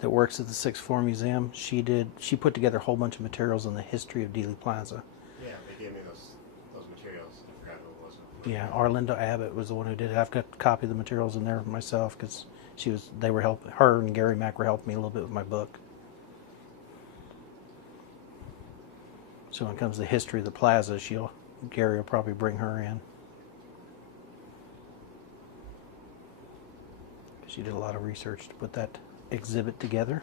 that works at the Sixth Floor Museum. She put together a whole bunch of materials on the history of Dealey Plaza. Yeah, they gave me those materials. I forgot who it was. Yeah, Arlinda Abbott was the one who did it. I've got a copy of the materials in there myself because they were helping her, and Gary Mack were helping me a little bit with my book. So when it comes to the history of the plaza, Gary will probably bring her in. She did a lot of research to put that exhibit together.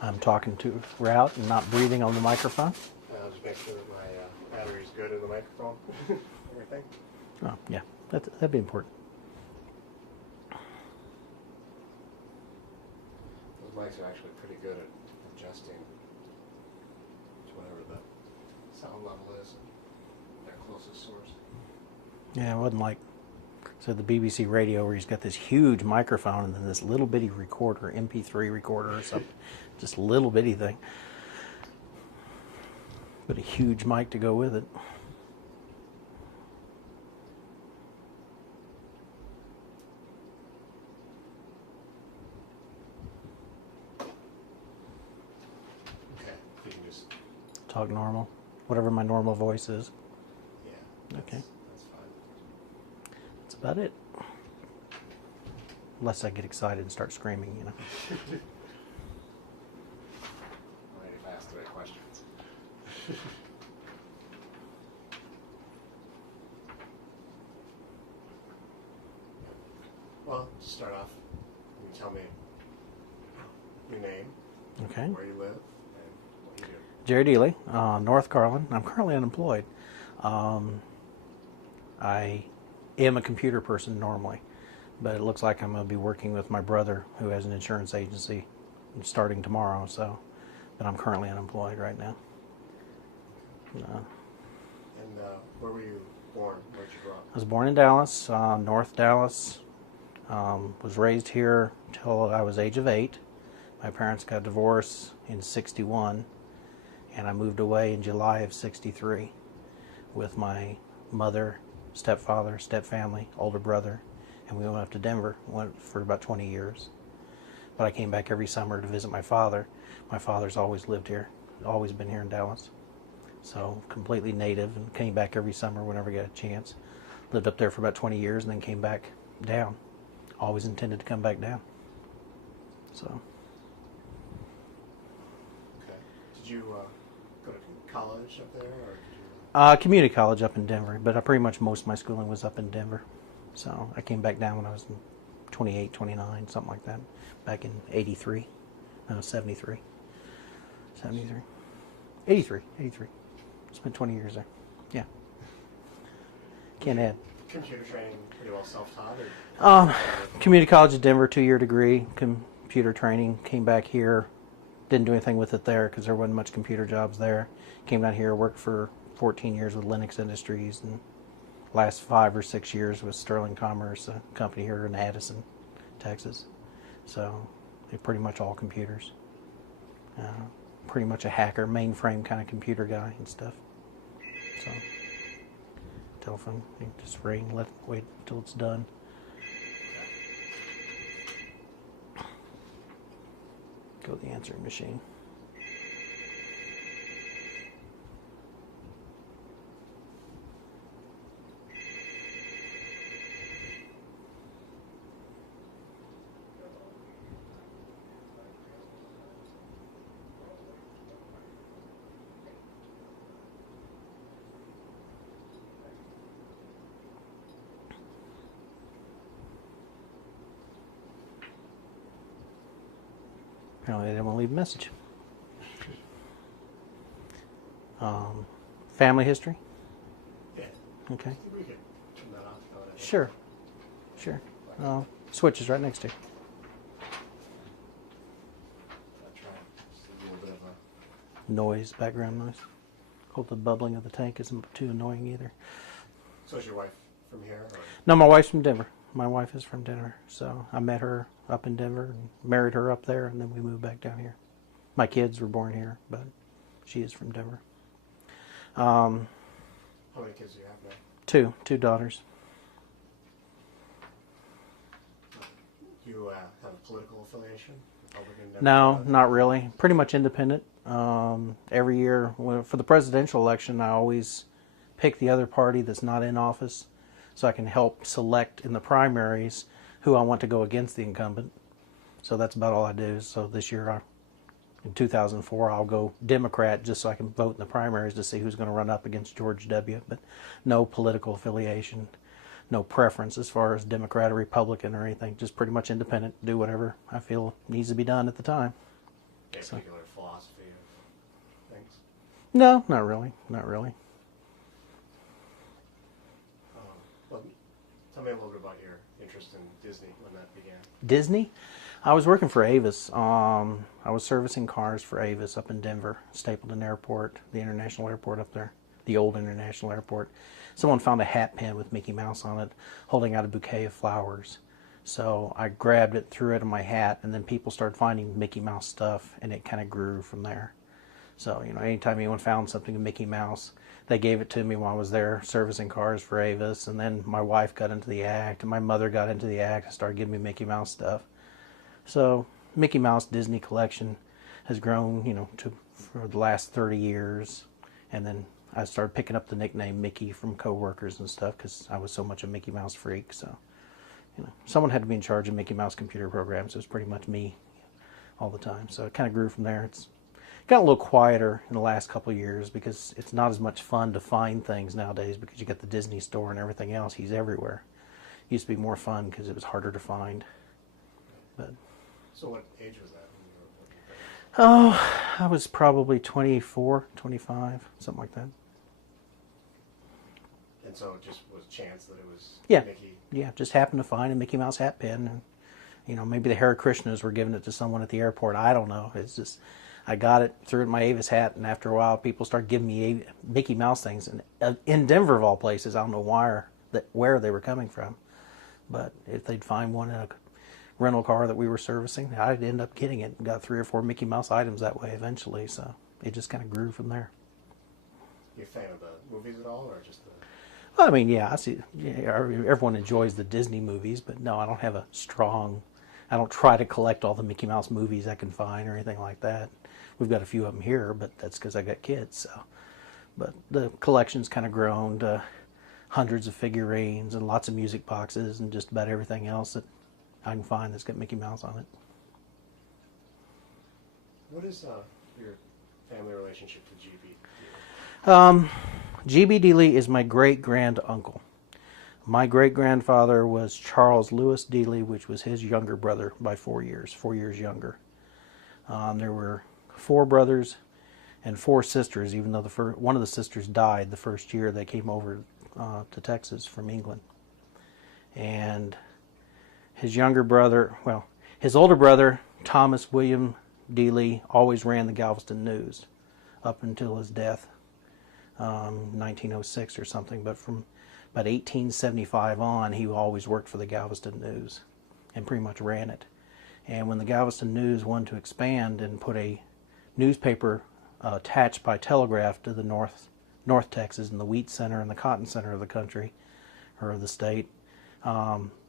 I'm talking to Route and not breathing on the microphone. I'll just make sure that my battery's good in the microphone. Everything. Oh, yeah, that'd be important. Those mics are actually pretty good at adjusting to whatever the sound level is and their closest source. Yeah, it wasn't like the BBC radio where he's got this huge microphone and then this little bitty recorder, MP3 recorder or something, just a little bitty thing. But a huge mic to go with it. Okay, you can just Talk normal, whatever my normal voice is. yeah. Okay. That's fine. That's about it. Unless I get excited and start screaming, you know. Right, if I ask the right questions. Well, to start off, you can tell me your name, Okay. where you live, and what you do. Jerry Dealey, North Carlin. I'm currently unemployed. I am a computer person normally, but it looks like I'm going to be working with my brother who has an insurance agency starting tomorrow, but I'm currently unemployed right now. And where were you born? Where'd you grow up? I was born in Dallas, North Dallas. Was raised here till I was age of 8. My parents got divorced in '61, and I moved away in July of '63 with my mother, stepfather, stepfamily, older brother, and we went up to Denver. Went for about 20 years. But I came back every summer to visit my father. My father's always lived here, always been here in Dallas. So completely native, and came back every summer whenever I got a chance. Lived up there for about 20 years and then came back down. Always intended to come back down. So. Okay. Did you go to college up there, or did you? Community college up in Denver, but most of my schooling was up in Denver. So I came back down when I was 28, 29, something like that, back in 83. No, 73. 73. 83. Spent 20 years there. Yeah. Can't add. Computer training pretty well self-taught? Community college at Denver, 2-year degree, computer training. Came back here, didn't do anything with it there because there wasn't much computer jobs there. Came down here, worked for 14 years with Linux Industries, and last 5 or 6 years with Sterling Commerce, a company here in Addison, Texas. So they're pretty much all computers. Pretty much a hacker, mainframe kind of computer guy and stuff. So telephone, you just ring, wait until it's done. Go to the answering machine. Apparently they didn't want to leave a message. Family history? Yeah. Okay. We could turn that off. Sure. Switch is right next to you. I'll try. Just a little bit of Noise, background noise. Hope the bubbling of the tank isn't too annoying either. So is your wife from here? Or? No, my wife's from Denver. my wife is from Denver, so I met her up in Denver and married her up there, and then we moved back down here. My kids were born here, but she is from Denver. How many kids do you have now? Two daughters. You have a political affiliation? Republican, Democrat? No, not really. Pretty much independent. Every year, for the presidential election, I always pick the other party that's not in office, so I can help select in the primaries who I want to go against the incumbent. So that's about all I do. So this year, in 2004, I'll go Democrat just so I can vote in the primaries to see who's going to run up against George W. But no political affiliation, no preference as far as Democrat or Republican or anything. Just pretty much independent. Do whatever I feel needs to be done at the time. Any particular philosophy of things? No, not really. Not really. Well, tell me a little bit about your interest in Disney when that began. Disney? I was working for Avis. I was servicing cars for Avis up in Denver, Stapleton Airport, the international airport up there, the old international airport. Someone found a hat pin with Mickey Mouse on it, holding out a bouquet of flowers. So I grabbed it, threw it in my hat, and then people started finding Mickey Mouse stuff, and it kind of grew from there. So, anytime anyone found something with Mickey Mouse, they gave it to me while I was there servicing cars for Avis, and then my wife got into the act, and my mother got into the act and started giving me Mickey Mouse stuff. So, Mickey Mouse Disney collection has grown, for the last 30 years, and then I started picking up the nickname Mickey from coworkers and stuff because I was so much a Mickey Mouse freak. So, someone had to be in charge of Mickey Mouse computer programs. It was pretty much me all the time. So it kind of grew from there. It's got a little quieter in the last couple of years because it's not as much fun to find things nowadays because you got the Disney store and everything else. He's everywhere. It used to be more fun because it was harder to find. But so what age was that when you were working for Avis? Oh, I was probably 24, 25, something like that. And so it just was chance that it was Mickey? Yeah, just happened to find a Mickey Mouse hat pin. And, maybe the Hare Krishnas were giving it to someone at the airport. I don't know. It's just, I got it, threw it in my Avis hat, and after a while, people started giving me Mickey Mouse things. And in Denver, of all places, I don't know where they were coming from. But if they'd find one in a rental car that we were servicing, I'd end up getting it. Got 3 or 4 Mickey Mouse items that way eventually. So it just kind of grew from there. You a fan of the movies at all, or just the... Well, I mean, yeah, I see. Yeah, everyone enjoys the Disney movies, but no, I don't have I don't try to collect all the Mickey Mouse movies I can find or anything like that. We've got a few of them here, but that's because I got kids. So, but the collection's kind of grown to hundreds of figurines and lots of music boxes and just about everything else that I can find that's got Mickey Mouse on it. What is your family relationship to GB? GB Dealey is my great-grand-uncle. My great-grandfather was Charles Lewis Dealey, which was his younger brother by 4 years younger. There were 4 brothers and 4 sisters, even though one of the sisters died the first year they came over to Texas from England. And his older brother, Thomas William Dealey, always ran the Galveston News up until his death. 1906 or something, but from about 1875 on, he always worked for the Galveston News and pretty much ran it. And when the Galveston News wanted to expand and put a newspaper attached by telegraph to the North Texas and the wheat center and the cotton center of the country or of the state,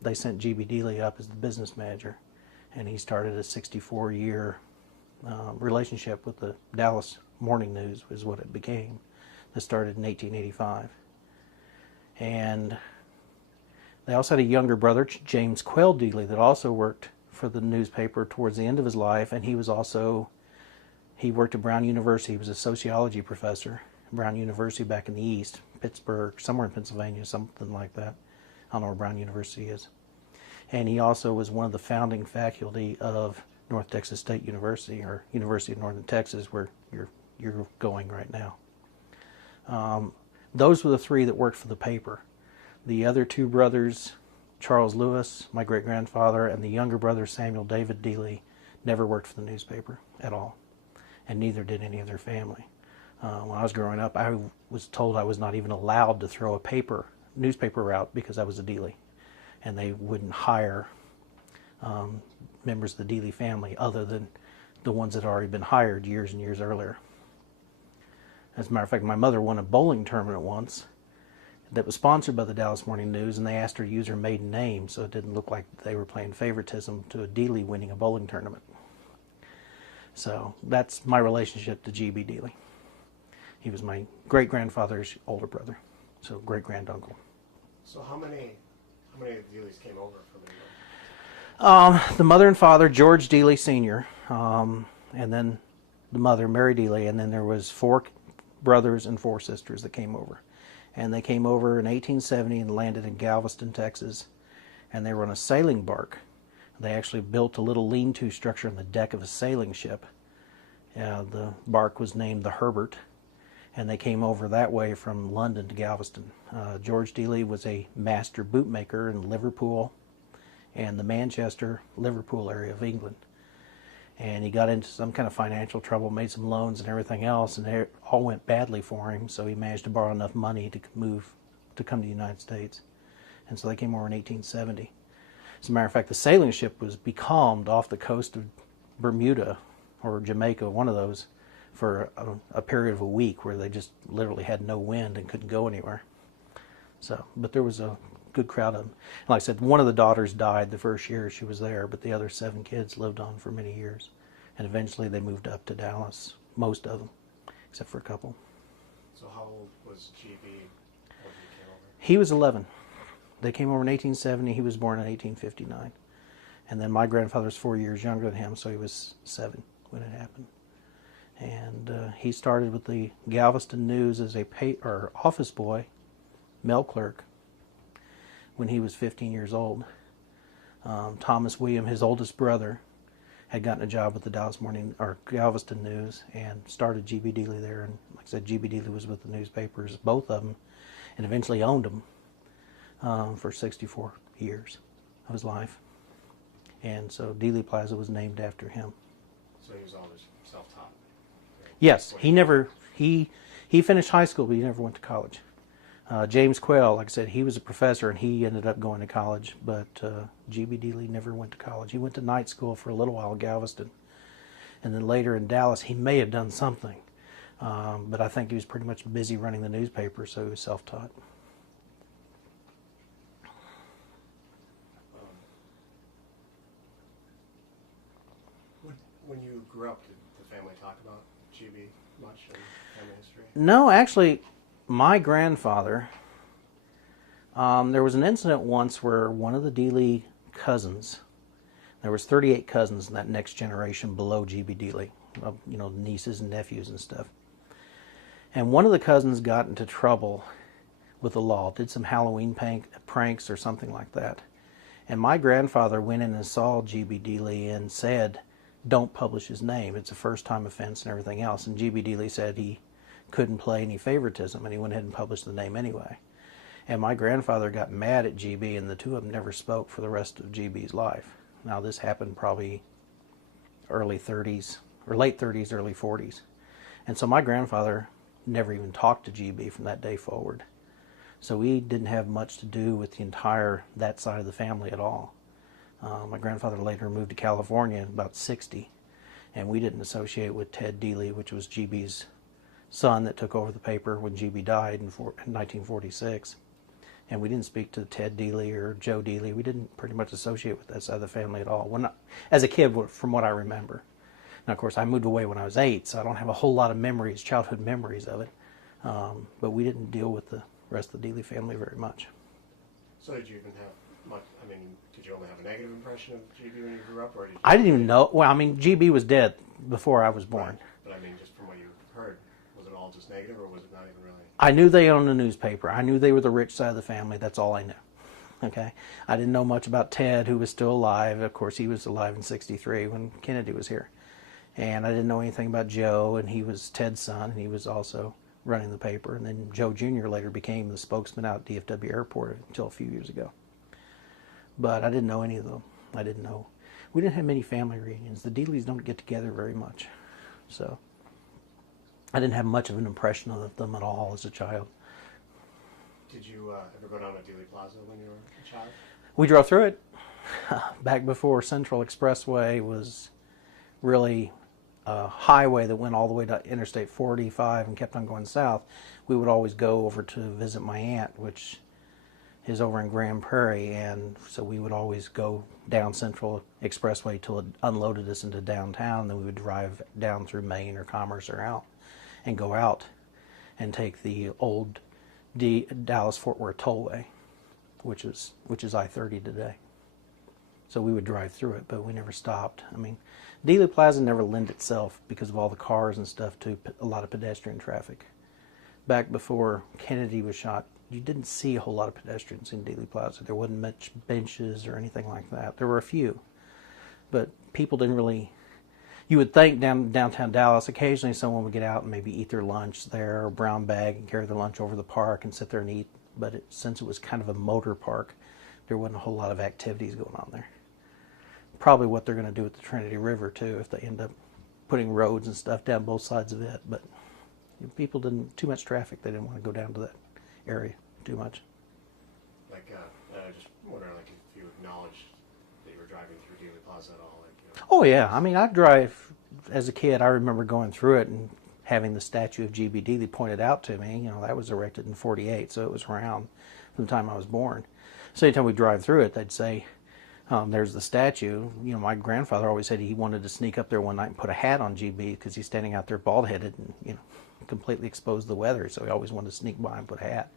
they sent G.B. Dealey up as the business manager, and he started a 64-year relationship with the Dallas Morning News, is what it became. That started in 1885. And they also had a younger brother, James Quayle Dealey, that also worked for the newspaper towards the end of his life, and he worked at Brown University. He was a sociology professor at Brown University back in the East, Pittsburgh, somewhere in Pennsylvania, something like that. I don't know where Brown University is. And he also was one of the founding faculty of North Texas State University, or University of Northern Texas, where you're going right now. Those were the 3 that worked for the paper. The other 2 brothers, Charles Lewis, my great-grandfather, and the younger brother, Samuel David Dealey, never worked for the newspaper at all, and neither did any of their family. When I was growing up, I was told I was not even allowed to throw a newspaper out because I was a Dealey. and they wouldn't hire members of the Dealey family other than the ones that had already been hired years and years earlier. As a matter of fact, my mother won a bowling tournament once that was sponsored by the Dallas Morning News, and they asked her to use her maiden name so it didn't look like they were playing favoritism to a Dealey winning a bowling tournament. So that's my relationship to G.B. Dealey. He was my great-grandfather's older brother, so great-granduncle. So how many Dealeys came over from England? The mother and father, George Dealey Sr., and then the mother, Mary Dealey, and then there was 4 brothers and 4 sisters that came over. And they came over in 1870 and landed in Galveston, Texas, and they were on a sailing bark. They actually built a little lean-to structure on the deck of a sailing ship. The bark was named the Herbert, and they came over that way from London to Galveston. George Dealey was a master bootmaker in Liverpool and the Manchester, Liverpool area of England. And he got into some kind of financial trouble, made some loans and everything else, and it all went badly for him, so he managed to borrow enough money to come to the United States. And so they came over in 1870. As a matter of fact, the sailing ship was becalmed off the coast of Bermuda or Jamaica, one of those, for a period of a week where they just literally had no wind and couldn't go anywhere. So, but there was a good crowd of them. And like I said, one of the daughters died the first year she was there, but the other 7 kids lived on for many years. And eventually they moved up to Dallas, most of them, except for a couple. So how old was GB when he came over? He was 11. They came over in 1870. He was born in 1859. And then my grandfather was 4 years younger than him, so he was 7 when it happened. And he started with the Galveston News as a office boy, mail clerk, when he was 15 years old. Thomas William, his oldest brother, had gotten a job with the Galveston News and started G.B. Dealey there. And like I said, G.B. Dealey was with the newspapers, both of them, and eventually owned them for 64 years of his life. And so Dealey Plaza was named after him. So he was always self-taught? Yes, he finished high school, but he never went to college. James Quayle, like I said, he was a professor and he ended up going to college, but G.B. Dealey never went to college. He went to night school for a little while in Galveston, and then later in Dallas he may have done something, but I think he was pretty much busy running the newspaper, so he was self-taught. When you grew up, did the family talk about GB much in family history? No, actually, my grandfather, there was an incident once where one of the Dealey cousins, there was 38 cousins in that next generation below G.B. Dealey, nieces and nephews and stuff. And one of the cousins got into trouble with the law, did some Halloween pranks or something like that. And my grandfather went in and saw G.B. Dealey and said, don't publish his name. It's a first-time offense and everything else. And G.B. Dealey said he couldn't play any favoritism, and he went ahead and published the name anyway. And my grandfather got mad at GB, and the two of them never spoke for the rest of GB's life. Now, this happened probably early 30s, or late 30s, early 40s. And so my grandfather never even talked to GB from that day forward. So we didn't have much to do with that side of the family at all. My grandfather later moved to California at about 60, and we didn't associate with Ted Dealey, which was GB's son that took over the paper when GB died in 1946. And we didn't speak to Ted Dealey or Joe Dealey. We didn't pretty much associate with that side of the family at all. As a kid, from what I remember. Now, of course, I moved away when I was 8, so I don't have a whole lot of memories, childhood memories of it. But we didn't deal with the rest of the Dealey family very much. So did you even have much, did you only have a negative impression of GB when you grew up? Or did you I didn't even know. Well, GB was dead before I was born. Right. But just from what you heard, was it all just negative, or was it not even really? I knew they owned a newspaper. I knew they were the rich side of the family. That's all I knew. Okay? I didn't know much about Ted, who was still alive. Of course, he was alive in 1963 when Kennedy was here. And I didn't know anything about Joe, and he was Ted's son, and he was also running the paper. And then Joe Jr. later became the spokesman out at DFW Airport until a few years ago. But I didn't know any of them. I didn't know. We didn't have many family reunions. The Dealeys don't get together very much. So I didn't have much of an impression of them at all as a child. Did you ever go down to Dealey Plaza when you were a child? We drove through it back before Central Expressway was really a highway that went all the way to Interstate 45 and kept on going south. We would always go over to visit my aunt, which is over in Grand Prairie, and so we would always go down Central Expressway till it unloaded us into downtown. Then we would drive down through Maine or Commerce or out and go out and take the old Dallas-Fort Worth Tollway, which is I-30 today. So we would drive through it, but we never stopped. I mean, Dealey Plaza never lent itself, because of all the cars and stuff, to a lot of pedestrian traffic. Back before Kennedy was shot, you didn't see a whole lot of pedestrians in Dealey Plaza. There wasn't much benches or anything like that. There were a few, but people didn't really. You would think downtown Dallas, occasionally someone would get out and maybe eat their lunch there, or brown bag, and carry their lunch over the park and sit there and eat. But since it was kind of a motor park, there wasn't a whole lot of activities going on there. Probably what they're going to do with the Trinity River too, if they end up putting roads and stuff down both sides of it. But people didn't, too much traffic. They didn't want to go down to that area too much. Like, I just wondering, like, if you acknowledged that you were driving through Dealey Plaza at all, like. Oh yeah, I mean, I drive as a kid. I remember going through it and having the statue of G.B. Dealey pointed out to me. You know, that was erected in '48, so it was around from the time I was born. So anytime we drive through it, they'd say, there's the statue. You know, my grandfather always said he wanted to sneak up there one night and put a hat on GB, because he's standing out there bald-headed and, you know, completely exposed to the weather, so he always wanted to sneak by and put a hat.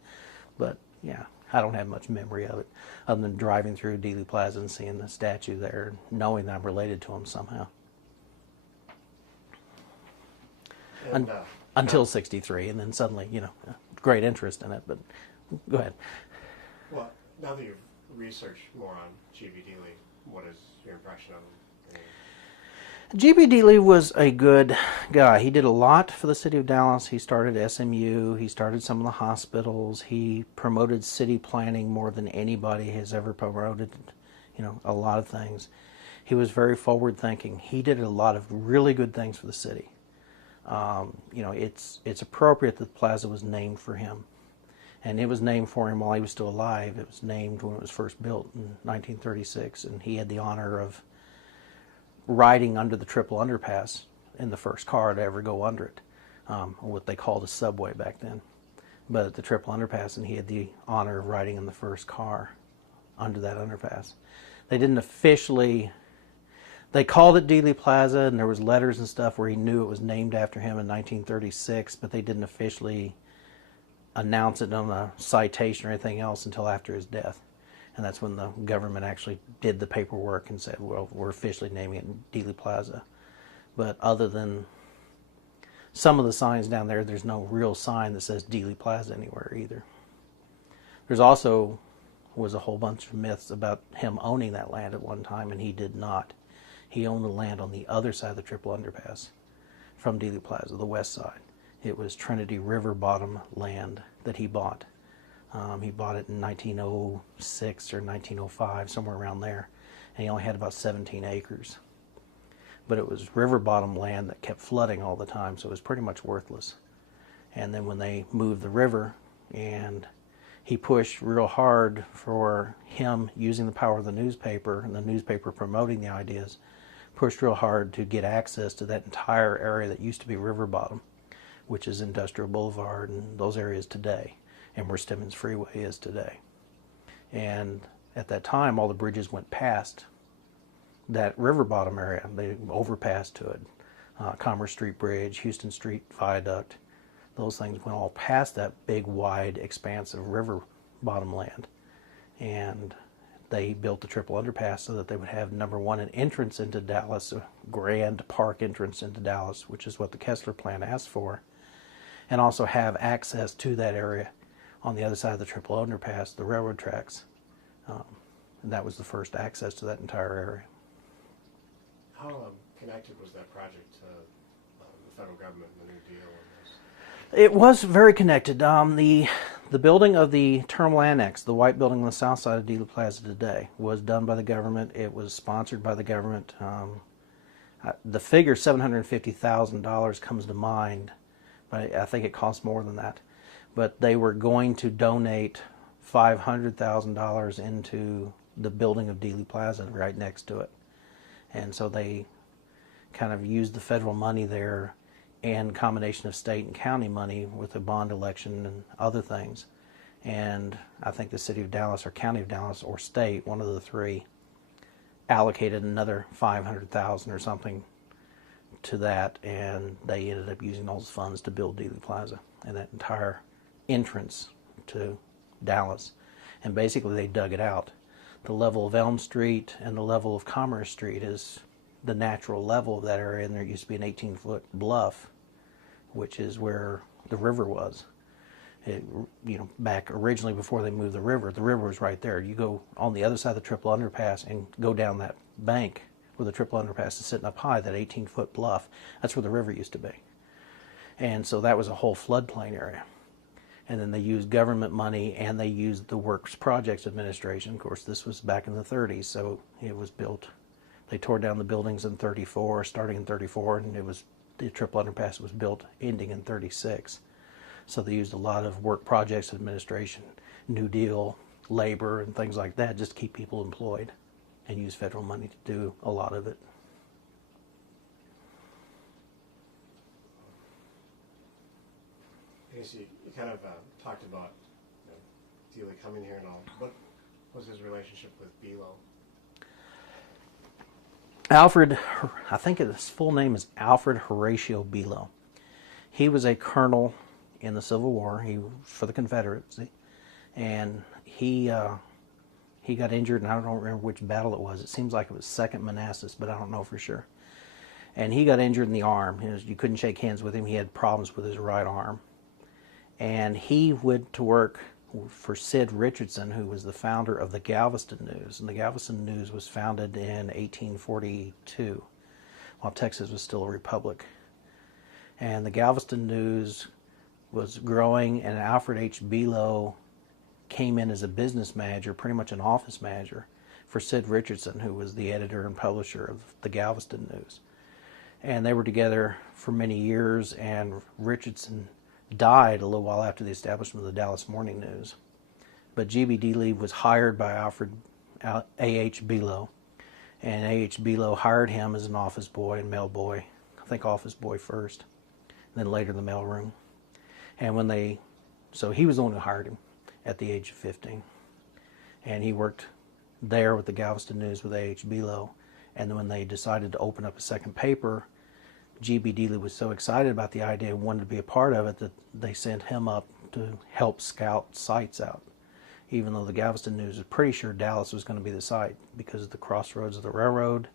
But yeah, I don't have much memory of it, other than driving through Dealey Plaza and seeing the statue there, knowing that I'm related to him somehow. And, Until '63, and then suddenly, you know, great interest in it. But go ahead. Well, now that you've researched more on G.B. Dealey, what is your impression of him? G.B. Dealey was a good guy. He did a lot for the city of Dallas. He started SMU. He started some of the hospitals. He promoted city planning more than anybody has ever promoted, you know, a lot of things. He was very forward thinking. He did a lot of really good things for the city. You know, it's appropriate that the plaza was named for him. And it was named for him while he was still alive. It was named when it was first built in 1936, and he had the honor of riding under the triple underpass in the first car to ever go under it, what they called a subway back then. But at the triple underpass, and he had the honor of riding in the first car under that underpass. They didn't officially, they called it Dealey Plaza, and there was letters and stuff where he knew it was named after him in 1936, but they didn't officially announce it on a citation or anything else until after his death. And that's when the government actually did the paperwork and said, well, we're officially naming it Dealey Plaza. But other than some of the signs down there, there's no real sign that says Dealey Plaza anywhere either. There's also was a whole bunch of myths about him owning that land at one time, and he did not. He owned the land on the other side of the triple underpass from Dealey Plaza, the west side. It was Trinity River bottom land that he bought. He bought it in 1906 or 1905, somewhere around there, and he only had about 17 acres. But it was river bottom land that kept flooding all the time, so it was pretty much worthless. And then when they moved the river, and he pushed real hard for him using the power of the newspaper, and the newspaper promoting the ideas, pushed real hard to get access to that entire area that used to be river bottom, which is Industrial Boulevard and those areas today, and where Stemmons Freeway is today. And at that time, all the bridges went past that river bottom area. They overpassed to it. Commerce Street Bridge, Houston Street Viaduct, those things went all past that big, wide expanse of river bottom land. And they built the triple underpass so that they would have, number one, an entrance into Dallas, a grand park entrance into Dallas, which is what the Kessler Plan asked for, and also have access to that area on the other side of the triple underpass, the railroad tracks. And that was the first access to that entire area. How connected was that project to the federal government and the New Deal on this? It was very connected. The building of the terminal annex, the white building on the south side of Dealey Plaza today, was done by the government. It was sponsored by the government. The figure $750,000 comes to mind, but I think it cost more than that. But they were going to donate $500,000 into the building of Dealey Plaza right next to it. And so they kind of used the federal money there and combination of state and county money with a bond election and other things. And I think the city of Dallas or county of Dallas or state, one of the three, allocated another $500,000 or something to that, and they ended up using those funds to build Dealey Plaza and that entire entrance to Dallas. And basically they dug it out. The level of Elm Street and the level of Commerce Street is the natural level of that area, and there used to be an 18-foot bluff, which is where the river was. It, back originally before they moved the river was right there. You go on the other side of the triple underpass and go down that bank where the triple underpass is sitting up high, that 18-foot bluff. That's where the river used to be. And so that was a whole floodplain area. And then they used government money, and they used the Works Projects Administration. Of course, this was back in the 30s, so it was built. They tore down the buildings in 34, starting in 34, and the triple underpass was built ending in 36. So they used a lot of Work Projects Administration, New Deal, labor, and things like that just to keep people employed, and use federal money to do a lot of it. I guess you kind of talked about Dealey coming here and all. What was his relationship with Below? Alfred, I think his full name is Alfred Horatio Below. He was a colonel in the Civil War, for the Confederacy, and he got injured, and I don't remember which battle it was. It seems like it was Second Manassas, but I don't know for sure. And he got injured in the arm. You couldn't shake hands with him. He had problems with his right arm. And he went to work for Sid Richardson, who was the founder of the Galveston News. And the Galveston News was founded in 1842, while Texas was still a republic. And the Galveston News was growing, and Alfred H. Below came in as a business manager, pretty much an office manager, for Sid Richardson, who was the editor and publisher of the Galveston News. And they were together for many years, and Richardson died a little while after the establishment of the Dallas Morning News. But G.B. Dealey was hired by A.H. Below, and A.H. Below hired him as an office boy and mail boy. I think office boy first, then later the mailroom. And so he was the one who hired him at the age of 15. And he worked there with the Galveston News with A.H. Below. And then when they decided to open up a second paper, G.B. Dealey was so excited about the idea and wanted to be a part of it that they sent him up to help scout sites out. Even though the Galveston News was pretty sure Dallas was going to be the site because of the crossroads of the railroad,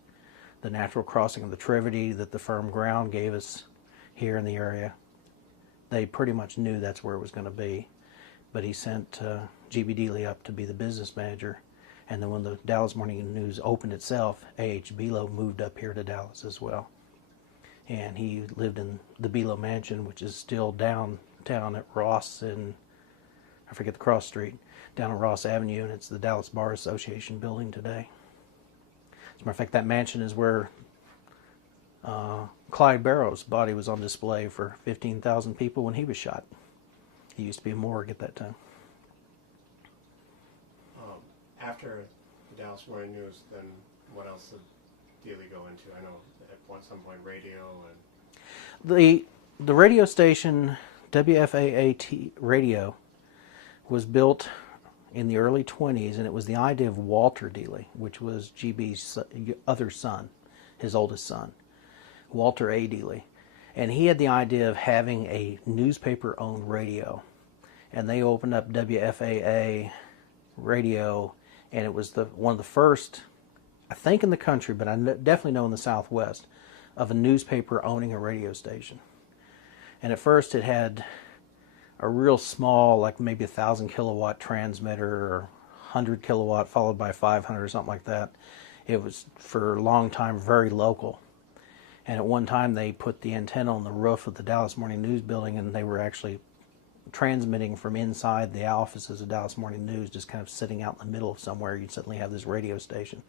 the natural crossing of the Trinity that the firm ground gave us here in the area. They pretty much knew that's where it was going to be. But he sent G.B. Dealey up to be the business manager. And then when the Dallas Morning News opened itself, A.H. Below moved up here to Dallas as well. And he lived in the Below Mansion, which is still downtown at Ross and I forget the cross street, down on Ross Avenue, and it's the Dallas Bar Association building today. As a matter of fact, that mansion is where Clyde Barrow's body was on display for 15,000 people when he was shot. He used to be a morgue at that time. After the Dallas Morning News, then what else did Dealey go into? I know at some point radio and... The radio station, WFAA radio, was built in the early 20s, and it was the idea of Walter Dealey, which was GB's other son, his oldest son, Walter A. Dealey. And he had the idea of having a newspaper-owned radio. And they opened up WFAA radio, and it was one of the first, I think in the country, but I definitely know in the Southwest, of a newspaper owning a radio station. And at first it had a real small, like maybe 1,000 kilowatt transmitter or 100 kilowatt followed by 500 or something like that. It was for a long time very local. And at one time they put the antenna on the roof of the Dallas Morning News building, and they were actually transmitting from inside the offices of Dallas Morning News, just kind of sitting out in the middle of somewhere. You'd suddenly have this radio station.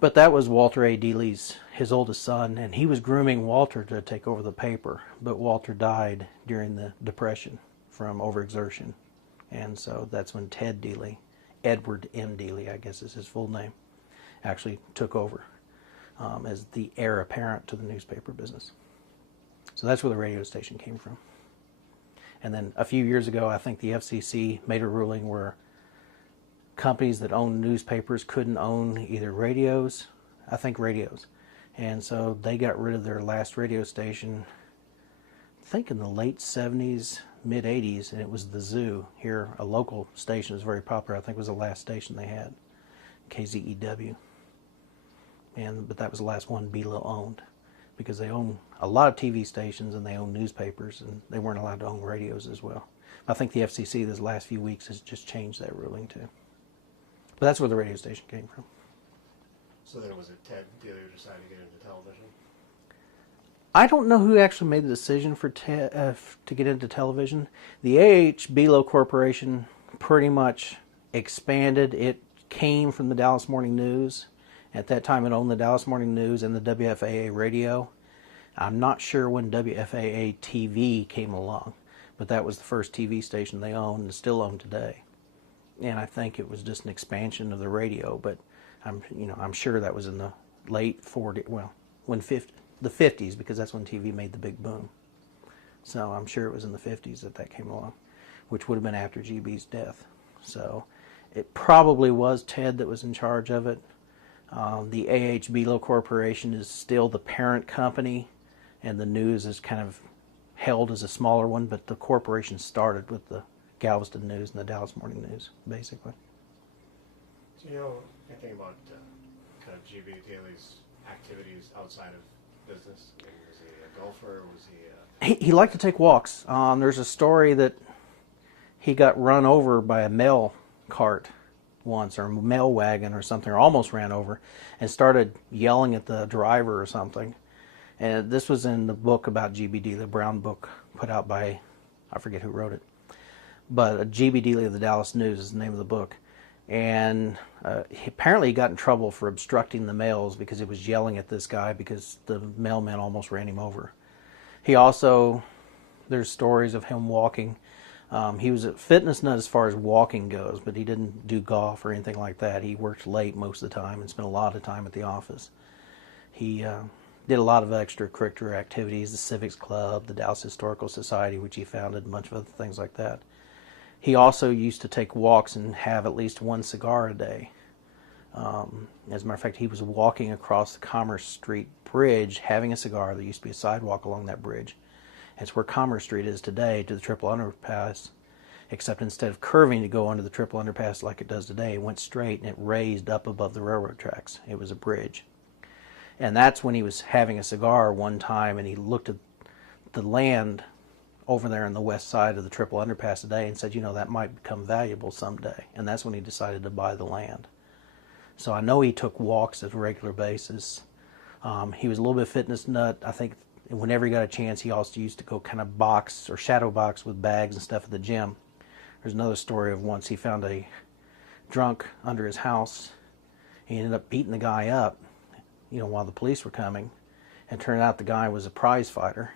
But that was Walter A. Dealey's, his oldest son, and he was grooming Walter to take over the paper. But Walter died during the Depression from overexertion, And so that's when Ted Dealey, Edward M. Dealey, I guess is his full name, actually took over as the heir apparent to the newspaper business. So that's where the radio station came from. And then a few years ago, I think the FCC made a ruling where companies that own newspapers couldn't own either radios, I think radios. And so they got rid of their last radio station, I think in the late 70s, mid 80s, and it was the Zoo here, a local station that was very popular. I think it was the last station they had, KZEW. But that was the last one Bealo owned, because they own a lot of TV stations and they own newspapers, and they weren't allowed to own radios as well. I think the FCC this last few weeks has just changed that ruling too. But that's where the radio station came from. So then was it Ted Dealey who decided to get into television? I don't know who actually made the decision for to get into television. The A.H. Bealo Corporation pretty much expanded. It came from the Dallas Morning News. At that time, it owned the Dallas Morning News and the WFAA radio. I'm not sure when WFAA TV came along, but that was the first TV station they owned and still own today. And I think it was just an expansion of the radio, but I'm sure that was in the late 40s, well, the 50s, because that's when TV made the big boom. So I'm sure it was in the 50s that came along, which would have been after GB's death. So it probably was Ted that was in charge of it. The A.H. Bealo Corporation is still the parent company, and the news is kind of held as a smaller one, but the corporation started with the Galveston News and the Dallas Morning News, basically. Do you know anything about kind of G.B. Dealey's activities outside of business? I mean, was he a golfer? Was he He liked to take walks. There's a story that he got run over by a mail cart once, or a mail wagon or something, or almost ran over, and started yelling at the driver or something. And this was in the book about G.B. Dealey, the brown book put out by, I forget who wrote it, but G.B. Dealey of the Dallas News is the name of the book. And apparently he got in trouble for obstructing the mails because he was yelling at this guy because the mailman almost ran him over. He also, there's stories of him walking. He was a fitness nut as far as walking goes, but he didn't do golf or anything like that. He worked late most of the time and spent a lot of time at the office. He did a lot of extracurricular activities, the Civics Club, the Dallas Historical Society, which he founded, a bunch of other things like that. He also used to take walks and have at least one cigar a day. As a matter of fact, he was walking across the Commerce Street Bridge having a cigar. There used to be a sidewalk along that bridge. It's where Commerce Street is today, to the Triple Underpass, except instead of curving to go under the Triple Underpass like it does today, it went straight and it raised up above the railroad tracks. It was a bridge. And that's when he was having a cigar one time, and he looked at the land over there on the west side of the Triple Underpass today and said, that might become valuable someday. And that's when he decided to buy the land. So I know he took walks at a regular basis. He was a little bit fitness nut. I think whenever he got a chance, he also used to go kind of box or shadow box with bags and stuff at the gym. There's another story of once he found a drunk under his house. He ended up beating the guy up, while the police were coming. And it turned out the guy was a prize fighter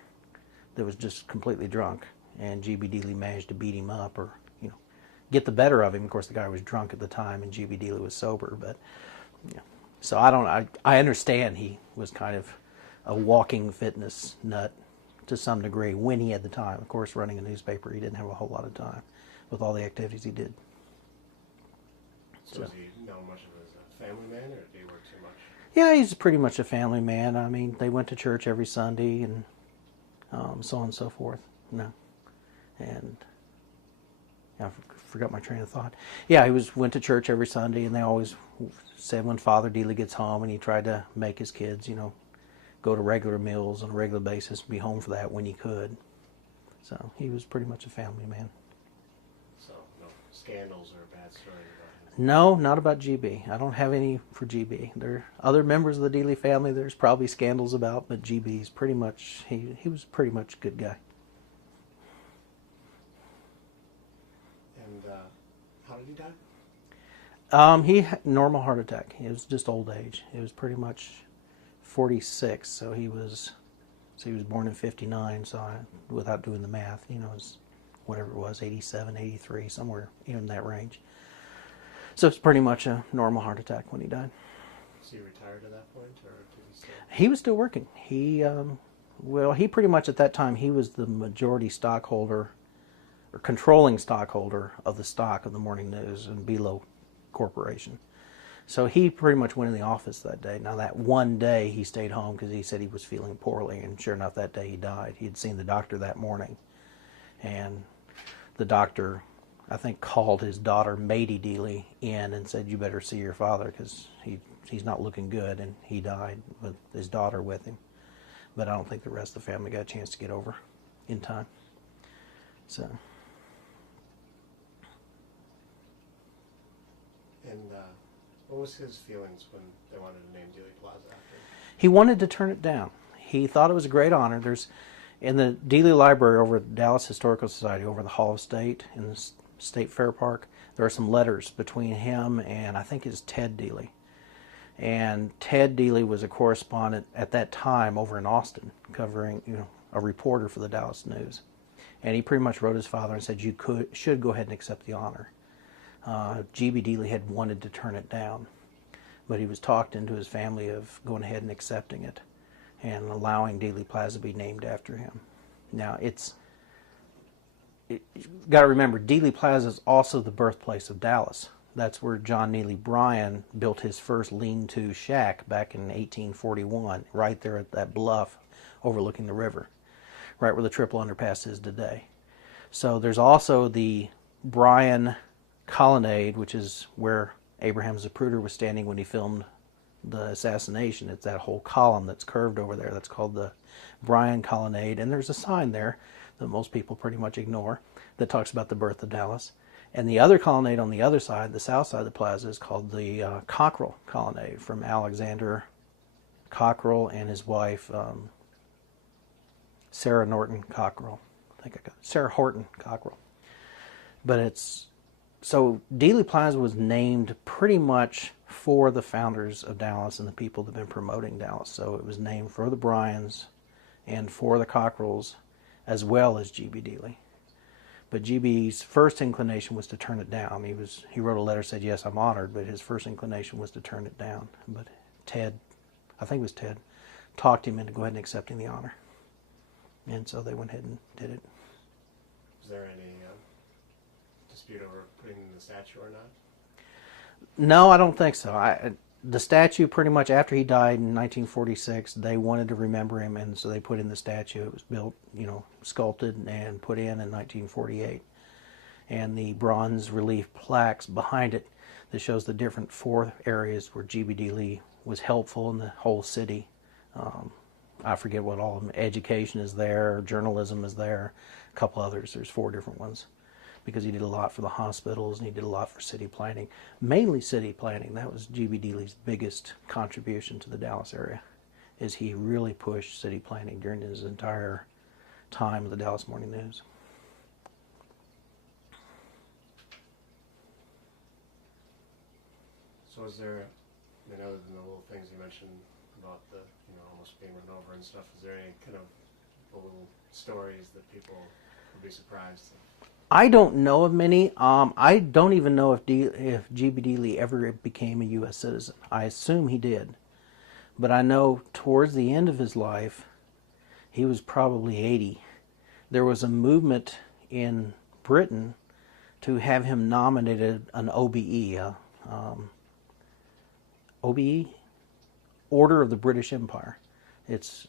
that was just completely drunk. And G.B. Dealey managed to beat him up, or, get the better of him. Of course, the guy was drunk at the time, and G.B. Dealey was sober. But, so I understand he was kind of a walking fitness nut to some degree when he had the time. Of course, running a newspaper, he didn't have a whole lot of time with all the activities he did. So is he known much of as a family man, or did he work too much? Yeah, he's pretty much a family man. I mean, they went to church every Sunday and so on and so forth. And I forgot my train of thought. Yeah, he went to church every Sunday, and they always said when Father Dealey gets home, and he tried to make his kids, go to regular meals on a regular basis, be home for that when he could. So he was pretty much a family man. So no scandals or bad stories about him? No, not about GB. I don't have any for GB. There are other members of the Dealey family there's probably scandals about, but GB's pretty much, he was pretty much a good guy. And how did he die? He had normal heart attack. It was just old age. It was pretty much 46, so he was born in 59, so without doing the math, it's whatever it was, 87, 83, somewhere in that range. So it's pretty much a normal heart attack when he died. Was he retired at that point, or did he still? He was still working. He pretty much at that time, he was the majority stockholder or controlling stockholder of the stock of the Morning News and Below Corporation. So he pretty much went in the office that day. Now that one day he stayed home because he said he was feeling poorly, and sure enough that day he died. He had seen the doctor that morning, and the doctor, I think, called his daughter Maddie Dealey in and said, "You better see your father because he's not looking good," and he died with his daughter with him. But I don't think the rest of the family got a chance to get over in time. So. And what was his feelings when they wanted to name Dealey Plaza after him? He wanted to turn it down. He thought it was a great honor. There's, in the Dealey Library over at Dallas Historical Society, over the Hall of State in the State Fair Park, there are some letters between him and I think it's Ted Dealey. And Ted Dealey was a correspondent at that time over in Austin, covering, a reporter for the Dallas News. And he pretty much wrote his father and said, "You should go ahead and accept the honor." G.B. Dealey had wanted to turn it down, but he was talked into his family of going ahead and accepting it and allowing Dealey Plaza to be named after him. Now, you've got to remember, Dealey Plaza is also the birthplace of Dallas. That's where John Neely Bryan built his first lean-to shack back in 1841, right there at that bluff overlooking the river, right where the triple underpass is today. So there's also the Bryan Colonnade, which is where Abraham Zapruder was standing when he filmed the assassination. It's that whole column that's curved over there. That's called the Bryan Colonnade, and there's a sign there that most people pretty much ignore that talks about the birth of Dallas. And the other colonnade on the other side, the south side of the plaza, is called the Cockrell Colonnade, from Alexander Cockrell and his wife, Sarah Norton Cockrell. I think I got it. Sarah Horton Cockrell. But so Dealey Plaza was named pretty much for the founders of Dallas and the people that have been promoting Dallas. So it was named for the Bryans and for the Cockrells, as well as G.B. Dealey. But G.B.'s first inclination was to turn it down. He wrote a letter, said, "Yes, I'm honored," but his first inclination was to turn it down. But Ted, I think it was Ted, talked him into go ahead and accepting the honor. And so they went ahead and did it. Was there any dispute over putting in the statue or not? No, I don't think so. The statue, pretty much after he died in 1946, they wanted to remember him, and so they put in the statue. It was built, sculpted and put in 1948. And the bronze relief plaques behind it that shows the different 4 areas where G.B. Dealey was helpful in the whole city. I forget what all of them. Education is there, journalism is there, a couple others. There's 4 different ones, because he did a lot for the hospitals and he did a lot for city planning. Mainly city planning. That was G.B. Dealey's biggest contribution to the Dallas area, is he really pushed city planning during his entire time with the Dallas Morning News. So is there, other than the little things you mentioned about the, almost being run over and stuff, is there any kind of little stories that people would be surprised? I don't know of many. I don't even know if G.B. Dealey ever became a U.S. citizen. I assume he did. But I know towards the end of his life, he was probably 80. There was a movement in Britain to have him nominated an OBE, OBE? Order of the British Empire. It's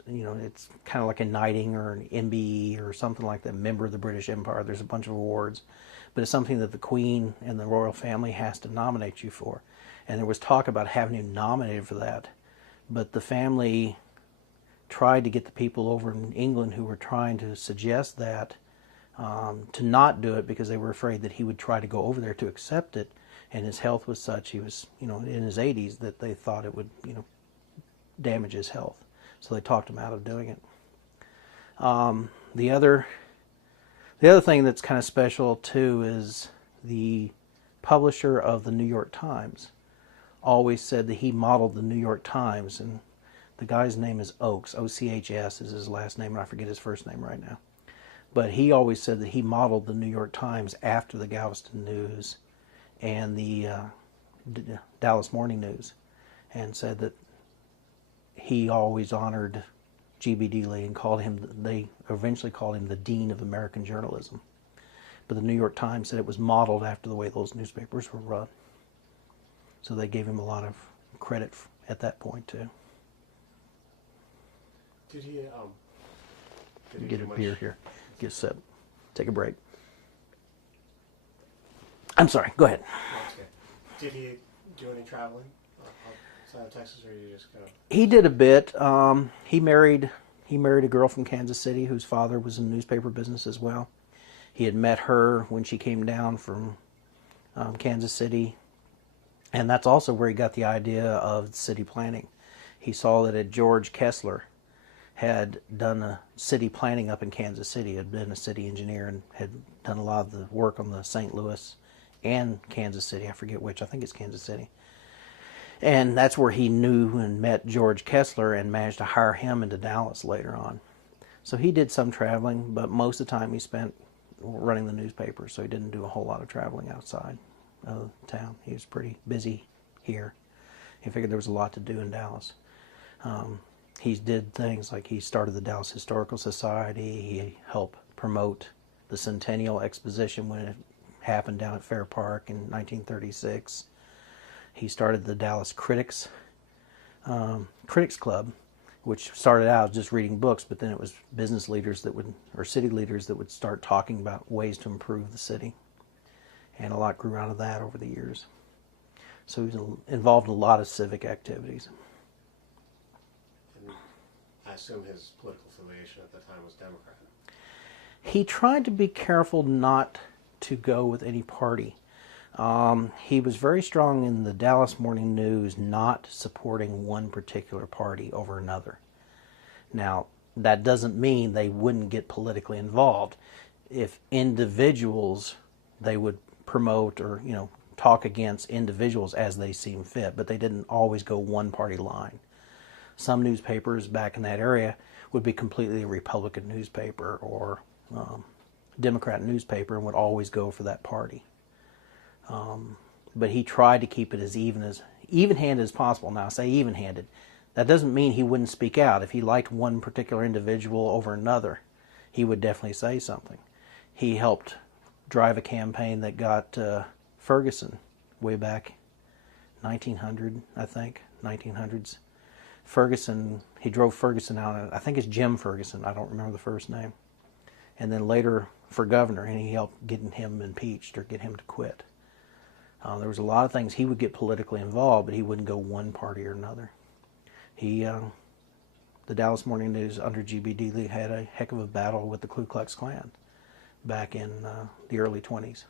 kind of like a knighting or an MBE or something like that, member of the British Empire. There's a bunch of awards, but it's something that the Queen and the royal family has to nominate you for. And there was talk about having him nominated for that, but the family tried to get the people over in England who were trying to suggest that to not do it, because they were afraid that he would try to go over there to accept it, and his health was such, he was in his 80s, that they thought it would damage his health. So they talked him out of doing it. The other thing that's kind of special too is the publisher of the New York Times always said that he modeled the New York Times, and the guy's name is Oakes. O-C-H-S is his last name, and I forget his first name right now. But he always said that he modeled the New York Times after the Galveston News and the Dallas Morning News, and said that he always honored G.B. Dealey and they eventually called him the Dean of American Journalism. But the New York Times said it was modeled after the way those newspapers were run. So they gave him a lot of credit at that point too. Did he Get a beer here. Get a sip. Take a break. I'm sorry. Go ahead. Okay. Did he do any traveling outside of Texas, or you just kind of? He did a bit. He married a girl from Kansas City whose father was in the newspaper business as well. He had met her when she came down from Kansas City, and that's also where he got the idea of city planning. He saw that George Kessler had done a city planning up in Kansas City, had been a city engineer and had done a lot of the work on the St. Louis and Kansas City, I forget which, I think it's Kansas City. And that's where he knew and met George Kessler and managed to hire him into Dallas later on. So he did some traveling, but most of the time he spent running the newspaper, so he didn't do a whole lot of traveling outside of town. He was pretty busy here. He figured there was a lot to do in Dallas. He did things like he started the Dallas Historical Society. He helped promote the Centennial Exposition when it happened down at Fair Park in 1936. He started the Dallas Critics Club, which started out just reading books, but then it was business leaders or city leaders that would start talking about ways to improve the city. And a lot grew out of that over the years. So he was involved in a lot of civic activities. And I assume his political affiliation at the time was Democrat. He tried to be careful not to go with any party. He was very strong in the Dallas Morning News not supporting one particular party over another. Now, that doesn't mean they wouldn't get politically involved. If individuals, they would promote or, talk against individuals as they seem fit, but they didn't always go one party line. Some newspapers back in that area would be completely a Republican newspaper or Democrat newspaper and would always go for that party. But he tried to keep it as even-handed as possible. Now, I say even-handed. That doesn't mean he wouldn't speak out. If he liked one particular individual over another, he would definitely say something. He helped drive a campaign that got Ferguson way back 1900, I think, 1900s. He drove Ferguson out. I think it's Jim Ferguson. I don't remember the first name. And then later for governor, and he helped getting him impeached or get him to quit. There was a lot of things he would get politically involved, but he wouldn't go one party or another. The Dallas Morning News under G.B. Dealey had a heck of a battle with the Ku Klux Klan back in the early 20s.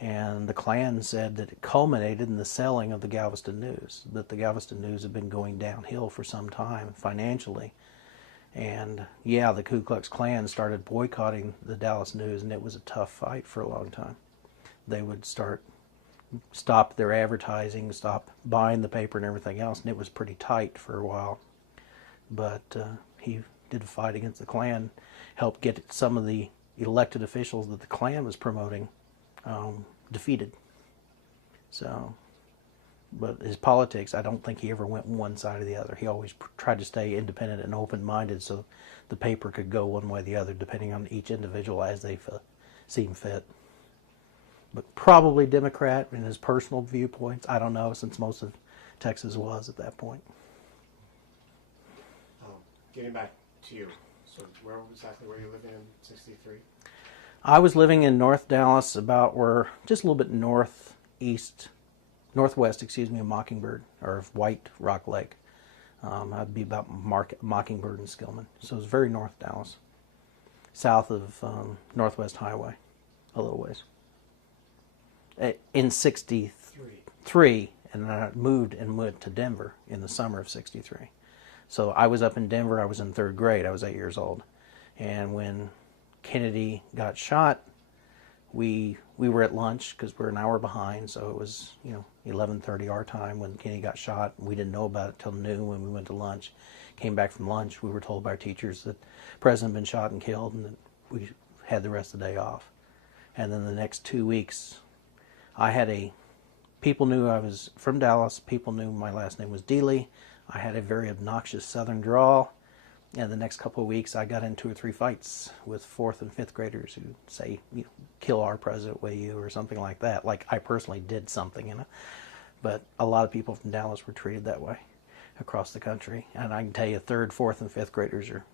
And the Klan said that it culminated in the selling of the Galveston News, that the Galveston News had been going downhill for some time financially. And yeah, the Ku Klux Klan started boycotting the Dallas News, and it was a tough fight for a long time. They would stop their advertising, stop buying the paper and everything else, and it was pretty tight for a while. But he did a fight against the Klan, helped get some of the elected officials that the Klan was promoting defeated. So, but his politics, I don't think he ever went one side or the other. He always tried to stay independent and open-minded so the paper could go one way or the other depending on each individual as they seem fit. But probably Democrat in his personal viewpoints. I don't know, since most of Texas was at that point. Getting back to you, so where exactly were you living in 63? I was living in North Dallas, just a little bit northwest, of Mockingbird, or of White Rock Lake. I'd be about Mockingbird and Skillman. So it was very North Dallas, south of Northwest Highway, a little ways. In 63, and then I moved and went to Denver in the summer of 63. So I was up in Denver, I was in third grade, I was 8 years old. And when Kennedy got shot, we were at lunch because we're an hour behind, so it was 11:30 our time when Kennedy got shot. We didn't know about it till noon when we went to lunch. Came back from lunch, we were told by our teachers that the president had been shot and killed, and that we had the rest of the day off. And then the next 2 weeks, people knew I was from Dallas. People knew my last name was Dealey. I had a very obnoxious Southern drawl. And the next couple of weeks, I got in 2 or 3 fights with 4th and 5th graders who say, kill our president, will you, or something like that. Like I personally did something, But a lot of people from Dallas were treated that way across the country. And I can tell you 3rd, 4th, and 5th graders are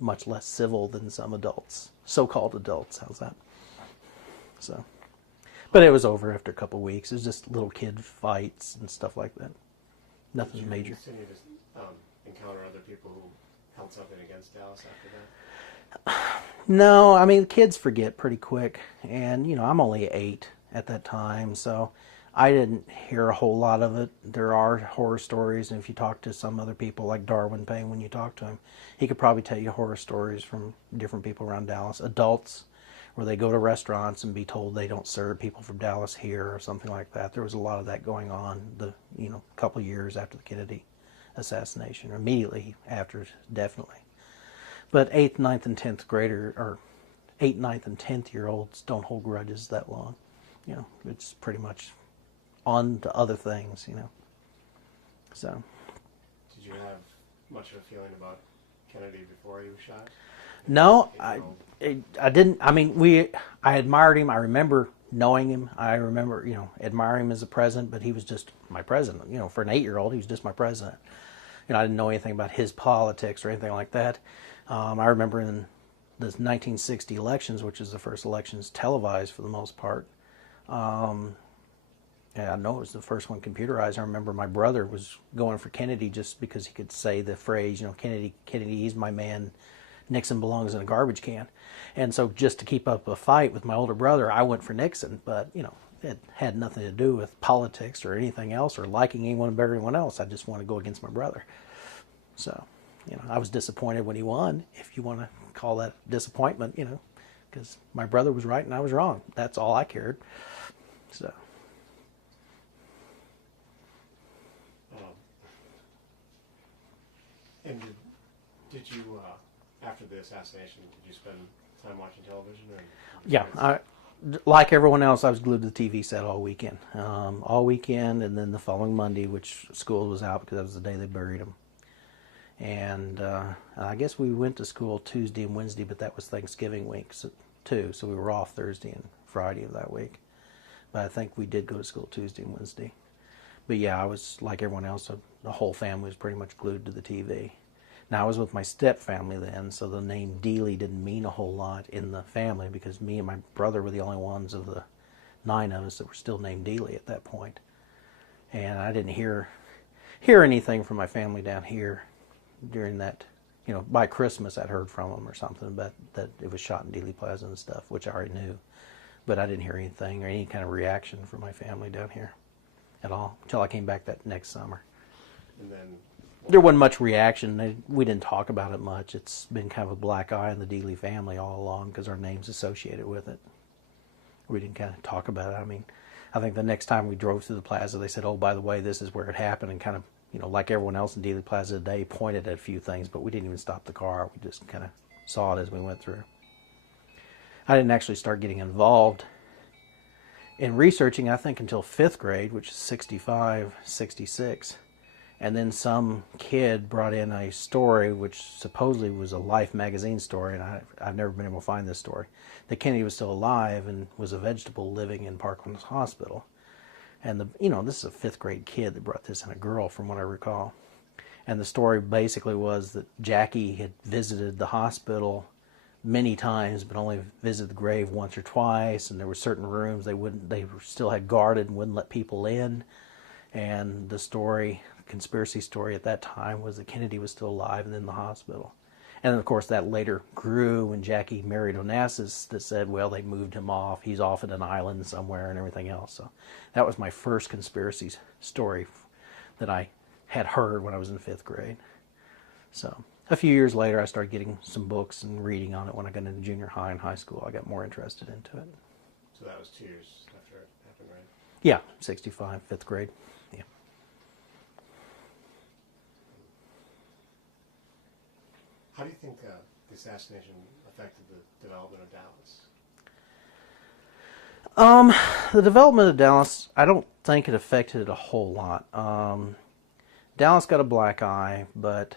much less civil than some adults, so-called adults. How's that? So, but it was over after a couple of weeks. It was just little kid fights and stuff like that. Nothing major. Did you continue to encounter other people who held something against Dallas after that? No, I mean, kids forget pretty quick. And, I'm only 8 at that time, so I didn't hear a whole lot of it. There are horror stories, and if you talk to some other people like Darwin Payne, when you talk to him, he could probably tell you horror stories from different people around Dallas. Adults, where they go to restaurants and be told they don't serve people from Dallas here or something like that. There was a lot of that going on couple of years after the Kennedy assassination, or immediately after, definitely. But 8th, 9th, and 10th grader, or 8th, 9th, and 10th year olds don't hold grudges that long. It's pretty much on to other things, So. Did you have much of a feeling about Kennedy before he was shot? No, I didn't. I mean, I admired him. I remember knowing him. I remember, admiring him as a president, but he was just my president. For an 8-year-old, he was just my president. I didn't know anything about his politics or anything like that. I remember in the 1960 elections, which is the first elections televised for the most part. I know it was the first one computerized. I remember my brother was going for Kennedy just because he could say the phrase, Kennedy, he's my man. Nixon belongs in a garbage can. And so just to keep up a fight with my older brother, I went for Nixon. But, it had nothing to do with politics or anything else or liking anyone better than anyone else. I just wanted to go against my brother. So, I was disappointed when he won, if you want to call that disappointment, because my brother was right and I was wrong. That's all I cared. So. And did you, after the assassination, did you spend time watching television? Yeah, like everyone else, I was glued to the TV set all weekend. And then the following Monday, which school was out because that was the day they buried him. And I guess we went to school Tuesday and Wednesday, but that was Thanksgiving week too, so we were off Thursday and Friday of that week. But I think we did go to school Tuesday and Wednesday. But yeah, I was like everyone else. The whole family was pretty much glued to the TV. Now, I was with my step family then, so the name Dealey didn't mean a whole lot in the family because me and my brother were the only ones of the 9 of us that were still named Dealey at that point. And I didn't hear anything from my family down here during that. By Christmas I'd heard from them or something, but that it was shot in Dealey Plaza and stuff, which I already knew. But I didn't hear anything or any kind of reaction from my family down here at all until I came back that next summer. And then there wasn't much reaction. We didn't talk about it much. It's been kind of a black eye in the Dealey family all along because our name's associated with it. We didn't kind of talk about it. I mean, I think the next time we drove through the plaza, they said, oh, by the way, this is where it happened, and kind of, like everyone else in Dealey Plaza today, pointed at a few things, but we didn't even stop the car. We just kind of saw it as we went through. I didn't actually start getting involved in researching, I think, until 5th grade, which is 65, 66. And then some kid brought in a story, which supposedly was a Life magazine story, and I've never been able to find this story, that Kennedy was still alive and was a vegetable living in Parkland's hospital. And this is a 5th grade kid that brought this in, a girl from what I recall. And the story basically was that Jackie had visited the hospital many times, but only visited the grave once or twice, and there were certain rooms they still had guarded and wouldn't let people in. And the conspiracy story at that time was that Kennedy was still alive and in the hospital. And then, of course, that later grew when Jackie married Onassis, that said, well, they moved him off. He's off at an island somewhere and everything else. So that was my first conspiracy story that I had heard when I was in 5th grade. So a few years later, I started getting some books and reading on it. When I got into junior high and high school, I got more interested into it. So that was 2 years after it happened, right? Yeah, 65, 5th grade. Yeah. How do you think the assassination affected the development of Dallas? The development of Dallas, I don't think it affected it a whole lot. Dallas got a black eye, but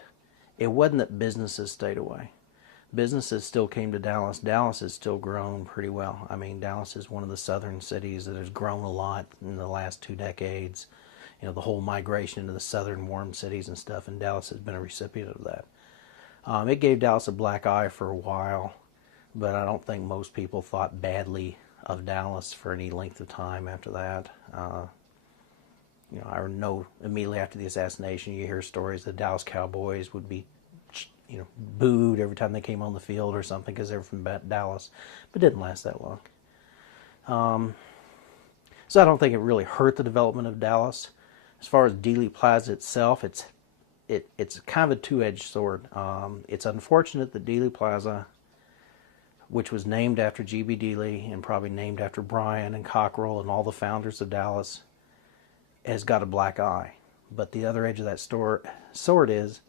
it wasn't that businesses stayed away. Businesses still came to Dallas. Dallas has still grown pretty well. I mean, Dallas is one of the southern cities that has grown a lot in the last 2 decades. You know, the whole migration into the southern warm cities and stuff, and Dallas has been a recipient of that. It gave Dallas a black eye for a while, but I don't think most people thought badly of Dallas for any length of time after that. You know, I know immediately after the assassination, you hear stories that Dallas Cowboys would be, you know, booed every time they came on the field or something because they were from Dallas, but it didn't last that long. So I don't think it really hurt the development of Dallas. As far as Dealey Plaza itself, it's kind of a two-edged sword. It's unfortunate that Dealey Plaza, which was named after G.B. Dealey and probably named after Bryan and Cockrell and all the founders of Dallas, has got a black eye. But the other edge of that sword is,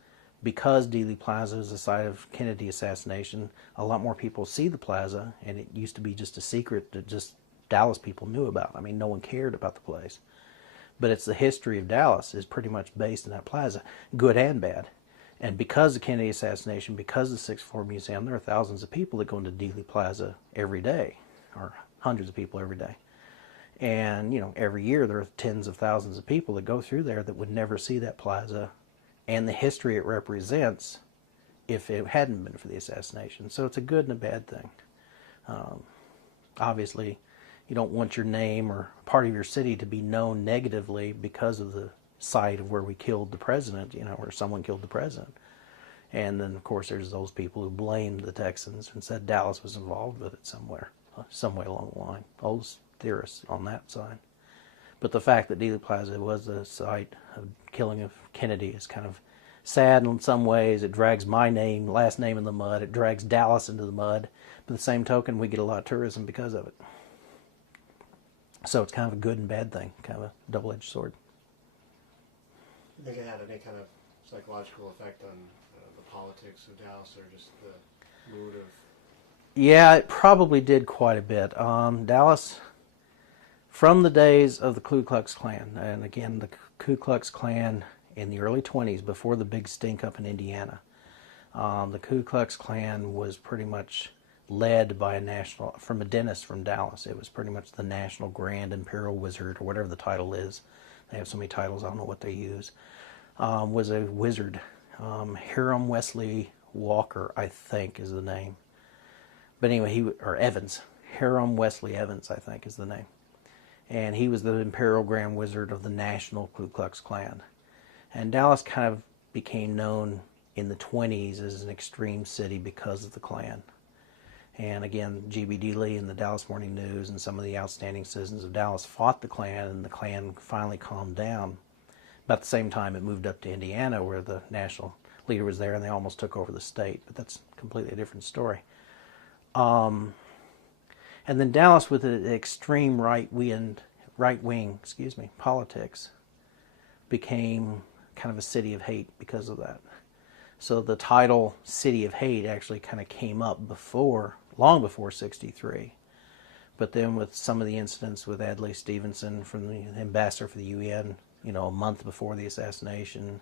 because Dealey Plaza is the site of Kennedy assassination, a lot more people see the plaza, and it used to be just a secret that just Dallas people knew about. I mean, no one cared about the place. But it's the history of Dallas is pretty much based in that plaza, good and bad. And because of the Kennedy assassination, because of the 6-4 Museum, there are thousands of people that go into Dealey Plaza every day, or hundreds of people every day. And, you know, every year there are tens of thousands of people that go through there that would never see that plaza and the history it represents if it hadn't been for the assassination. So it's a good and a bad thing. Obviously, you don't want your name or part of your city to be known negatively because of the site of where we killed the president, you know, where someone killed the president. And then, of course, there's those people who blamed the Texans and said Dallas was involved with it somewhere, some way along the line. Those theorists on that side. But the fact that Dealey Plaza was the site of killing of Kennedy is kind of sad in some ways. It drags my name, last name in the mud. It drags Dallas into the mud. But the same token, we get a lot of tourism because of it. So it's kind of a good and bad thing, kind of a double-edged sword. Do you think it had any kind of psychological effect on the politics of Dallas, or just the mood of... Yeah, it probably did quite a bit. Dallas, from the days of the Ku Klux Klan, and again, the Ku Klux Klan in the early 20s, before the big stink up in Indiana, the Ku Klux Klan was pretty much led by a dentist from Dallas. It was pretty much the National Grand Imperial Wizard, or whatever the title is. They have so many titles, I don't know what they use. Was a wizard. Hiram Wesley Walker, I think, is the name. But anyway, Evans. Hiram Wesley Evans, I think, is the name. And he was the Imperial Grand Wizard of the National Ku Klux Klan. And Dallas kind of became known in the 20s as an extreme city because of the Klan. And again, G.B. Dealey and the Dallas Morning News and some of the outstanding citizens of Dallas fought the Klan, and the Klan finally calmed down. About the same time, it moved up to Indiana, where the national leader was there, and they almost took over the state. But that's completely a different story. And then Dallas, with the extreme right-wing politics, became kind of a city of hate because of that. So the title City of Hate actually kind of came up long before '63. But then with some of the incidents with Adlai Stevenson, from the ambassador for the UN, you know, a month before the assassination,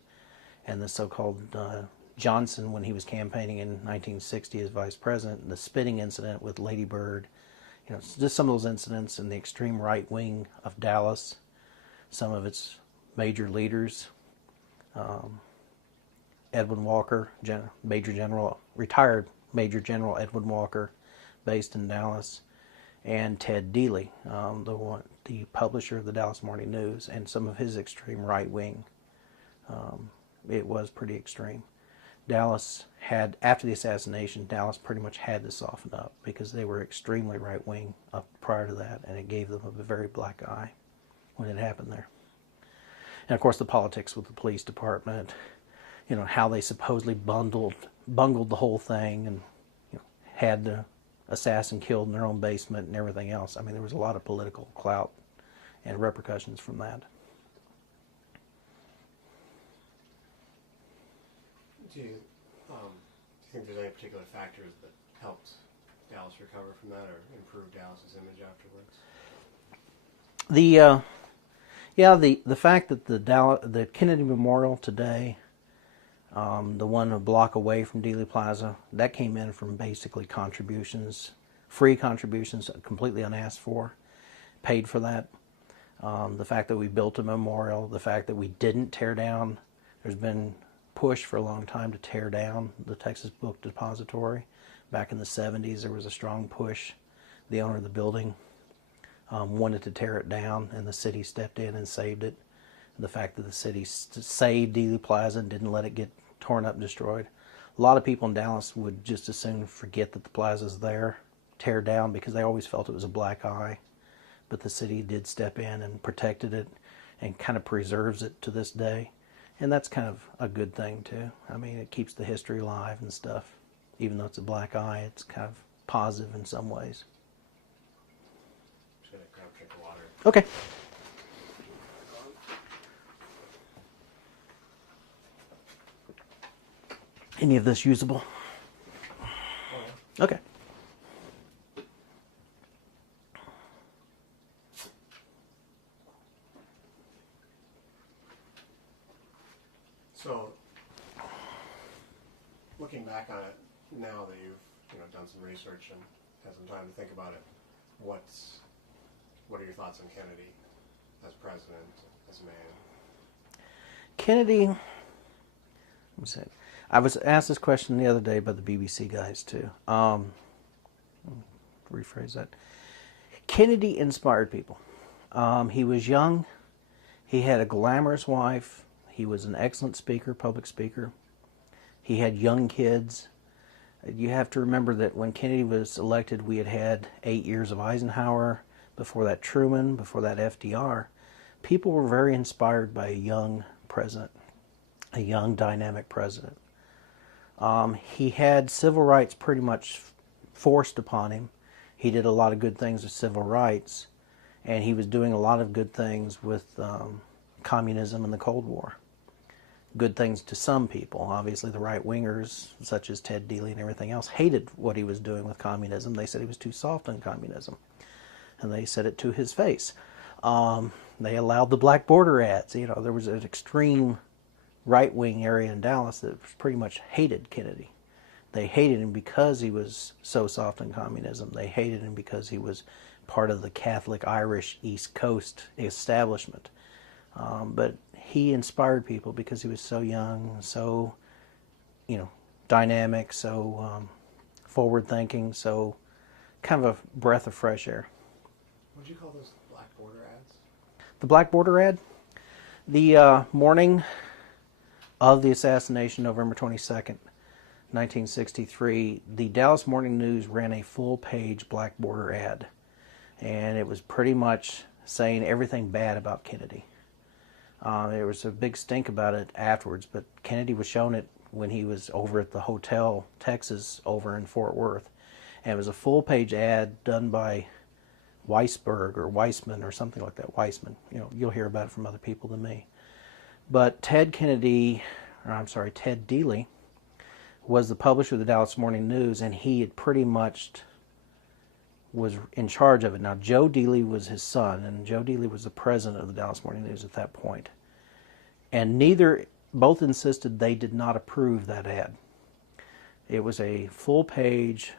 and the so-called Johnson, when he was campaigning in 1960 as vice president, and the spitting incident with Lady Bird, you know, just some of those incidents in the extreme right wing of Dallas, some of its major leaders, Edwin Walker, retired Major General Edwin Walker, based in Dallas, and Ted Dealey, the publisher of the Dallas Morning News, and some of his extreme right wing. It was pretty extreme. Dallas had, after the assassination, Dallas pretty much had to soften up because they were extremely right wing up prior to that, and it gave them a very black eye when it happened there. And of course, the politics with the police department, you know, how they supposedly bungled the whole thing, and you know, had the assassin killed in their own basement and everything else. I mean, there was a lot of political clout and repercussions from that. Do you think there's any particular factors that helped Dallas recover from that or improve Dallas's image afterwards? The fact that the Kennedy Memorial today, the one a block away from Dealey Plaza, that came in from basically contributions, free contributions, completely unasked for, paid for that. The fact that we built a memorial, the fact that we didn't tear down, there's been push for a long time to tear down the Texas Book Depository. Back in the 70s, there was a strong push. The owner of the building wanted to tear it down, and the city stepped in and saved it. The fact that the city saved Dealey Plaza and didn't let it get torn up and destroyed. A lot of people in Dallas would just as soon forget that the plaza's there, tear down, because they always felt it was a black eye. But the city did step in and protected it and kind of preserves it to this day. And that's kind of a good thing too. I mean, it keeps the history alive and stuff. Even though it's a black eye, it's kind of positive in some ways. Just gonna grab a drink of water. Okay. Any of this usable? Okay. So, looking back on it now that you've done some research and had some time to think about it, what are your thoughts on Kennedy as president, as a man? Kennedy, let me see. I was asked this question the other day by the BBC guys too. Rephrase that. Kennedy inspired people. He was young. He had a glamorous wife. He was an excellent speaker, public speaker. He had young kids. You have to remember that when Kennedy was elected, we had had 8 years of Eisenhower, before that Truman, before that FDR. People were very inspired by a young president, a young dynamic president. He had civil rights pretty much forced upon him. He did a lot of good things with civil rights, and he was doing a lot of good things with communism and the Cold War. Good things to some people. Obviously the right-wingers, such as Ted Dealey and everything else, hated what he was doing with communism. They said he was too soft on communism, and they said it to his face. They allowed the black border ads. There was an extreme right-wing area in Dallas that pretty much hated Kennedy. They hated him because he was so soft on communism. They hated him because he was part of the Catholic Irish East Coast establishment. But he inspired people because he was so young, so, dynamic, so forward-thinking, so kind of a breath of fresh air. What would you call those black border ads? The black border ad? The morning of the assassination, November 22nd, 1963, the Dallas Morning News ran a full-page black border ad. And it was pretty much saying everything bad about Kennedy. There was a big stink about it afterwards, but Kennedy was shown it when he was over at the Hotel Texas over in Fort Worth. And it was a full-page ad done by Weisberg or Weissman or something like that. Weissman. You'll hear about it from other people than me. But Ted Dealey was the publisher of the Dallas Morning News, and he had pretty much was in charge of it. Now, Joe Dealey was his son, and Joe Dealey was the president of the Dallas Morning News at that point. And both insisted they did not approve that ad. It was a full-page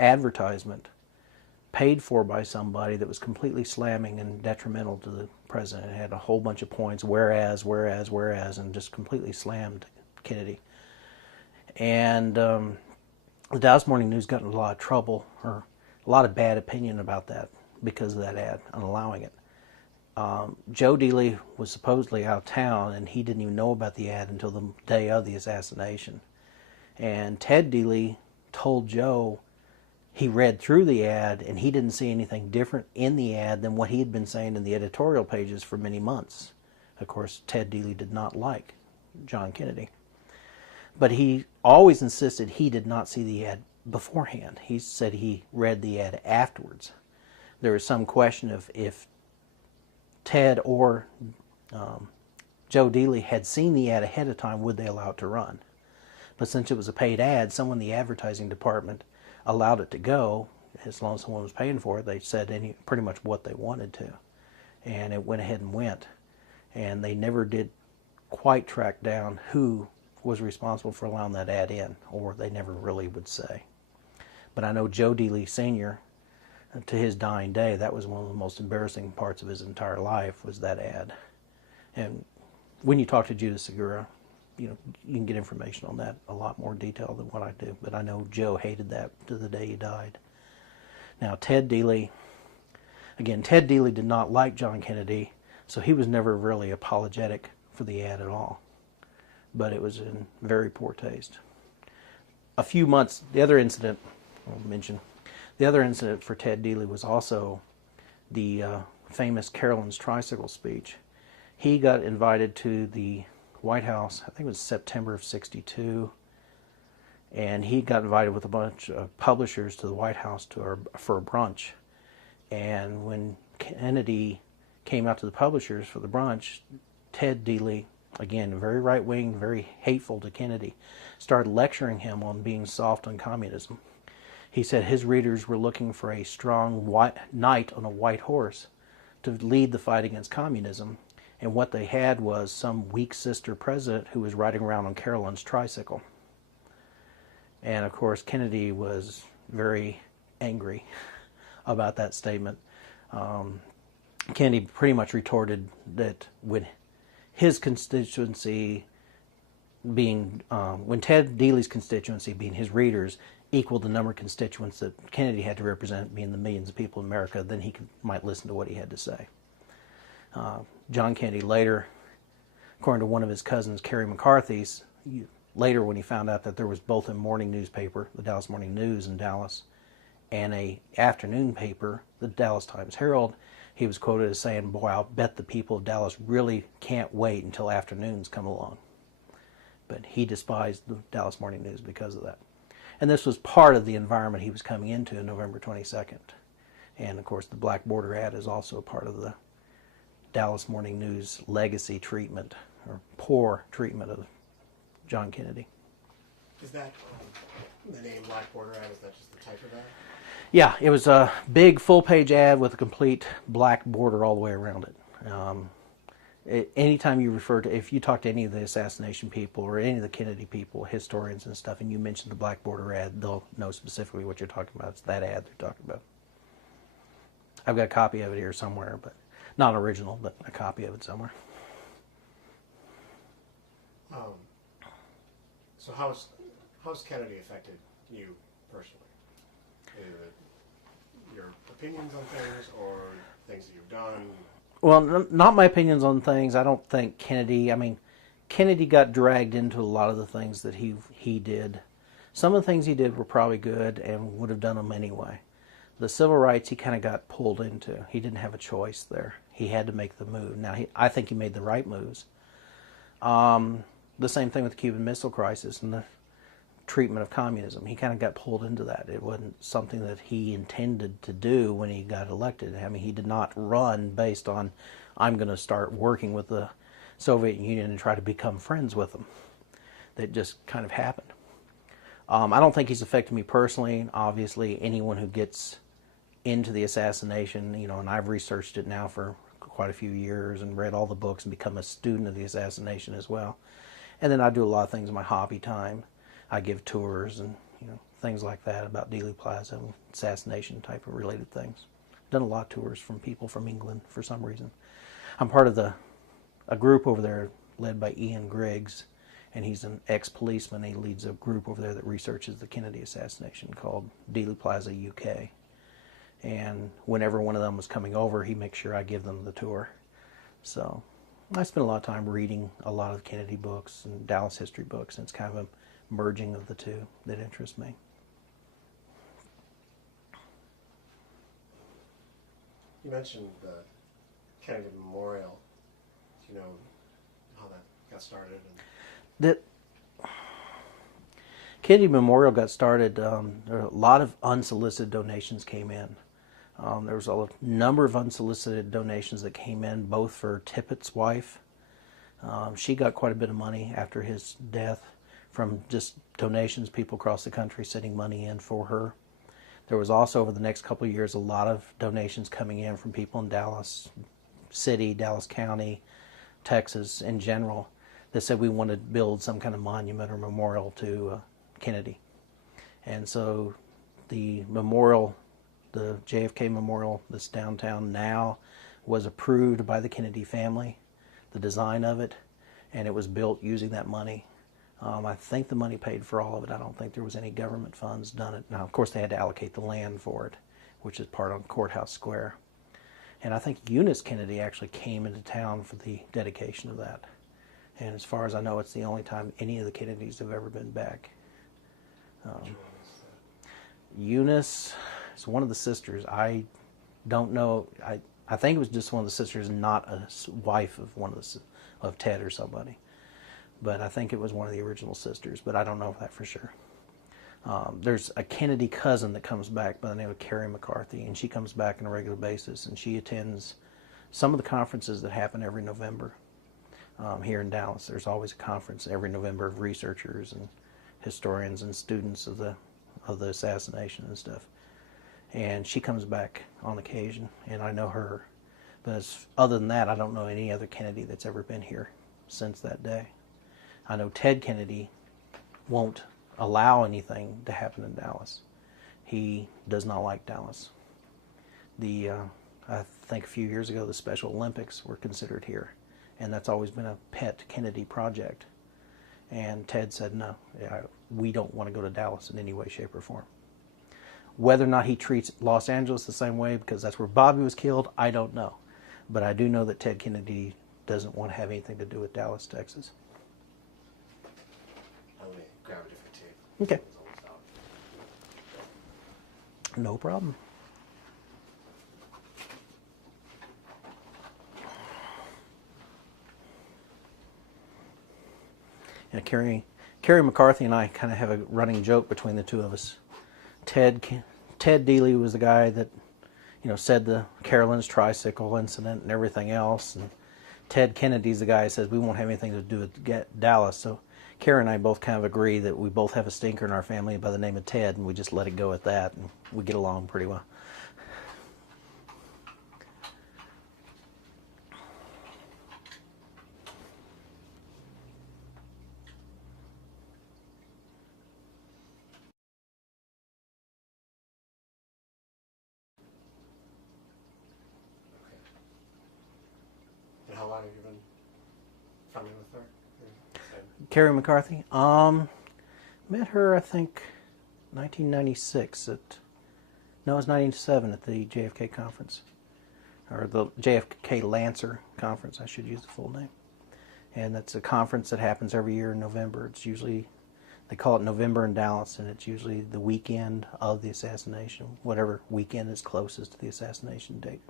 advertisement paid for by somebody that was completely slamming and detrimental to the president. It had a whole bunch of points, whereas, and just completely slammed Kennedy. And the Dallas Morning News got in a lot of trouble, or a lot of bad opinion about that because of that ad and allowing it. Joe Dealey was supposedly out of town, and he didn't even know about the ad until the day of the assassination. And Ted Dealey told Joe he read through the ad, and he didn't see anything different in the ad than what he had been saying in the editorial pages for many months. Of course, Ted Dealey did not like John Kennedy. But he always insisted he did not see the ad beforehand. He said he read the ad afterwards. There was some question of if Ted or Joe Dealey had seen the ad ahead of time, would they allow it to run? But since it was a paid ad, someone in the advertising department allowed it to go. As long as someone was paying for it, they said pretty much what they wanted to. And it went ahead and went. And they never did quite track down who was responsible for allowing that ad in, or they never really would say. But I know Joe Dealey Sr., to his dying day, that was one of the most embarrassing parts of his entire life, was that ad. And when you talk to Judas Segura, you can get information on that a lot more detail than what I do. But I know Joe hated that to the day he died. Now, Ted Dealey did not like John Kennedy, so he was never really apologetic for the ad at all. But it was in very poor taste. The other incident for Ted Dealey was also the famous Carolyn's tricycle speech. He got invited to the White House, I think it was September of '62, and he got invited with a bunch of publishers to the White House for a brunch. And when Kennedy came out to the publishers for the brunch, Ted Dealey, again, very right-wing, very hateful to Kennedy, started lecturing him on being soft on communism. He said his readers were looking for a strong knight on a white horse to lead the fight against communism, and what they had was some weak sister president who was riding around on Carolyn's tricycle. And of course, Kennedy was very angry about that statement. Kennedy pretty much retorted that when his constituency when Ted Dealey's constituency, being his readers, equaled the number of constituents that Kennedy had to represent, being the millions of people in America, then he might listen to what he had to say. John Kennedy later, according to one of his cousins, Kerry McCarthy's, later when he found out that there was both a morning newspaper, the Dallas Morning News in Dallas, and a afternoon paper, the Dallas Times-Herald, he was quoted as saying, "Boy, I'll bet the people of Dallas really can't wait until afternoons come along." But he despised the Dallas Morning News because of that. And this was part of the environment he was coming into on November 22nd. And of course, the black border ad is also a part of the Dallas Morning News legacy treatment, or poor treatment of John Kennedy. Is that the name Black Border ad? Is that just the type of ad? Yeah, it was a big full-page ad with a complete black border all the way around it. Anytime you if you talk to any of the assassination people or any of the Kennedy people, historians and stuff, and you mention the black border ad, they'll know specifically what you're talking about. It's that ad they're talking about. I've got a copy of it here somewhere, but not original, but a copy of it somewhere. So how's Kennedy affected you personally? Your opinions on things or things that you've done? Well, not my opinions on things. I don't think Kennedy got dragged into a lot of the things that he did. Some of the things he did were probably good and would have done them anyway. The civil rights he kind of got pulled into. He didn't have a choice there. He had to make the move. Now, I think he made the right moves. The same thing with the Cuban Missile Crisis and the treatment of communism. He kind of got pulled into that. It wasn't something that he intended to do when he got elected. I mean, he did not run based on, I'm going to start working with the Soviet Union and try to become friends with them. That just kind of happened. I don't think he's affected me personally. Obviously, anyone who gets into the assassination, and I've researched it now for quite a few years and read all the books and become a student of the assassination as well. And then I do a lot of things in my hobby time. I give tours and things like that about Dealey Plaza and assassination type of related things. I've done a lot of tours from people from England for some reason. I'm part of a group over there led by Ian Griggs, and he's an ex-policeman. He leads a group over there that researches the Kennedy assassination called Dealey Plaza UK. And whenever one of them was coming over, he makes sure I give them the tour. So I spend a lot of time reading a lot of Kennedy books and Dallas history books, and it's kind of a merging of the two that interests me. You mentioned the Kennedy Memorial. Do you know how that got started? The Kennedy Memorial got started, there were a lot of unsolicited donations came in. There was a number of unsolicited donations that came in, both for Tippett's wife. She got quite a bit of money after his death from just donations, people across the country sending money in for her. There was also, over the next couple of years, a lot of donations coming in from people in Dallas City, Dallas County, Texas in general, that said we want to build some kind of monument or memorial to Kennedy. And so the memorial, the JFK Memorial that's downtown now, was approved by the Kennedy family, the design of it, and it was built using that money. I think the money paid for all of it. I don't think there was any government funds done it. Now, of course, they had to allocate the land for it, which is part on Courthouse Square. And I think Eunice Kennedy actually came into town for the dedication of that. And as far as I know, it's the only time any of the Kennedys have ever been back. Eunice is one of the sisters. I don't know. I think it was just one of the sisters, not a wife of one of Ted or somebody. But I think it was one of the original sisters, but I don't know that for sure. There's a Kennedy cousin that comes back by the name of Carrie McCarthy, and she comes back on a regular basis, and she attends some of the conferences that happen every November here in Dallas. There's always a conference every November of researchers and historians and students of the assassination and stuff. And she comes back on occasion, and I know her. But other than that, I don't know any other Kennedy that's ever been here since that day. I know Ted Kennedy won't allow anything to happen in Dallas. He does not like Dallas. I think a few years ago the Special Olympics were considered here, and that's always been a pet Kennedy project. And Ted said, no, we don't want to go to Dallas in any way, shape, or form. Whether or not he treats Los Angeles the same way, because that's where Bobby was killed, I don't know. But I do know that Ted Kennedy doesn't want to have anything to do with Dallas, Texas. Grab a different tape. Okay. No problem. Yeah, Carrie McCarthy and I kind of have a running joke between the two of us. Ted Dealey was the guy that, said the Carolyn's tricycle incident and everything else, and Ted Kennedy's the guy who says we won't have anything to do with Dallas. So Karen and I both kind of agree that we both have a stinker in our family by the name of Ted, and we just let it go at that, and we get along pretty well. Okay. And how long have you been friendly with her? Carrie McCarthy? Met her, I think, 1996 it was 1997 at the JFK conference. Or the JFK Lancer conference, I should use the full name. And that's a conference that happens every year in November. It's usually, they call it November in Dallas, and it's usually the weekend of the assassination, whatever weekend is closest to the assassination date.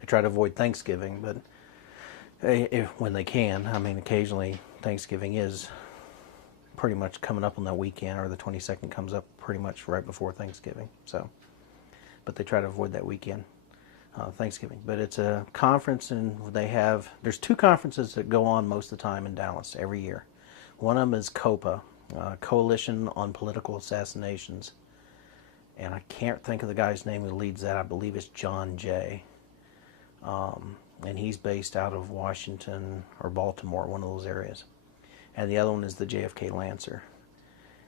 They try to avoid Thanksgiving, but when they can. I mean, occasionally Thanksgiving is pretty much coming up on that weekend, or the 22nd comes up pretty much right before Thanksgiving. So, but they try to avoid that weekend, Thanksgiving. But it's a conference, and there's two conferences that go on most of the time in Dallas every year. One of them is COPA, Coalition on Political Assassinations, and I can't think of the guy's name who leads that. I believe it's John Jay. And he's based out of Washington or Baltimore, one of those areas. And the other one is the JFK Lancer.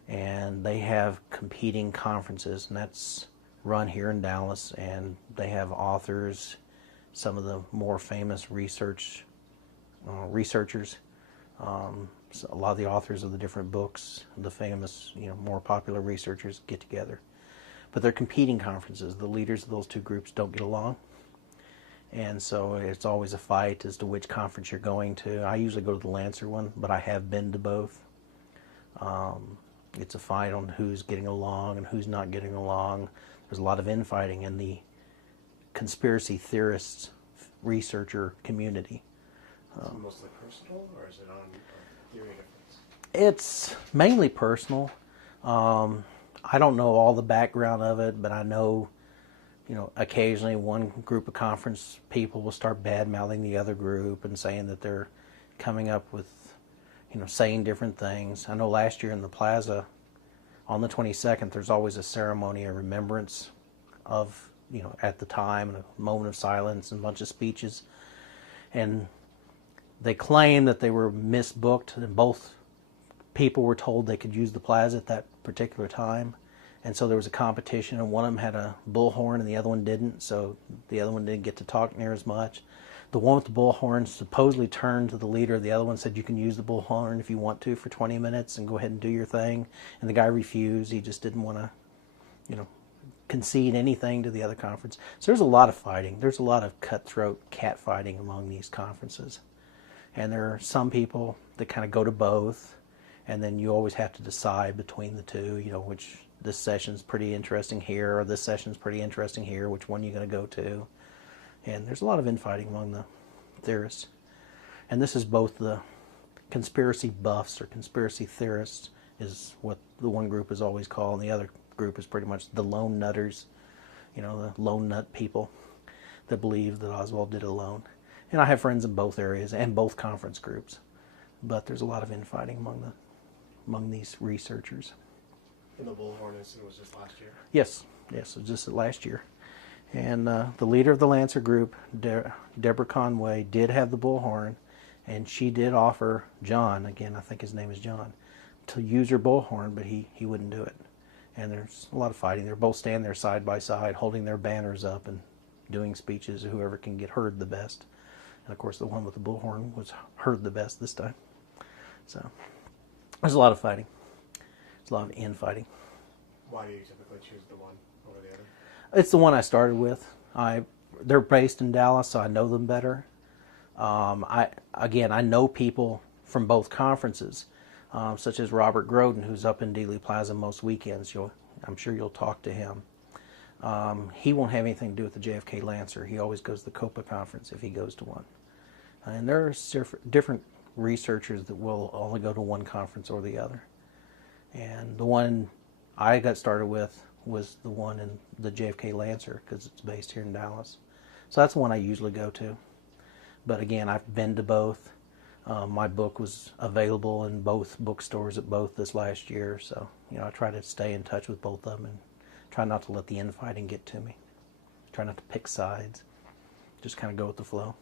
And they have competing conferences, and that's run here in Dallas, and they have authors, some of the more famous researchers. So a lot of the authors of the different books, the famous, more popular researchers get together. But they're competing conferences. The leaders of those two groups don't get along. And so it's always a fight as to which conference you're going to. I usually go to the Lancer one, but I have been to both. It's a fight on who's getting along and who's not getting along. There's a lot of infighting in the conspiracy theorists, researcher community. Is it mostly personal, or is it on theory difference? It's mainly personal. I don't know all the background of it, but I know, occasionally one group of conference people will start bad-mouthing the other group and saying that they're coming up with, saying different things. I know last year in the plaza, on the 22nd, there's always a ceremony of remembrance of, at the time, and a moment of silence and a bunch of speeches. And they claim that they were misbooked, and both people were told they could use the plaza at that particular time. And so there was a competition, and one of them had a bullhorn and the other one didn't, so the other one didn't get to talk near as much. The one with the bullhorn supposedly turned to the leader. The other one said, you can use the bullhorn if you want to for 20 minutes and go ahead and do your thing. And the guy refused. He just didn't want to, concede anything to the other conference. So there's a lot of fighting. There's a lot of cutthroat cat fighting among these conferences. And there are some people that kind of go to both, and then you always have to decide between the two, which this session's pretty interesting here, or this session's pretty interesting here, which one you're going to go to. And there's a lot of infighting among the theorists. And this is both the conspiracy buffs or conspiracy theorists, is what the one group is always called, and the other group is pretty much the lone nutters, the lone nut people that believe that Oswald did it alone. And I have friends in both areas and both conference groups, but there's a lot of infighting among these researchers. And the bullhorn incident was just last year? Yes, it was just last year. And the leader of the Lancer group, Deborah Conway, did have the bullhorn, and she did offer John, again I think his name is John, to use her bullhorn, but he wouldn't do it. And there's a lot of fighting. They're both standing there side by side, holding their banners up and doing speeches, whoever can get heard the best. And of course the one with the bullhorn was heard the best this time. So there's a lot of fighting. There's a lot of infighting. Why do you typically choose the one over the other? It's the one I started with. They're based in Dallas, so I know them better. I know people from both conferences, such as Robert Groden, who's up in Dealey Plaza most weekends. I'm sure you'll talk to him. He won't have anything to do with the JFK Lancer. He always goes to the COPA conference if he goes to one. And there are different researchers that will only go to one conference or the other. And the one I got started with was the one in the JFK Lancer, because it's based here in Dallas. So that's the one I usually go to. But again, I've been to both. My book was available in both bookstores at both this last year, so I try to stay in touch with both of them and try not to let the infighting get to me. Try not to pick sides. Just kind of go with the flow.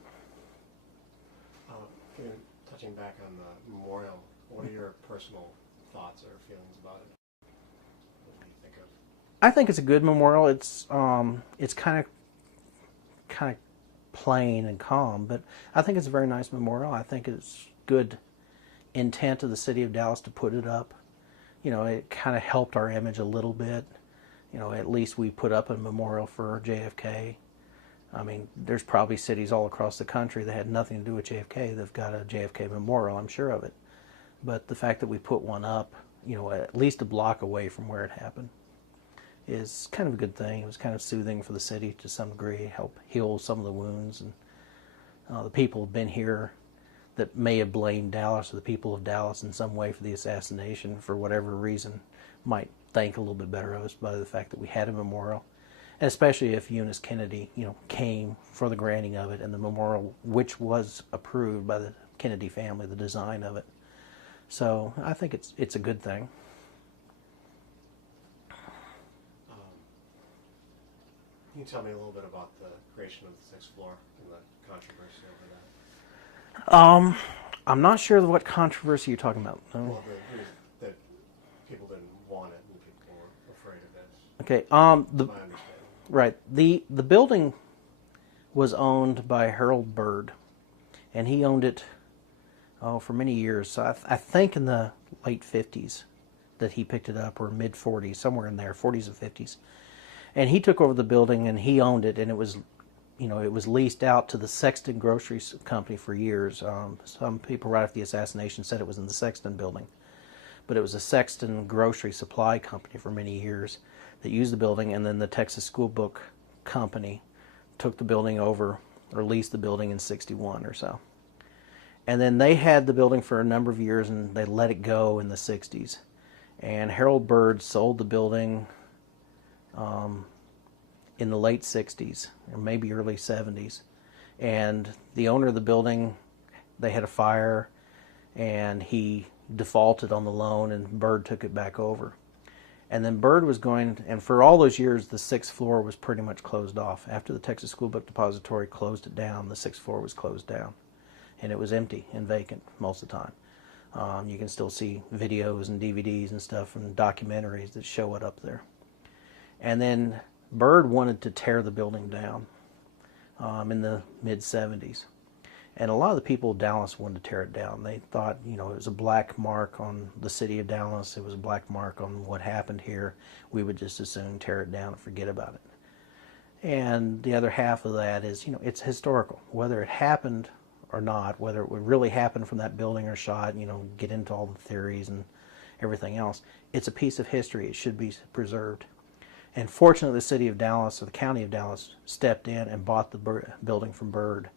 Touching back on the memorial, what are your personal thoughts or feelings about it? What do you think of? I think it's a good memorial. It's kind of plain and calm, but I think it's a very nice memorial. I think it's good intent of the city of Dallas to put it up. It kind of helped our image a little bit. At least we put up a memorial for JFK. I mean, there's probably cities all across the country that had nothing to do with JFK that've got a JFK memorial, I'm sure of it. But the fact that we put one up, at least a block away from where it happened, is kind of a good thing. It was kind of soothing for the city to some degree, help heal some of the wounds. And the people who have been here that may have blamed Dallas or the people of Dallas in some way for the assassination for whatever reason might think a little bit better of us by the fact that we had a memorial. And especially if Eunice Kennedy, came for the granting of it, and the memorial, which was approved by the Kennedy family, the design of it. So I think it's a good thing. Can you tell me a little bit about the creation of the 6th floor and the controversy over that? I'm not sure what controversy you're talking about. Well, that people didn't want it and people were afraid of it. Okay. My understanding. Right. The building was owned by Harold Byrd, and he owned it for many years. So I think in the late 50s that he picked it up, or mid 40s, somewhere in there, 40s and 50s. And he took over the building and he owned it, and it was leased out to the Sexton Grocery Company for years. Some people right after the assassination said it was in the Sexton building, but it was a Sexton Grocery Supply Company for many years that used the building, and then the Texas School Book Company took the building over, or leased the building in '61 or so. And then they had the building for a number of years, and they let it go in the 60s. And Harold Byrd sold the building in the late 60s, or maybe early 70s. And the owner of the building, they had a fire, and he defaulted on the loan, and Byrd took it back over. And then Byrd was going, and for all those years, the 6th floor was pretty much closed off. After the Texas School Book Depository closed it down, the 6th floor was closed down. And it was empty and vacant most of the time. You can still see videos and DVDs and stuff and documentaries that show it up there. And then Byrd wanted to tear the building down in the mid-70s. And a lot of the people of Dallas wanted to tear it down. They thought, it was a black mark on the city of Dallas. It was a black mark on what happened here. We would just as soon tear it down and forget about it. And the other half of that is, it's historical. Whether it happened or not, whether it would really happen from that building or shot, get into all the theories and everything else. It's a piece of history. It should be preserved. And fortunately, the city of Dallas, or the county of Dallas, stepped in and bought the building from Byrd.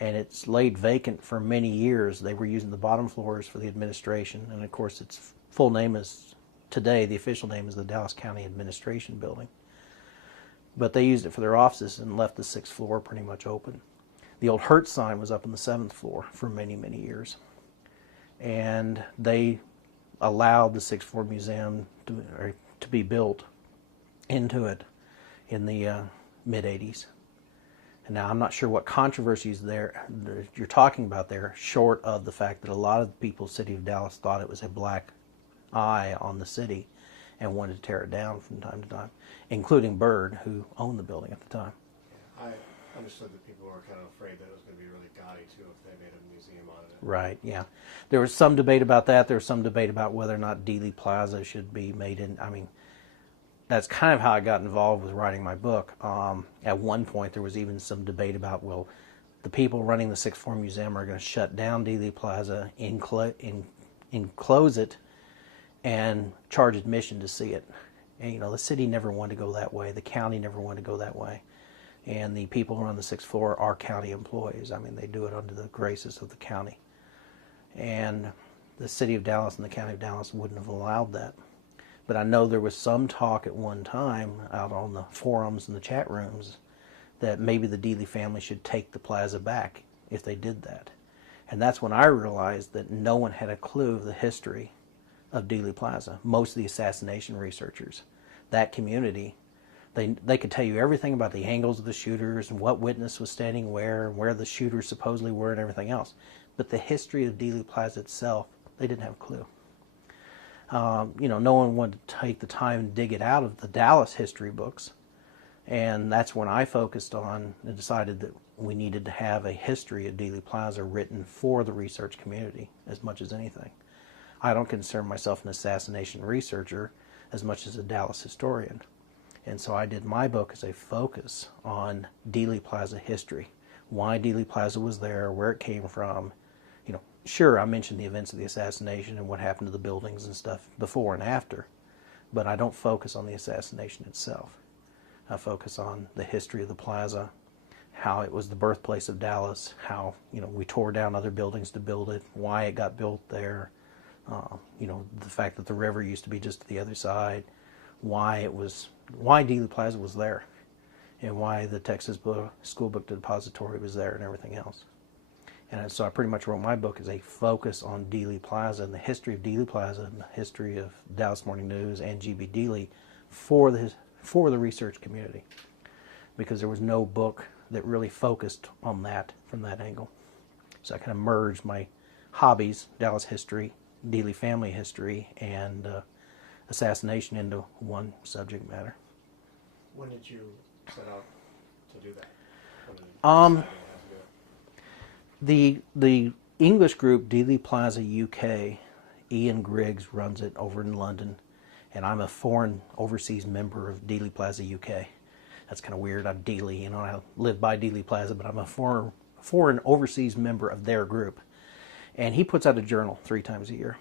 And it's laid vacant for many years. They were using the bottom floors for the administration. And of course, its full name is, today, the official name is the Dallas County Administration Building. But they used it for their offices and left the 6th floor pretty much open. The old Hertz sign was up on the 7th floor for many, many years. And they allowed the 6th floor museum to be built into it in the mid-80s. And now I'm not sure what controversies you're talking about there, short of the fact that a lot of the people in the city of Dallas thought it was a black eye on the city and wanted to tear it down from time to time, including Byrd, who owned the building at the time. Yeah, I understood that people were kind of afraid that it was going to be really gaudy, too, if they made a museum out of it. Right, yeah. There was some debate about that. There was some debate about whether or not Dealey Plaza should be made in, that's kind of how I got involved with writing my book. At one point, there was even some debate about, well, the people running the 6th floor museum are going to shut down Dealey Plaza, enclose it, and charge admission to see it. And, the city never wanted to go that way. The county never wanted to go that way. And the people who are on the 6th floor are county employees. They do it under the graces of the county. And the city of Dallas and the county of Dallas wouldn't have allowed that. But I know there was some talk at one time out on the forums and the chat rooms that maybe the Dealey family should take the plaza back if they did that. And that's when I realized that no one had a clue of the history of Dealey Plaza. Most of the assassination researchers, that community, they could tell you everything about the angles of the shooters and what witness was standing where the shooters supposedly were and everything else. But the history of Dealey Plaza itself, they didn't have a clue. No one wanted to take the time and dig it out of the Dallas history books. And that's when I focused on and decided that we needed to have a history of Dealey Plaza written for the research community as much as anything. I don't consider myself an assassination researcher as much as a Dallas historian. And so I did my book as a focus on Dealey Plaza history. Why Dealey Plaza was there, where it came from. Sure, I mentioned the events of the assassination and what happened to the buildings and stuff before and after, but I don't focus on the assassination itself. I focus on the history of the plaza, how it was the birthplace of Dallas, how we tore down other buildings to build it, why it got built there, the fact that the river used to be just to the other side, why Dealey Plaza was there, and why the Texas School Book Depository was there and everything else. And so I pretty much wrote my book as a focus on Dealey Plaza and the history of Dealey Plaza and the history of Dallas Morning News and G.B. Dealey for the research community, because there was no book that really focused on that from that angle. So I kind of merged my hobbies, Dallas history, Dealey family history, and assassination into one subject matter. When did you set out to do that? When did you decide you had to do it? The English group Dealey Plaza UK, Ian Griggs runs it over in London, and I'm a foreign overseas member of Dealey Plaza UK. That's kind of weird. I'm Dealey, I live by Dealey Plaza, but I'm a foreign overseas member of their group. And he puts out a journal 3 times a year.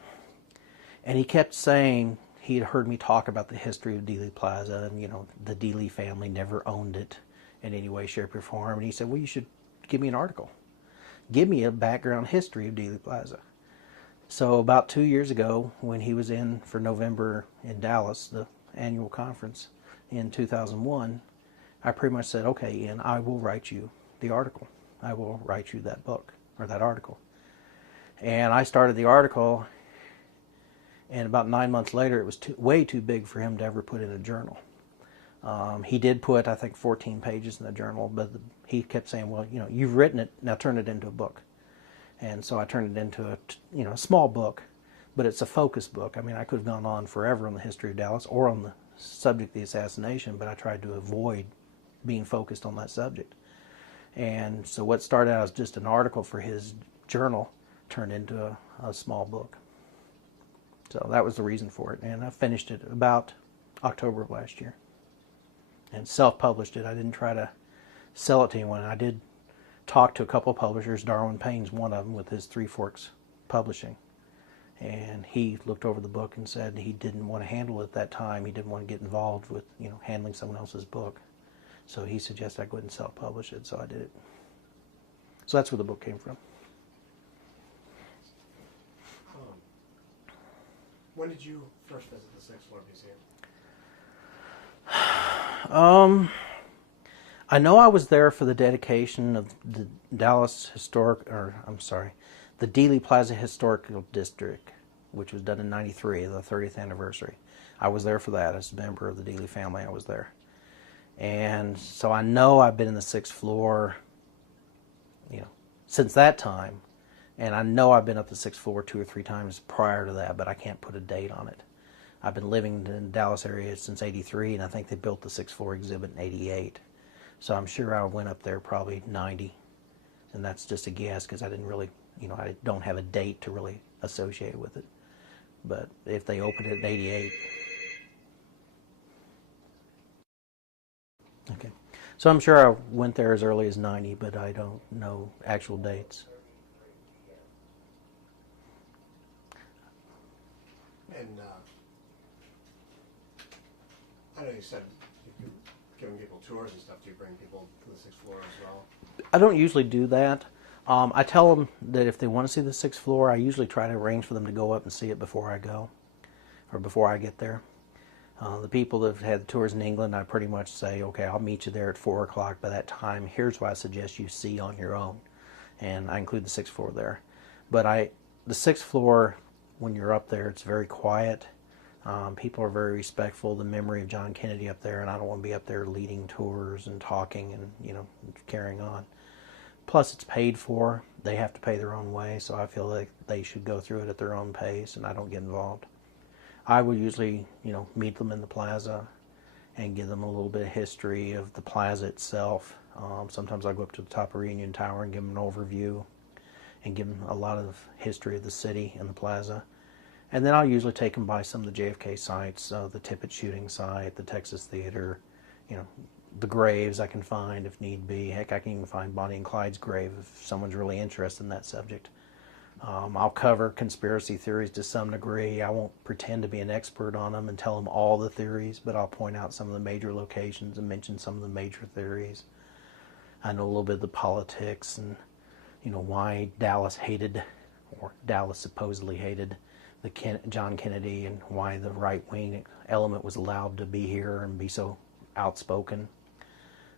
And he kept saying he had heard me talk about the history of Dealey Plaza, and the Dealey family never owned it in any way, shape, or form. And he said, well, you should give me an article. Give me a background history of Dealey Plaza. So about 2 years ago, when he was in for November in Dallas, the annual conference in 2001, I pretty much said, okay, Ian, I will write you the article. I will write you that book, or that article. And I started the article, and about 9 months later, it was way too big for him to ever put in a journal. He did put, I think, 14 pages in the journal, but he kept saying, well, you've written it, now turn it into a book. And so I turned it into a small book, but it's a focus book. I mean, I could have gone on forever on the history of Dallas or on the subject of the assassination, but I tried to avoid being focused on that subject. And so what started out as just an article for his journal turned into a small book. So that was the reason for it. And I finished it about October of last year. And self-published it. I didn't try to sell it to anyone. I did talk to a couple of publishers. Darwin Payne's one of them with his Three Forks Publishing. And he looked over the book and said he didn't want to handle it at that time. He didn't want to get involved with, handling someone else's book. So he suggested I go ahead and self-publish it, so I did it. So that's where the book came from. When did you first visit the Sixth Floor Museum? I know I was there for the dedication of the the Dealey Plaza Historical District, which was done in '93, the 30th anniversary. I was there for that as a member of the Dealey family. I was there. And so I know I've been in the sixth floor, since that time. And I know I've been up the sixth floor 2 or 3 times prior to that, but I can't put a date on it. I've been living in the Dallas area since '83, and I think they built the sixth floor exhibit in '88. So I'm sure I went up there probably '90, and that's just a guess because I didn't really, I don't have a date to really associate with it. But if they opened it in '88. Okay. So I'm sure I went there as early as '90, but I don't know actual dates. And I know you said you're giving people tours and stuff. Do you bring people to the sixth floor as well? I don't usually do that. I tell them that if they want to see the sixth floor, I usually try to arrange for them to go up and see it before I go, or before I get there. The people that have had the tours in England, I pretty much say, okay, I'll meet you there at 4 o'clock. By that time, here's what I suggest you see on your own. And I include the sixth floor there. But the sixth floor, when you're up there, it's very quiet. People are very respectful of the memory of John Kennedy up there, and I don't want to be up there leading tours and talking and, carrying on. Plus, it's paid for. They have to pay their own way, so I feel like they should go through it at their own pace, and I don't get involved. I would usually, meet them in the plaza and give them a little bit of history of the plaza itself. Sometimes I go up to the top of Reunion Tower and give them an overview and give them a lot of history of the city and the plaza. And then I'll usually take them by some of the JFK sites, the Tippit shooting site, the Texas Theater, the graves I can find if need be. Heck, I can even find Bonnie and Clyde's grave if someone's really interested in that subject. I'll cover conspiracy theories to some degree. I won't pretend to be an expert on them and tell them all the theories, but I'll point out some of the major locations and mention some of the major theories. I know a little bit of the politics and, why Dallas hated, or Dallas supposedly hated, John Kennedy, and why the right-wing element was allowed to be here and be so outspoken.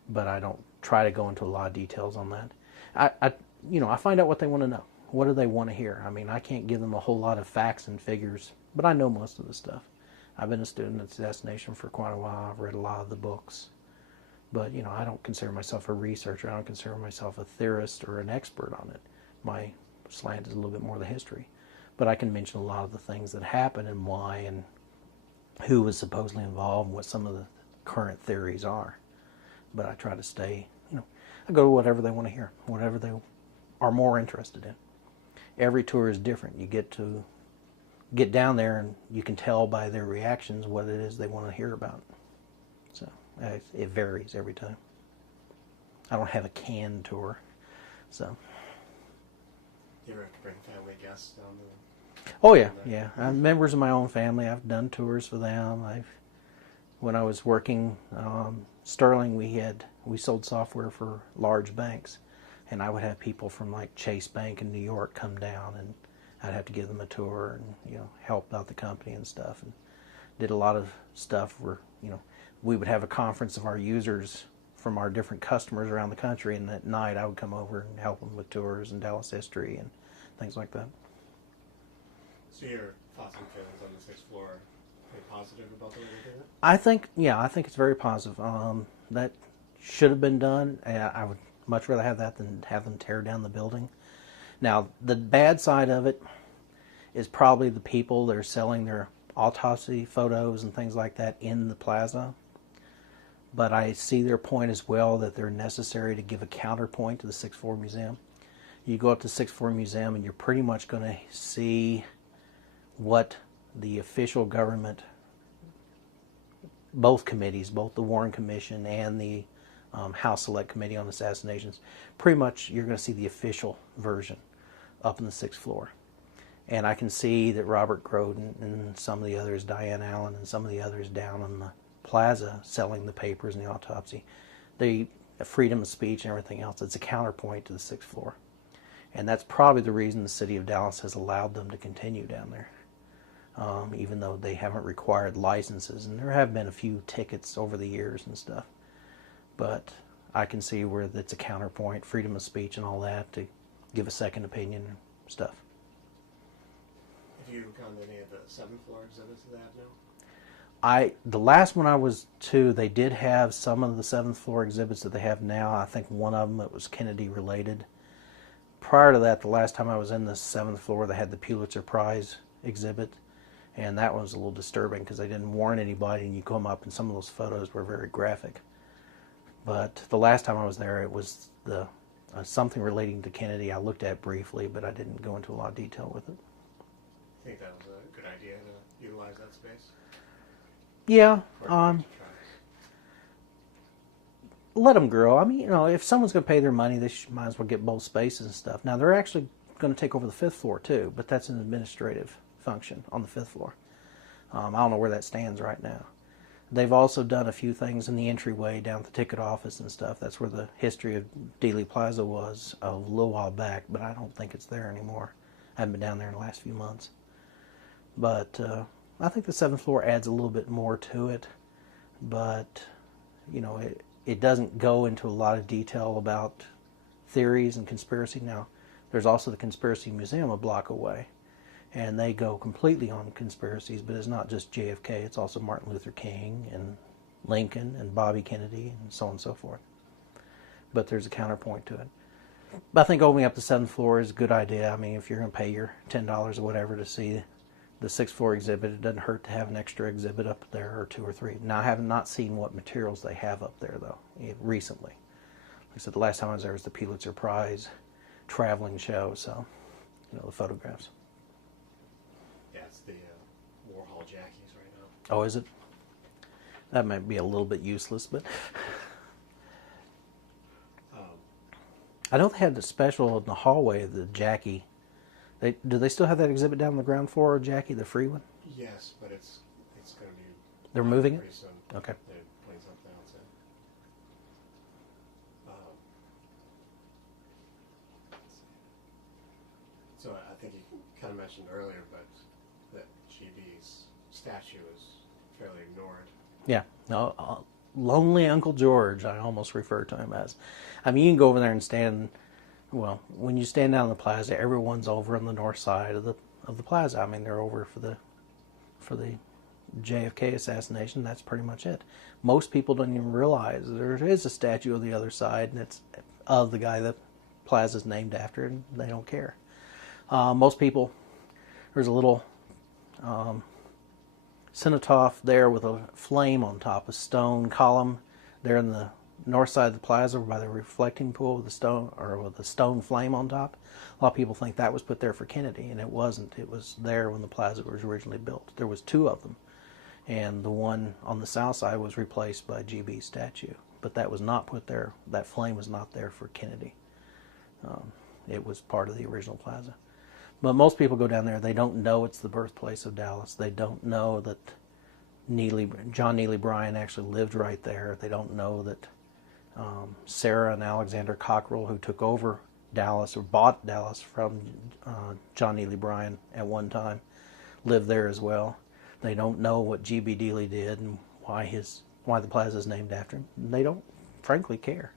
But I don't try to go into a lot of details on that. I find out what they want to know. What do they want to hear? I mean, I can't give them a whole lot of facts and figures, but I know most of the stuff. I've been a student at Assassination for quite a while. I've read a lot of the books. But, I don't consider myself a researcher. I don't consider myself a theorist or an expert on it. My slant is a little bit more the history. But I can mention a lot of the things that happened and why and who was supposedly involved and what some of the current theories are. But I try to stay, I go to whatever they want to hear, whatever they are more interested in. Every tour is different. You get down there and you can tell by their reactions what it is they want to hear about. So it varies every time. I don't have a canned tour, so. You ever have to bring family guests down there? Oh yeah. I'm members of my own family. I've done tours for them. When I was working Sterling, we sold software for large banks. And I would have people from like Chase Bank in New York come down, and I'd have to give them a tour and help out the company and stuff. And did a lot of stuff where we would have a conference of our users from our different customers around the country, and at night I would come over and help them with tours and Dallas history and things like that. So your thoughts and feelings on the sixth floor, are you positive about the way they did it? I think it's very positive. That should have been done. I would much rather have that than have them tear down the building. Now, the bad side of it is probably the people that are selling their autopsy photos and things like that in the plaza. But I see their point as well, that they're necessary to give a counterpoint to the sixth floor museum. You go up to the sixth floor museum and you're pretty much going to see what the official government, both committees, both the Warren Commission and the House Select Committee on Assassinations, pretty much you're going to see the official version up in the sixth floor. And I can see that Robert Groden and some of the others, Diane Allen and some of the others down in the plaza selling the papers and the autopsy, the freedom of speech and everything else, it's a counterpoint to the sixth floor. And that's probably the reason the city of Dallas has allowed them to continue down there, even though they haven't required licenses. And there have been a few tickets over the years and stuff. But I can see where it's a counterpoint, freedom of speech and all that, to give a second opinion and stuff. Have you gone to any of the seventh floor exhibits that they have now? The last one I was to, they did have some of the seventh floor exhibits that they have now. I think one of them, it was Kennedy related. Prior to that, the last time I was in the seventh floor, they had the Pulitzer Prize exhibit, and that one was a little disturbing because they didn't warn anybody, and you come up and some of those photos were very graphic. But the last time I was there, it was the something relating to Kennedy. I looked at briefly, but I didn't go into a lot of detail with it. I think that was a good idea to utilize that space. Yeah. Let them grow. I mean, if someone's going to pay their money, they might as well get both spaces and stuff. Now, they're actually going to take over the fifth floor, too, but that's an administrative function on the fifth floor. I don't know where that stands right now. They've also done a few things in the entryway down at the ticket office and stuff. That's where the history of Dealey Plaza was a little while back, but I don't think it's there anymore. I haven't been down there in the last few months. But I think the seventh floor adds a little bit more to it, but it doesn't go into a lot of detail about theories and conspiracy. Now, there's also the Conspiracy Museum a block away, and they go completely on conspiracies, but it's not just JFK, it's also Martin Luther King and Lincoln and Bobby Kennedy and so on and so forth. But there's a counterpoint to it. But I think opening up the seventh floor is a good idea. I mean, if you're going to pay your $10 or whatever to see the sixth floor exhibit, it doesn't hurt to have an extra exhibit up there, or two or three. Now, I have not seen what materials they have up there, though, recently. Like I said, the last time I was there was the Pulitzer Prize traveling show, so, the photographs. Yeah, it's the Warhol Jackies right now. Oh, is it? That might be a little bit useless, but I know they had the special in the hallway of the Jackie. Do they still have that exhibit down on the ground floor of Jackie, the free one? Yes, but it's going to be... They're moving it? Pretty soon. Okay. They're putting something else in. So I think you kind of mentioned earlier, but that GB's statue is fairly ignored. Yeah. No, Lonely Uncle George, I almost refer to him as. I mean, you can go over there and stand... Well, when you stand down in the plaza, everyone's over on the north side of the plaza. I mean, they're over for the JFK assassination. That's pretty much it. Most people don't even realize there is a statue on the other side, and it's of the guy the plaza's named after, and they don't care. Most people, there's a little cenotaph there with a flame on top, a stone column there in the north side of the plaza by the reflecting pool with the stone, or with the stone flame on top. A lot of people think that was put there for Kennedy, and it wasn't. It was there when the plaza was originally built. There was two of them, and the one on the south side was replaced by GB's statue, but that was not put there. That flame was not there for Kennedy. It was part of the original plaza. But most people go down there, they don't know it's the birthplace of Dallas. They don't know that John Neely Bryan actually lived right there. They don't know that Sarah and Alexander Cockrell, who took over Dallas or bought Dallas from John Neely Bryan at one time, lived there as well. They don't know what G.B. Dealey did and why the plaza is named after him. They don't, frankly, care.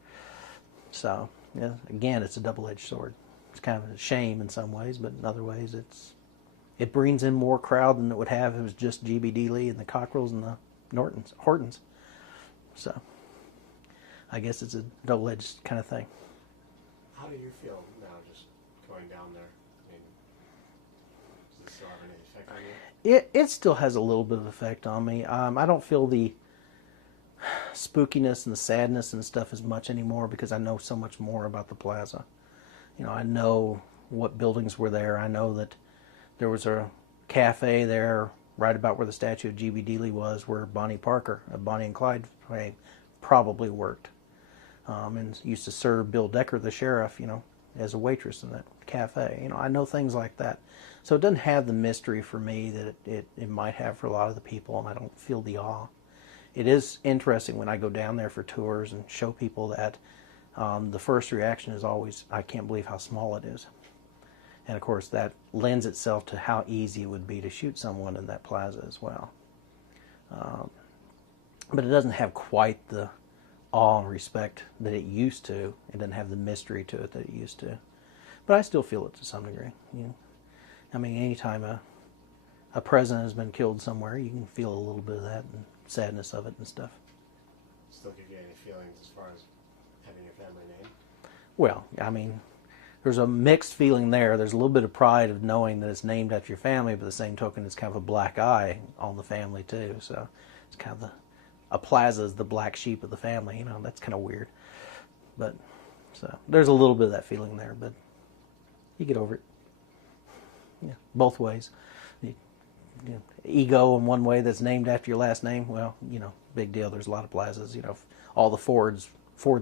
So, yeah, again, it's a double-edged sword. It's kind of a shame in some ways, but in other ways, it brings in more crowd than it would have if it was just G.B. Dealey and the Cockrells and the Hortons. So I guess it's a double-edged kind of thing. How do you feel now just going down there? I mean, does it still have any effect on you? It still has a little bit of effect on me. I don't feel the spookiness and the sadness and stuff as much anymore because I know so much more about the plaza. You know, I know what buildings were there. I know that there was a cafe there right about where the statue of G.B. Dealey was, where Bonnie Parker, Bonnie and Clyde, probably worked. And used to serve Bill Decker, the sheriff, you know, as a waitress in that cafe. You know, I know things like that. So it doesn't have the mystery for me that it might have for a lot of the people, and I don't feel the awe. It is interesting when I go down there for tours and show people that. The first reaction is always, I can't believe how small it is. And of course that lends itself to how easy it would be to shoot someone in that plaza as well. But it doesn't have quite the awe and respect that it used to. It doesn't have the mystery to it that it used to. But I still feel it to some degree. You know? I mean, anytime a president has been killed somewhere, you can feel a little bit of that and sadness of it and stuff. Still give you any feelings as far as having your family name? Well, I mean, there's a mixed feeling there. There's a little bit of pride of knowing that it's named after your family, but the same token, it's kind of a black eye on the family too. So it's kind of a plaza is the black sheep of the family. You know, that's kind of weird. But so there's a little bit of that feeling there, but you get over it. Yeah, both ways. You know, ego in one way that's named after your last name. Well, you know, big deal. There's a lot of plazas. You know, all the Ford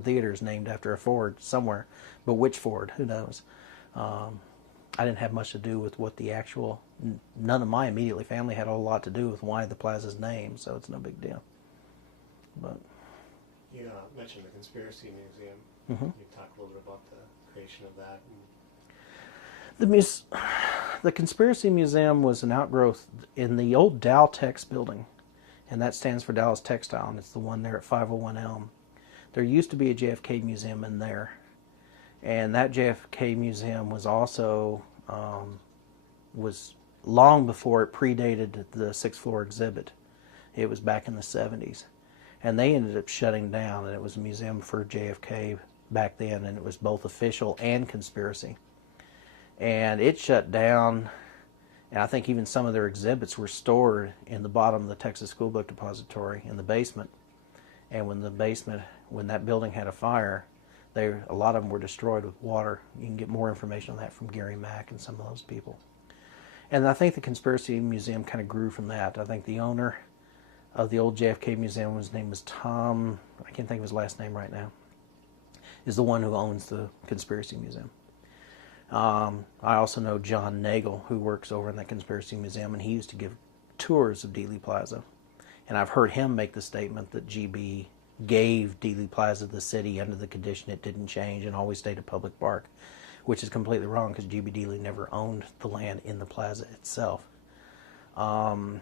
Theater is named after a Ford somewhere, but which Ford? Who knows? I didn't have much to do with what the actual. None of my immediate family had a whole lot to do with why the plaza's named, so it's no big deal. But you mentioned the Conspiracy Museum. Mm-hmm. You talked a little bit about the creation of that. The Conspiracy Museum was an outgrowth in the old Daltex building, and that stands for Dallas Textile, and it's the one there at 501 Elm. There used to be a JFK museum in there, and that JFK museum was also was long before it predated the sixth floor exhibit. It was back in the 70s, and they ended up shutting down, and it was a museum for JFK back then, and it was both official and conspiracy. And it shut down, and I think even some of their exhibits were stored in the bottom of the Texas School Book Depository in the basement. And when that building had a fire, a lot of them were destroyed with water. You can get more information on that from Gary Mack and some of those people. And I think the Conspiracy Museum kind of grew from that. I think the owner of the old JFK Museum, his name was Tom, I can't think of his last name right now, is the one who owns the Conspiracy Museum. I also know John Nagel, who works over in the Conspiracy Museum, and he used to give tours of Dealey Plaza. And I've heard him make the statement that GB gave Dealey Plaza the city under the condition it didn't change and always stayed a public park, which is completely wrong because GB Dealey never owned the land in the plaza itself. And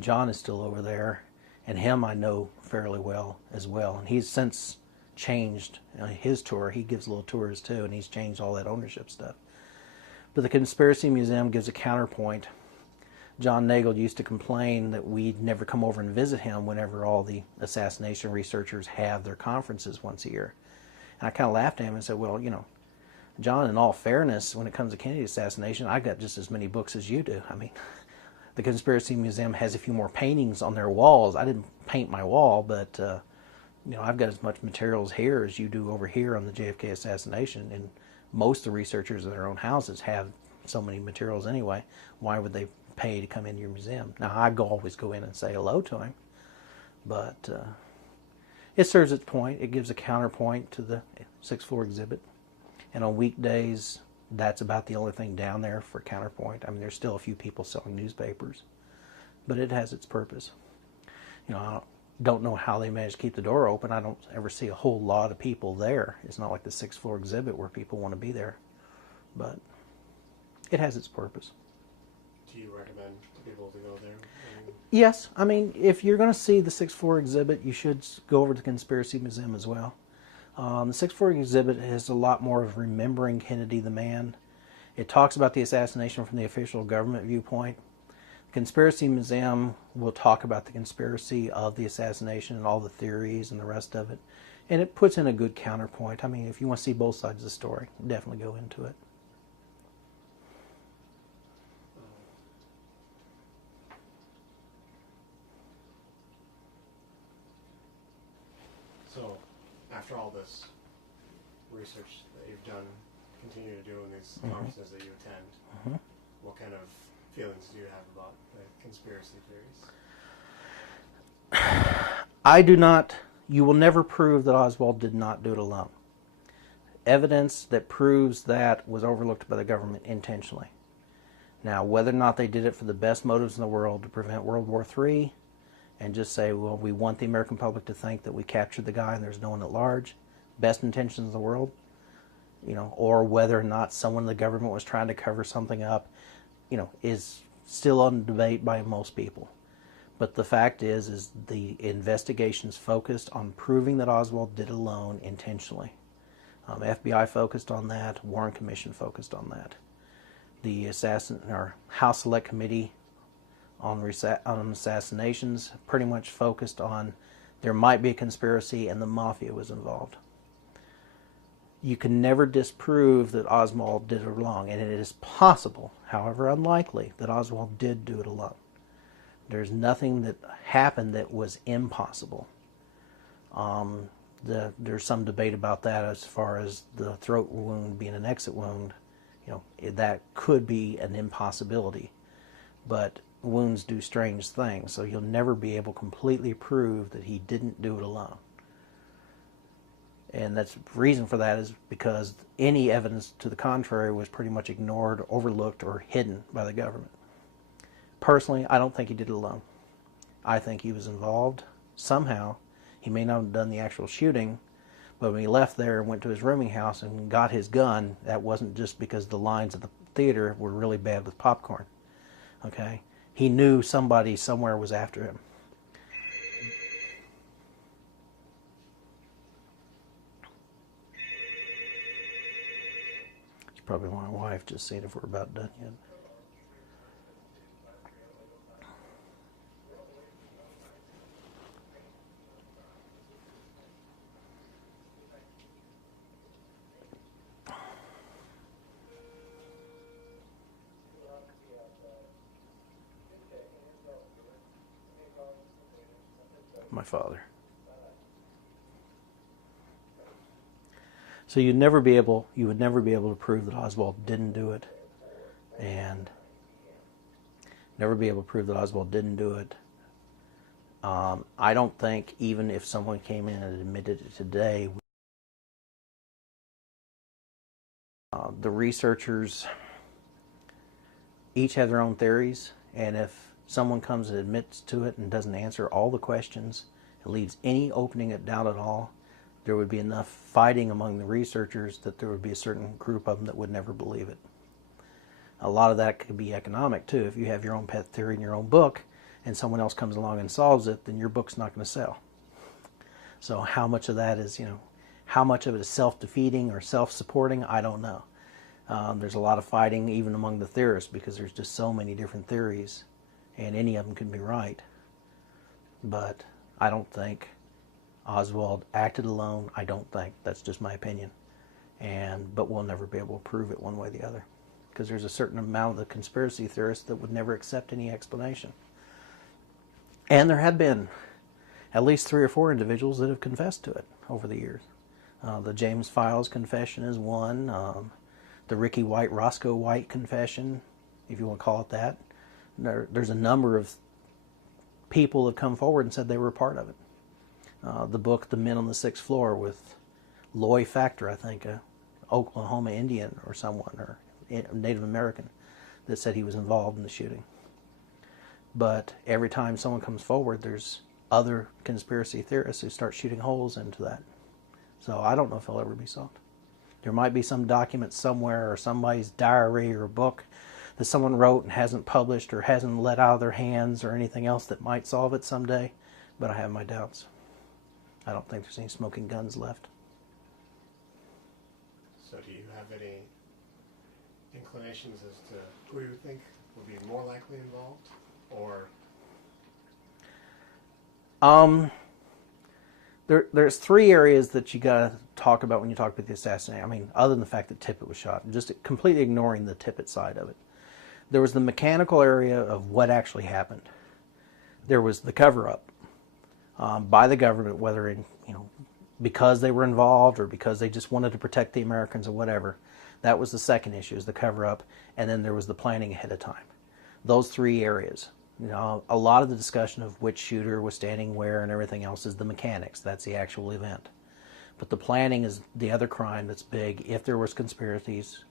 John is still over there, and him I know fairly well as well. And he's since changed his tour. He gives little tours too, and he's changed all that ownership stuff. But the Conspiracy Museum gives a counterpoint. John Nagel used to complain that we'd never come over and visit him whenever all the assassination researchers have their conferences once a year. And I kind of laughed at him and said, well, you know, John, in all fairness, when it comes to Kennedy assassination, I got just as many books as you do. I mean, the Conspiracy Museum has a few more paintings on their walls. I didn't paint my wall, but you know, I've got as much materials here as you do over here on the JFK assassination, and most of the researchers in their own houses have so many materials anyway. Why would they pay to come into your museum? Now, I always go in and say hello to him, but it serves its point. It gives a counterpoint to the sixth floor exhibit, and on weekdays, that's about the only thing down there for counterpoint. I mean, there's still a few people selling newspapers, but it has its purpose. You know, I don't know how they manage to keep the door open. I don't ever see a whole lot of people there. It's not like the sixth floor exhibit where people want to be there, but it has its purpose. Do you recommend people to go there? Yes. I mean, if you're going to see the sixth floor exhibit, you should go over to the Conspiracy Museum as well. The sixth floor exhibit has a lot more of remembering Kennedy the man, It talks about the assassination from the official government viewpoint. The Conspiracy Museum will talk about the conspiracy of the assassination and all the theories and the rest of it. And it puts in a good counterpoint. I mean, if you want to see both sides of the story, definitely go into it. So, after all this research that you've done, continue to do in these conferences that you attend, what kind of feelings do you have about the conspiracy theories? I do not, you will never prove that Oswald did not do it alone. Evidence that proves that was overlooked by the government intentionally. Now, whether or not they did it for the best motives in the world to prevent World War III and just say, well, we want the American public to think that we captured the guy and there's no one at large, best intentions in the world, you know, or whether or not someone in the government was trying to cover something up, you know, is still on debate by most people. But the fact is the investigations focused on proving that Oswald did it alone intentionally. FBI focused on that. Warren Commission focused on that. The House Select Committee on assassinations pretty much focused on there might be a conspiracy and the mafia was involved. You can never disprove that Oswald did it alone, and it is possible, however unlikely, that Oswald did do it alone. There's nothing that happened that was impossible. There's some debate about that as far as the throat wound being an exit wound. You know, that could be an impossibility. But wounds do strange things, so you'll never be able to completely prove that he didn't do it alone. And that's the reason for that is because any evidence to the contrary was pretty much ignored, overlooked, or hidden by the government. Personally, I don't think he did it alone. I think he was involved somehow. He may not have done the actual shooting, but when he left there and went to his rooming house and got his gun, that wasn't just because the lines at the theater were really bad with popcorn. Okay? He knew somebody somewhere was after him. It's probably my wife just seeing if we're about done yet. My father. So you would never be able to prove that Oswald didn't do it, and never be able to prove that Oswald didn't do it. I don't think even if someone came in and admitted it today, the researchers each have their own theories, and if someone comes and admits to it and doesn't answer all the questions and leaves any opening of doubt at all, there would be enough fighting among the researchers that there would be a certain group of them that would never believe it. A lot of that could be economic too. If you have your own pet theory in your own book and someone else comes along and solves it, then your book's not going to sell. So how much of that is, how much of it is self-defeating or self-supporting, I don't know. There's a lot of fighting even among the theorists because there's just so many different theories and any of them can be right. But I don't think Oswald acted alone. I don't think. That's just my opinion. But we'll never be able to prove it one way or the other because there's a certain amount of the conspiracy theorists that would never accept any explanation. And there have been at least 3 or 4 individuals that have confessed to it over the years. The James Files confession is one. The Ricky White, Roscoe White confession, if you want to call it that. There's a number of people that come forward and said they were a part of it. The book, The Men on the Sixth Floor, with Loy Factor, I think, a Oklahoma Indian or someone, or Native American, that said he was involved in the shooting. But every time someone comes forward, there's other conspiracy theorists who start shooting holes into that. So I don't know if it'll ever be solved. There might be some document somewhere or somebody's diary or book that someone wrote and hasn't published or hasn't let out of their hands or anything else that might solve it someday, but I have my doubts. I don't think there's any smoking guns left. So do you have any inclination inclinations as to who you think would be more likely involved, or? There's three areas that you got to talk about when you talk about the assassination. I mean, other than the fact that Tippit was shot, just completely ignoring the Tippit side of it. There was the mechanical area of what actually happened. There was the cover-up by the government, whether in, because they were involved or because they just wanted to protect the Americans or whatever. That was the second issue, is the cover-up, and then there was the planning ahead of time. Those three areas. A lot of the discussion of which shooter was standing where and everything else is the mechanics. That's the actual event. But the planning is the other crime that's big. If there was conspirators,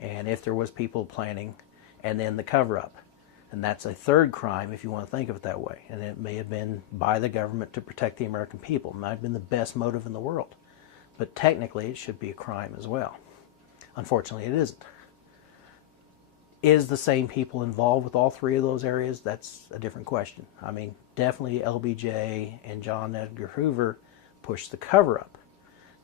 and if there was people planning, and then the cover-up. And that's a third crime, if you want to think of it that way. And it may have been by the government to protect the American people. It might have been the best motive in the world. But technically, it should be a crime as well. Unfortunately, it isn't. Is the same people involved with all three of those areas? That's a different question. I mean, definitely LBJ and John Edgar Hoover pushed the cover-up.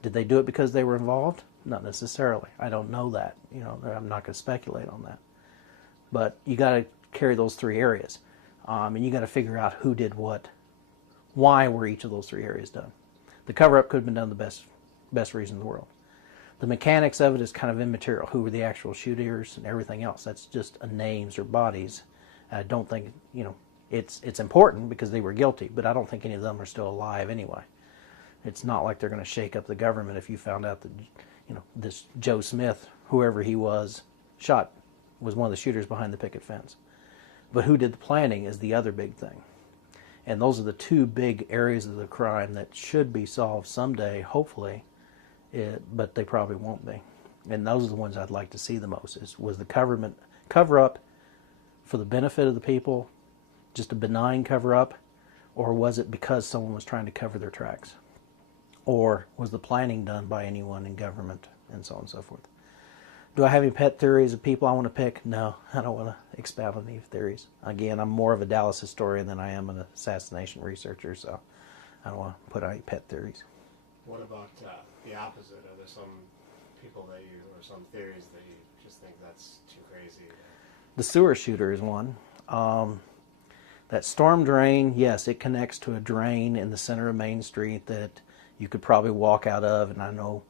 Did they do it because they were involved? Not necessarily. I don't know that. I'm not going to speculate on that. But you got to carry those three areas. And you got to figure out who did what. Why were each of those three areas done? The cover-up could have been done the best reason in the world. The mechanics of it is kind of immaterial. Who were the actual shooters and everything else? That's just names or bodies. I don't think, it's important because they were guilty, but I don't think any of them are still alive anyway. It's not like they're going to shake up the government if you found out that, this Joe Smith, whoever he was one of the shooters behind the picket fence. But who did the planning is the other big thing. And those are the two big areas of the crime that should be solved someday, hopefully. But they probably won't be. And those are the ones I'd like to see the most. Was the cover-up for the benefit of the people, just a benign cover-up, or was it because someone was trying to cover their tracks? Or was the planning done by anyone in government, and so on and so forth? Do I have any pet theories of people I want to pick? No, I don't want to expound on any theories. Again, I'm more of a Dallas historian than I am an assassination researcher, so I don't want to put out any pet theories. What about the opposite? Are there some people or some theories that you just think that's too crazy? The sewer shooter is one. That storm drain, yes, it connects to a drain in the center of Main Street that you could probably walk out of, and I know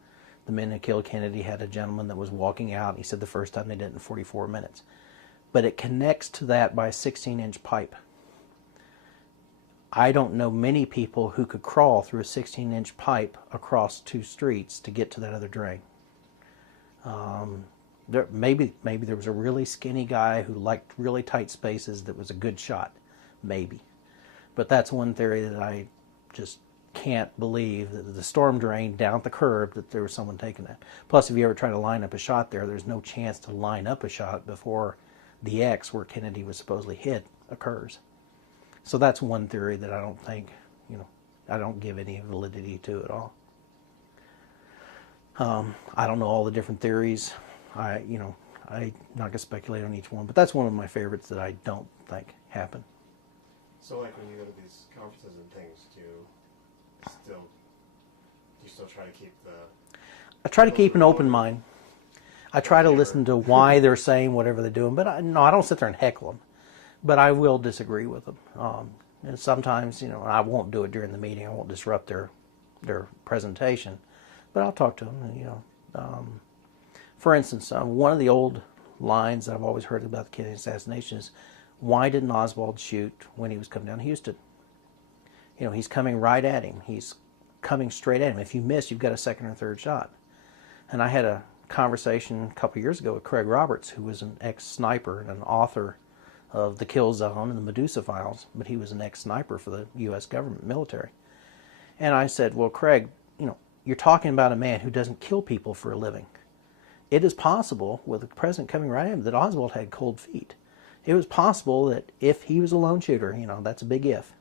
the men who killed Kennedy had a gentleman that was walking out, and he said the first time they did it in 44 minutes. But it connects to that by a 16-inch pipe. I don't know many people who could crawl through a 16-inch pipe across two streets to get to that other drain. Maybe there was a really skinny guy who liked really tight spaces that was a good shot. Maybe. But that's one theory that I just can't believe, that the storm drain down at the curb, that there was someone taking that. Plus, if you ever try to line up a shot there's no chance to line up a shot before the X where Kennedy was supposedly hit occurs. So that's one theory that I don't think, I don't give any validity to at all. I don't know all the different theories. I'm not going to speculate on each one, but that's one of my favorites that I don't think happened. So, like when you go to these conferences and things, do you still try to keep I try to keep an open mind. I try to listen to why they're saying whatever they're doing, but I don't sit there and heckle them. But I will disagree with them. And sometimes, I won't do it during the meeting. I won't disrupt their presentation. But I'll talk to them. For instance, one of the old lines that I've always heard about the Kennedy assassination is, why didn't Oswald shoot when he was coming down Houston? He's coming right at him. He's coming straight at him. If you miss, you've got a second or third shot. And I had a conversation a couple years ago with Craig Roberts, who was an ex-sniper and an author of The Kill Zone and the Medusa Files, but he was an ex-sniper for the U.S. government military. And I said, well, Craig, you're talking about a man who doesn't kill people for a living. It is possible, with the president coming right at him, that Oswald had cold feet. It was possible that if he was a lone shooter, that's a big if,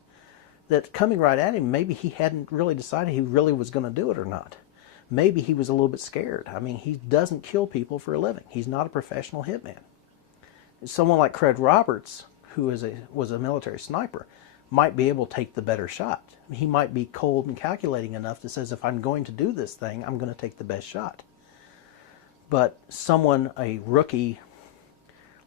that coming right at him, maybe he hadn't really decided he really was going to do it or not. Maybe he was a little bit scared. I mean, he doesn't kill people for a living. He's not a professional hitman. Someone like Craig Roberts, who was a military sniper, might be able to take the better shot. He might be cold and calculating enough that says, if I'm going to do this thing, I'm going to take the best shot. But someone, a rookie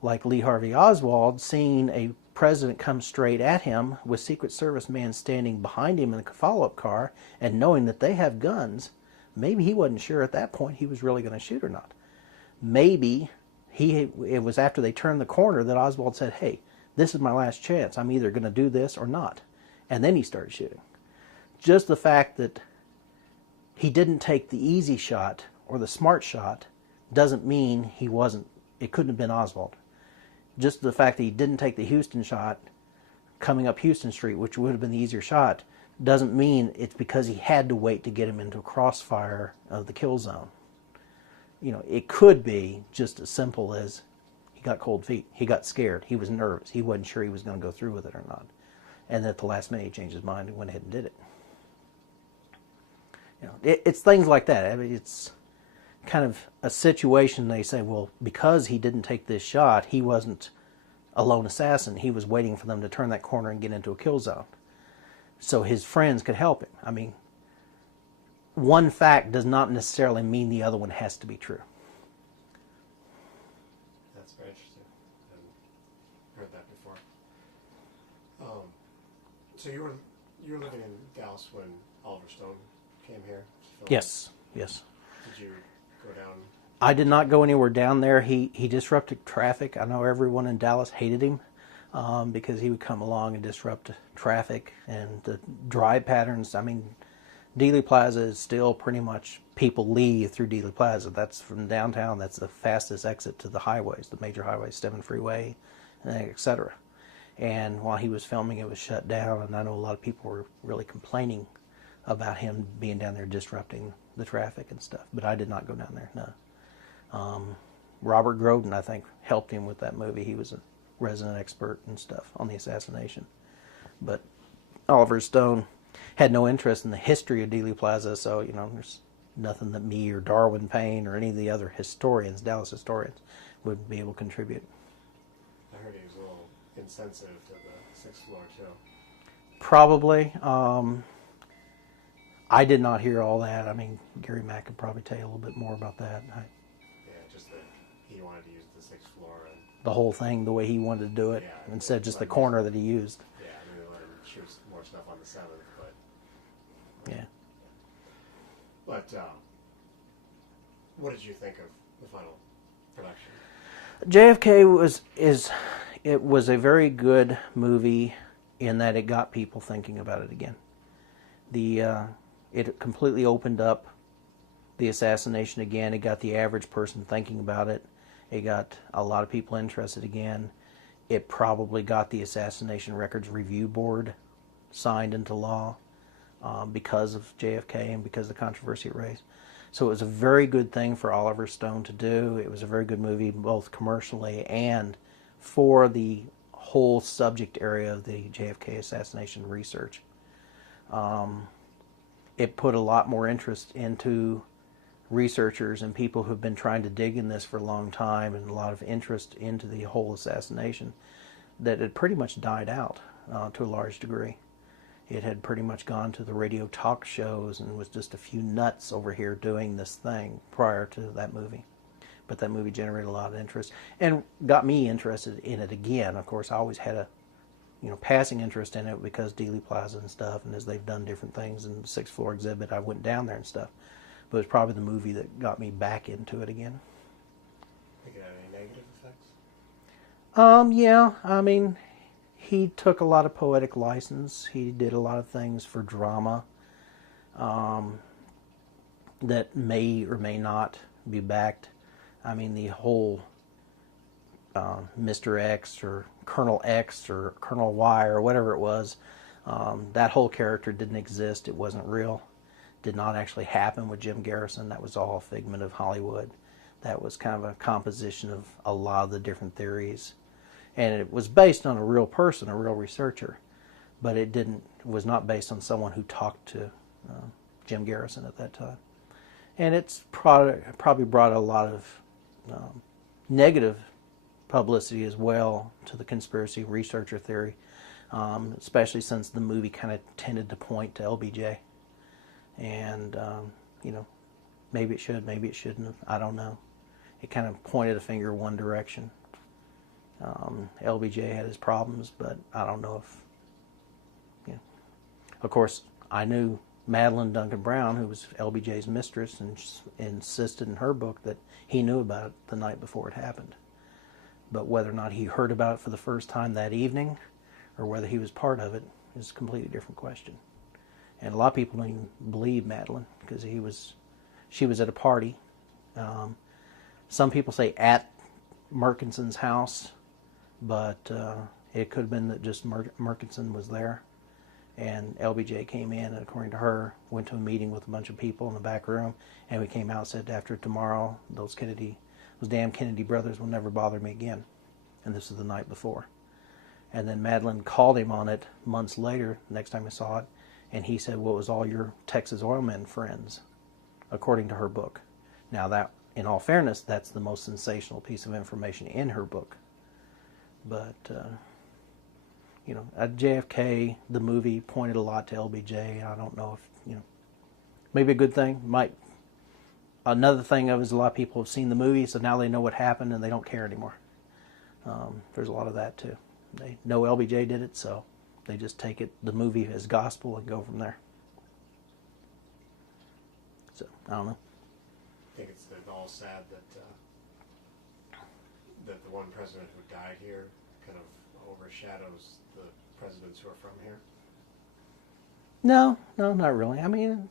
like Lee Harvey Oswald, seeing a president come straight at him with Secret Service men standing behind him in the follow-up car and knowing that they have guns, maybe he wasn't sure at that point he was really going to shoot or not. Maybe it was after they turned the corner that Oswald said, hey, this is my last chance. I'm either going to do this or not. And then he started shooting. Just the fact that he didn't take the easy shot or the smart shot doesn't mean he wasn't, it couldn't have been Oswald. Just the fact that he didn't take the Houston shot coming up Houston Street, which would have been the easier shot, doesn't mean it's because he had to wait to get him into a crossfire of the kill zone. You know, it could be just as simple as he got cold feet. He got scared. He was nervous. He wasn't sure he was going to go through with it or not. And at the last minute he changed his mind and went ahead and did it. You know, it's things like that. I mean, it's kind of a situation they say, well, because he didn't take this shot, he wasn't a lone assassin. He was waiting for them to turn that corner and get into a kill zone. So his friends could help him. I mean, one fact does not necessarily mean the other one has to be true. That's very interesting. I've heard that before. So you were living in Dallas when Oliver Stone came here? Yes, yes. Did you go down? I did not go anywhere down there. He disrupted traffic. I know everyone in Dallas hated him because he would come along and disrupt traffic and the drive patterns. I mean, Dealey Plaza is still pretty much, people leave through Dealey Plaza. That's from downtown. That's the fastest exit to the highways, the major highways, 7 Freeway, etc. And while he was filming, it was shut down. And I know a lot of people were really complaining about him being down there disrupting the traffic and stuff. But I did not go down there, no. Robert Groden, I think, helped him with that movie. He was a resident expert and stuff on the assassination. But Oliver Stone had no interest in the history of Dealey Plaza, so, you know, there's nothing that me or Darwin Payne or any of the other historians, Dallas historians, would be able to contribute. I heard he was a little insensitive to the 6th floor, too. Probably. I did not hear all that. I mean, Gary Mack could probably tell you a little bit more about that. Yeah, just that he wanted to use the 6th floor. And the whole thing, the way he wanted to do it, yeah, instead of just the corner that he used. Yeah, I mean, they let him shoot more stuff on the 7th, but... Yeah. But, what did you think of the final production? JFK was a very good movie in that it got people thinking about it again. It completely opened up the assassination again. It got the average person thinking about it. It got a lot of people interested again. It probably got the Assassination Records Review Board signed into law because of JFK and because of the controversy it raised. So it was a very good thing for Oliver Stone to do. It was a very good movie, both commercially and for the whole subject area of the JFK assassination research. It put a lot more interest into researchers and people who've been trying to dig in this for a long time, and a lot of interest into the whole assassination that had pretty much died out to a large degree. It had pretty much gone to the radio talk shows and was just a few nuts over here doing this thing prior to that movie. But that movie generated a lot of interest and got me interested in it again. Of course, I always had a passing interest in it because Dealey Plaza and stuff, and as they've done different things in the 6th floor exhibit, I went down there and stuff. But it was probably the movie that got me back into it again. Think it had any negative effects? Yeah, I mean, he took a lot of poetic license. He did a lot of things for drama that may or may not be backed. I mean, the whole Mr. X or Colonel X or Colonel Y or whatever it was, that whole character didn't exist. It wasn't real. Did not actually happen with Jim Garrison. That was all a figment of Hollywood. That was kind of a composition of a lot of the different theories. And it was based on a real person, a real researcher. But it was not based on someone who talked to Jim Garrison at that time. And it's probably brought a lot of negative publicity as well to the conspiracy researcher theory, especially since the movie kind of tended to point to LBJ. And, maybe it should, maybe it shouldn't have. I don't know. it kind of pointed a finger one direction. LBJ had his problems, but I don't know if, you know. Of course, I knew Madeline Duncan Brown, who was LBJ's mistress, and insisted in her book that he knew about it the night before it happened. But whether or not he heard about it for the first time that evening, or whether he was part of it, is a completely different question. And a lot of people don't even believe Madeline, because she was at a party. Some people say at Murkinson's house, but it could have been that just Murkinson was there, and LBJ came in, and according to her, went to a meeting with a bunch of people in the back room, and we came out and said, after tomorrow, those damn Kennedy brothers will never bother me again. And this is the night before. And then Madeline called him on it months later, next time I saw it, and he said, well, it was all your Texas oil men friends, according to her book. Now that, in all fairness, that's the most sensational piece of information in her book. But, you know, at JFK, the movie pointed a lot to LBJ. I don't know if, you know, maybe a good thing. Another thing is a lot of people have seen the movie, so now they know what happened and they don't care anymore. There's a lot of that too. They know LBJ did it, so they just take the movie as gospel and go from there. So, I don't know. I think it's all sad that that the one president who died here kind of overshadows the presidents who are from here. No, not really. I mean,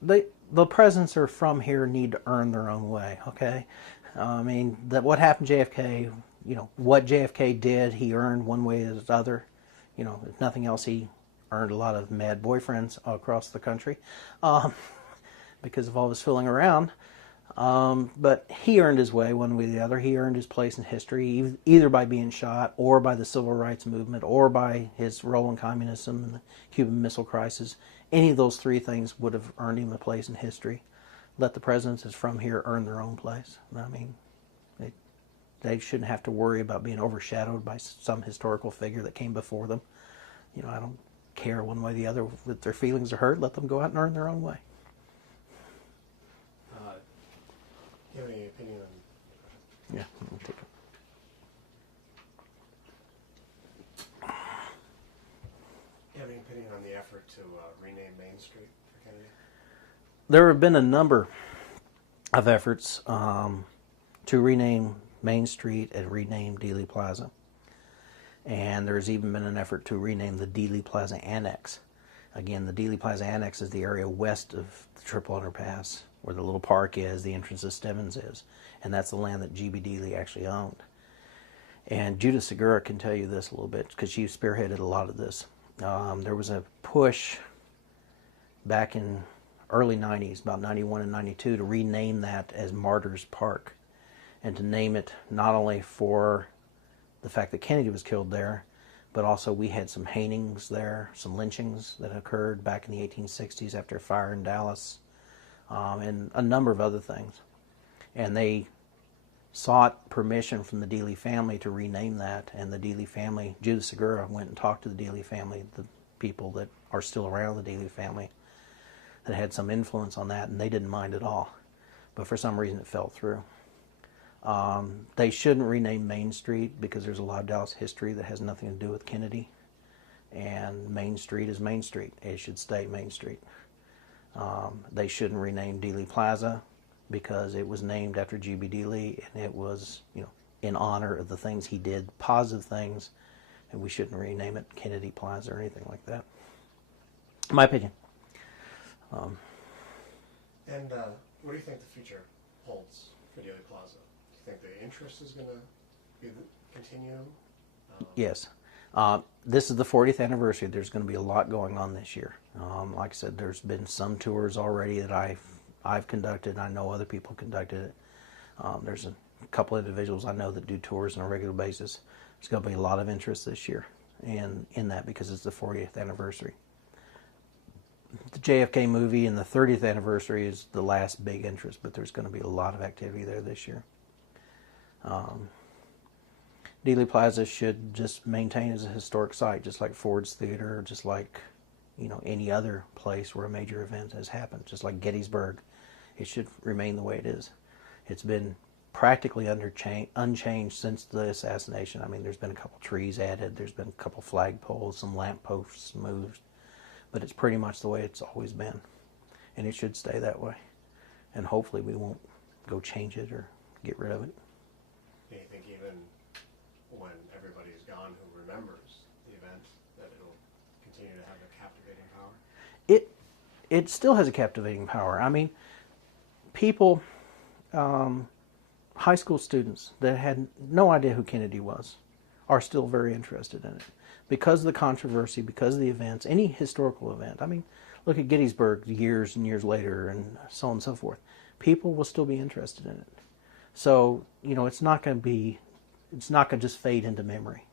the presidents who are from here need to earn their own way, okay? I mean, what happened to JFK, you know, what JFK did, he earned one way or the other. You know, if nothing else, he earned a lot of mad boyfriends across the country because of all his fooling around. But he earned his way one way or the other. He earned his place in history, either by being shot or by the civil rights movement or by his role in communism and the Cuban Missile Crisis. Any of those three things would have earned him a place in history. Let the presidents that's from here earn their own place. I mean, they shouldn't have to worry about being overshadowed by some historical figure that came before them. You know, I don't care one way or the other. If their feelings are hurt, let them go out and earn their own way. Do you have any opinion on... Yeah, I'll take it. Do you have any opinion on the effort to rename Main Street for Kennedy? There have been a number of efforts to rename Main Street and rename Dealey Plaza. And there's even been an effort to rename the Dealey Plaza Annex. Again, the Dealey Plaza Annex is the area west of the Triple Underpass, where the little park is, the entrance to Stebbins is. And that's the land that G.B. Dealey actually owned. And Judith Segura can tell you this a little bit, because she spearheaded a lot of this. There was a push back in early 90s, about 91 and 92, to rename that as Martyrs Park. And to name it not only for the fact that Kennedy was killed there, but also we had some hangings there, some lynchings that occurred back in the 1860s after a fire in Dallas, and a number of other things. And they sought permission from the Dealey family to rename that, and the Dealey family, Judith Segura, went and talked to the Dealey family, the people that are still around the Dealey family, that had some influence on that, and they didn't mind at all. But for some reason it fell through. They shouldn't rename Main Street because there's a lot of Dallas history that has nothing to do with Kennedy. And Main Street is Main Street. It should stay Main Street. They shouldn't rename Dealey Plaza because it was named after G.B. Dealey, and it was, you know, in honor of the things he did, positive things, and we shouldn't rename it Kennedy Plaza or anything like that. My opinion. And what do you think the future holds for Dealey Plaza? Do you think the interest is going to continue? Yes. This is the 40th anniversary. There's going to be a lot going on this year. Like I said, there's been some tours already that I've conducted. I know other people conducted it. There's a couple of individuals I know that do tours on a regular basis. There's going to be a lot of interest this year in that because it's the 40th anniversary. The JFK movie and the 30th anniversary is the last big interest, but there's going to be a lot of activity there this year. Dealey Plaza should just maintain as a historic site, just like Ford's Theater, just like, you know, any other place where a major event has happened, just like Gettysburg. It should remain the way it is. It's been practically unchanged since the assassination. I mean, there's been a couple trees added, there's been a couple flagpoles, some lamp posts moved, but it's pretty much the way it's always been, and it should stay that way. And hopefully we won't go change it or get rid of it. Do you think even when everybody's gone who remembers the event, that it'll continue to have a captivating power? It still has a captivating power. I mean, people, high school students that had no idea who Kennedy was are still very interested in it. Because of the controversy, because of the events, any historical event. I mean, look at Gettysburg years and years later and so on and so forth. People will still be interested in it. So, you know, it's not going to just fade into memory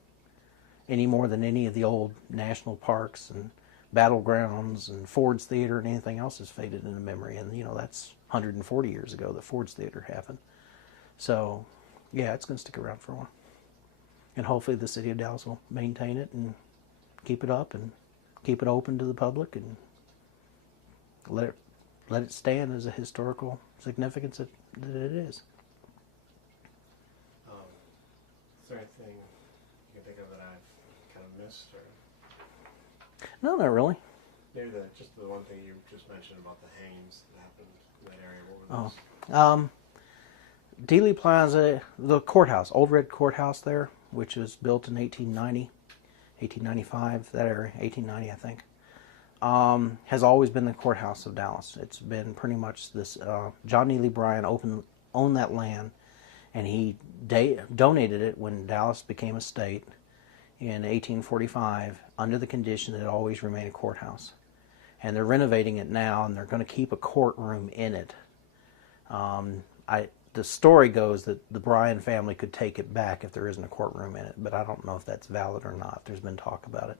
any more than any of the old national parks and battlegrounds and Ford's Theater and anything else has faded into memory. And, you know, that's 140 years ago that Ford's Theater happened. So, yeah, it's going to stick around for a while. And hopefully the city of Dallas will maintain it and keep it up and keep it open to the public and let it stand as a historical significance that it is. Is there anything you can think of that I've kind of missed? Or No, not really. maybe just the one thing you just mentioned about the hangings that happened in that area. What were those? Dealey Plaza, the courthouse, Old Red Courthouse there, which was built in 1895, that area, 1890 I think, has always been the courthouse of Dallas. It's been pretty much this, John Dealey Bryan owned that land, and he donated it when Dallas became a state in 1845 under the condition that it always remain a courthouse. And they're renovating it now, and they're going to keep a courtroom in it. The story goes that the Bryan family could take it back if there isn't a courtroom in it, but I don't know if that's valid or not. There's been talk about it.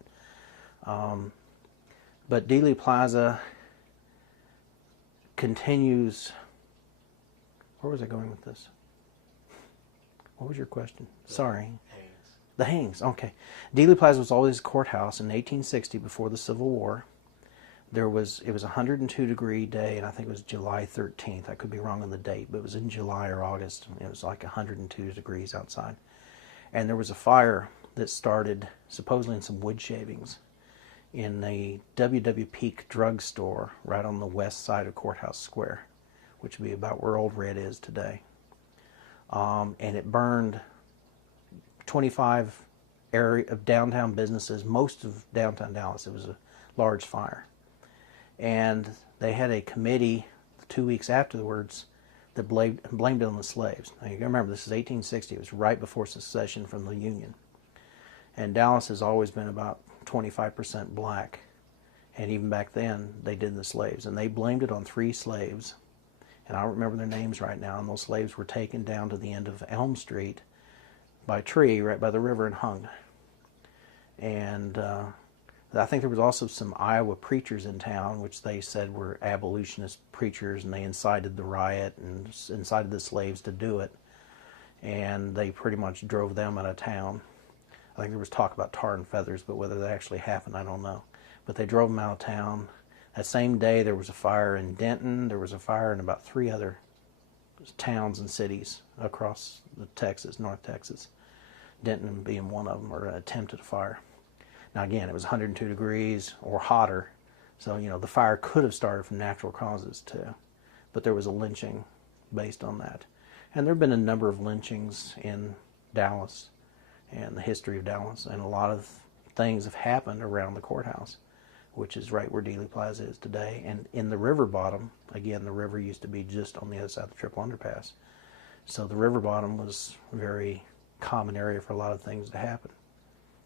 But Dealey Plaza continues. Where was I going with this? What was your question? Sorry. Hangings. The hangings, okay. Dealey Plaza was always a courthouse in 1860 before the Civil War. It was a 102-degree day, and I think it was July 13th. I could be wrong on the date, but it was in July or August. It was like 102 degrees outside. And there was a fire that started supposedly in some wood shavings in the W.W. Peak drugstore right on the west side of Courthouse Square, which would be about where Old Red is today. And it burned 25 area of downtown businesses, most of downtown Dallas. It was a large fire. And they had a committee 2 weeks afterwards that blamed it on the slaves. Now you gotta remember, this is 1860. It was right before secession from the Union. And Dallas has always been about 25% black. And even back then, they did the slaves. And they blamed it on 3 slaves. And I don't remember their names right now. And those slaves were taken down to the end of Elm Street by a tree right by the river and hung. And I think there was also some Iowa preachers in town, which they said were abolitionist preachers, and they incited the riot and incited the slaves to do it. And they pretty much drove them out of town. I think there was talk about tar and feathers, but whether that actually happened, I don't know. But they drove them out of town. That same day, there was a fire in Denton. There was a fire in about 3 other towns and cities across Texas, North Texas. Denton being one of them, or an attempt at a fire. Now again, it was 102 degrees or hotter, so you know the fire could have started from natural causes too. But there was a lynching based on that. And there have been a number of lynchings in Dallas and the history of Dallas, and a lot of things have happened around the courthouse, which is right where Dealey Plaza is today. And in the river bottom, again, the river used to be just on the other side of the Triple Underpass. So the river bottom was a very common area for a lot of things to happen.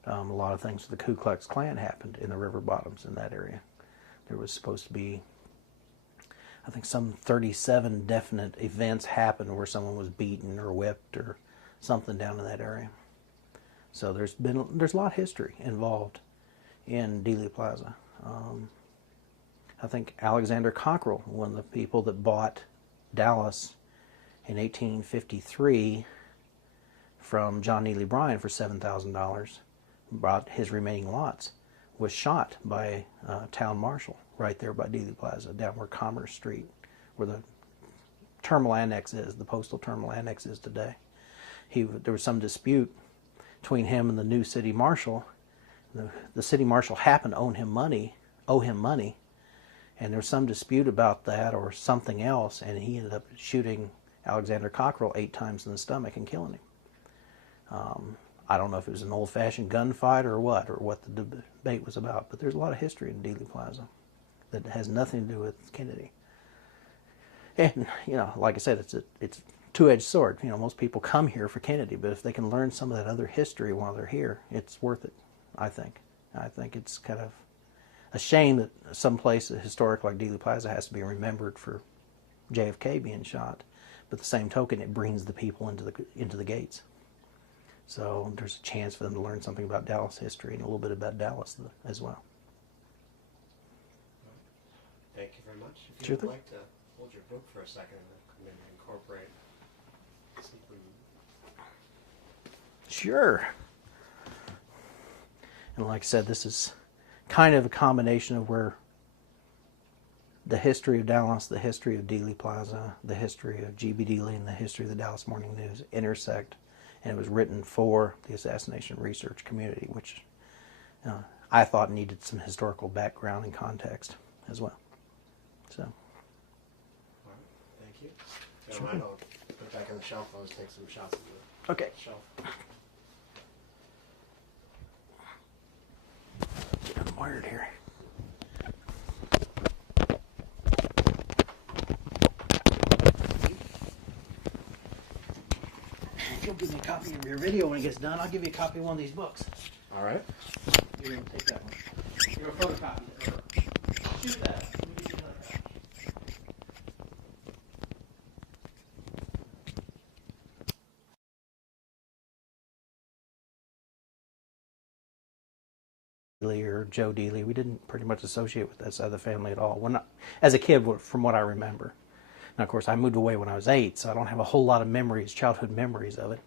A lot of things with the Ku Klux Klan happened in the river bottoms in that area. There was supposed to be, I think, some 37 definite events happened where someone was beaten or whipped or something down in that area. So there's a lot of history involved in Dealey Plaza. I think Alexander Cockrell, one of the people that bought Dallas in 1853 from John Dealey Bryan for $7,000, bought his remaining lots, was shot by a town marshal right there by Dealey Plaza, down where Commerce Street, where the terminal annex is, the postal terminal annex is today. There was some dispute between him and the new city marshal. The city marshal happened to owe him money, and there was some dispute about that or something else, and he ended up shooting Alexander Cockrell 8 times in the stomach and killing him. I don't know if it was an old-fashioned gunfight or what the debate was about, but there's a lot of history in Dealey Plaza that has nothing to do with Kennedy. And, like I said, it's a two-edged sword. Most people come here for Kennedy, but if they can learn some of that other history while they're here, it's worth it, I think. I think it's kind of a shame that some place historic like Dealey Plaza has to be remembered for JFK being shot, but the same token, it brings the people into the gates. So there's a chance for them to learn something about Dallas history and a little bit about Dallas as well. Thank you very much. If Sure you'd thing. like to hold your book for a second and maybe incorporate. See if we Sure. And like I said, this is kind of a combination of where the history of Dallas, the history of Dealey Plaza, the history of G.B. Dealey, and the history of the Dallas Morning News intersect. And it was written for the assassination research community, which I thought needed some historical background and context as well. So. All right. Thank you. If you Sure. don't mind, I'll put it back on the shelf. I'll just take some shots of the Okay. shelf. Get unwired here. If you'll give me a copy of your video when it gets done, I'll give you a copy of one of these books. All right. You're going to take that one. You're going to photocopy it. Shoot that. Let me get you another copy. Or Joe Dealey, we didn't pretty much associate with that side of the family at all. As a kid, from what I remember. Now, of course, I moved away when I was 8, so I don't have a whole lot of memories, childhood memories of it.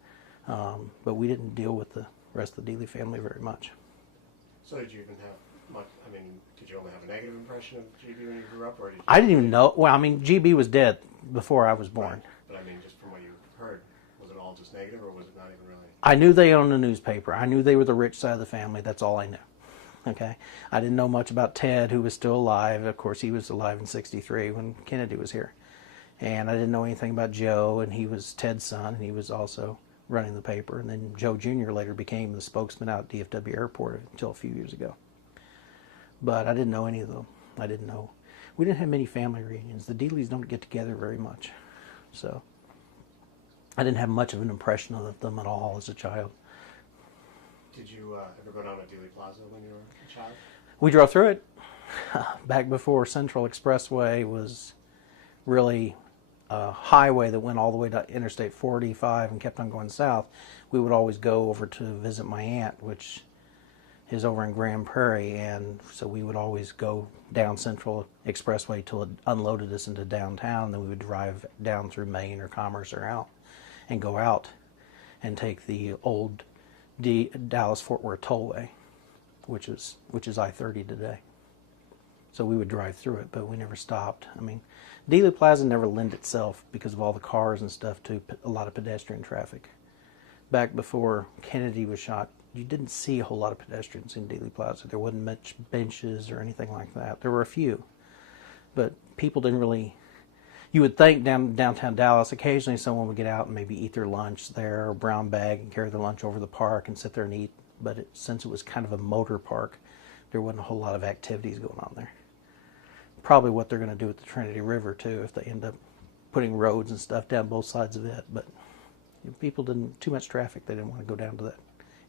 But we didn't deal with the rest of the Dealey family very much. So did you even have much, did you only have a negative impression of GB when you grew up? Or did you I didn't even know, GB was dead before I was born. Right. But just from what you heard, was it all just negative or was it not even really? I knew they owned a newspaper. I knew they were the rich side of the family. That's all I knew. Okay, I didn't know much about Ted, who was still alive. Of course, he was alive in '63 when Kennedy was here. And I didn't know anything about Joe, and he was Ted's son, and he was also running the paper. And then Joe Jr. later became the spokesman out at DFW Airport until a few years ago. But I didn't know any of them. I didn't know. We didn't have many family reunions. The Dealeys don't get together very much. So I didn't have much of an impression of them at all as a child. Did you ever go down to Dealey Plaza when you were a child? We drove through it back before Central Expressway was really a highway that went all the way to Interstate 45 and kept on going south. We would always go over to visit my aunt, which is over in Grand Prairie, and so we would always go down Central Expressway till it unloaded us into downtown. Then we would drive down through Maine or Commerce or out and go out and take the old Dallas-Fort Worth Tollway, which is I-30 today. So we would drive through it, but we never stopped. Dealey Plaza never lent itself, because of all the cars and stuff, to a lot of pedestrian traffic. Back before Kennedy was shot, you didn't see a whole lot of pedestrians in Dealey Plaza. There wasn't much benches or anything like that. There were a few, but people didn't really. You would think downtown Dallas, occasionally someone would get out and maybe eat their lunch there, or brown bag, and carry their lunch over the park and sit there and eat. But since it was kind of a motor park, there wasn't a whole lot of activities going on there. Probably what they're going to do with the Trinity River too, if they end up putting roads and stuff down both sides of it. But people didn't, too much traffic, they didn't want to go down to that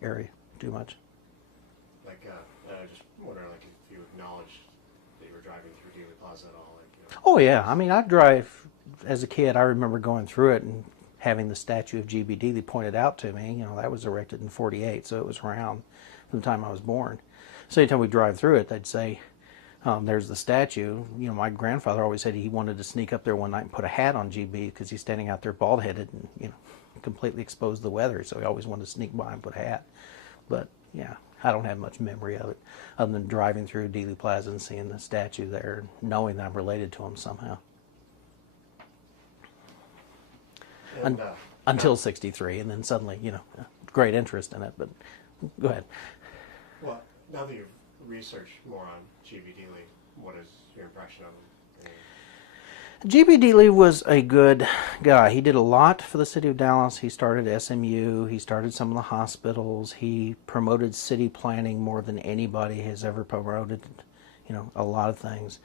area too much. I just wondering, if you acknowledged that you were driving through Dealey Plaza at all. Oh yeah, I drive, as a kid, I remember going through it and having the statue of G.B. Dealey pointed out to me. That was erected in '48, so it was around from the time I was born. So anytime we drive through it, they'd say, there's the statue. My grandfather always said he wanted to sneak up there one night and put a hat on GB because he's standing out there bald-headed and, completely exposed to the weather, so he always wanted to sneak by and put a hat. But, yeah, I don't have much memory of it, other than driving through Dealey Plaza and seeing the statue there, knowing that I'm related to him somehow. And, until 63, and then suddenly, great interest in it. But go ahead. well, now that you've researched more on G.B. Dealey, what is your impression of him? G.B. Dealey was a good guy. He did a lot for the city of Dallas. He started SMU. He started some of the hospitals. He promoted city planning more than anybody has ever promoted, a lot of things.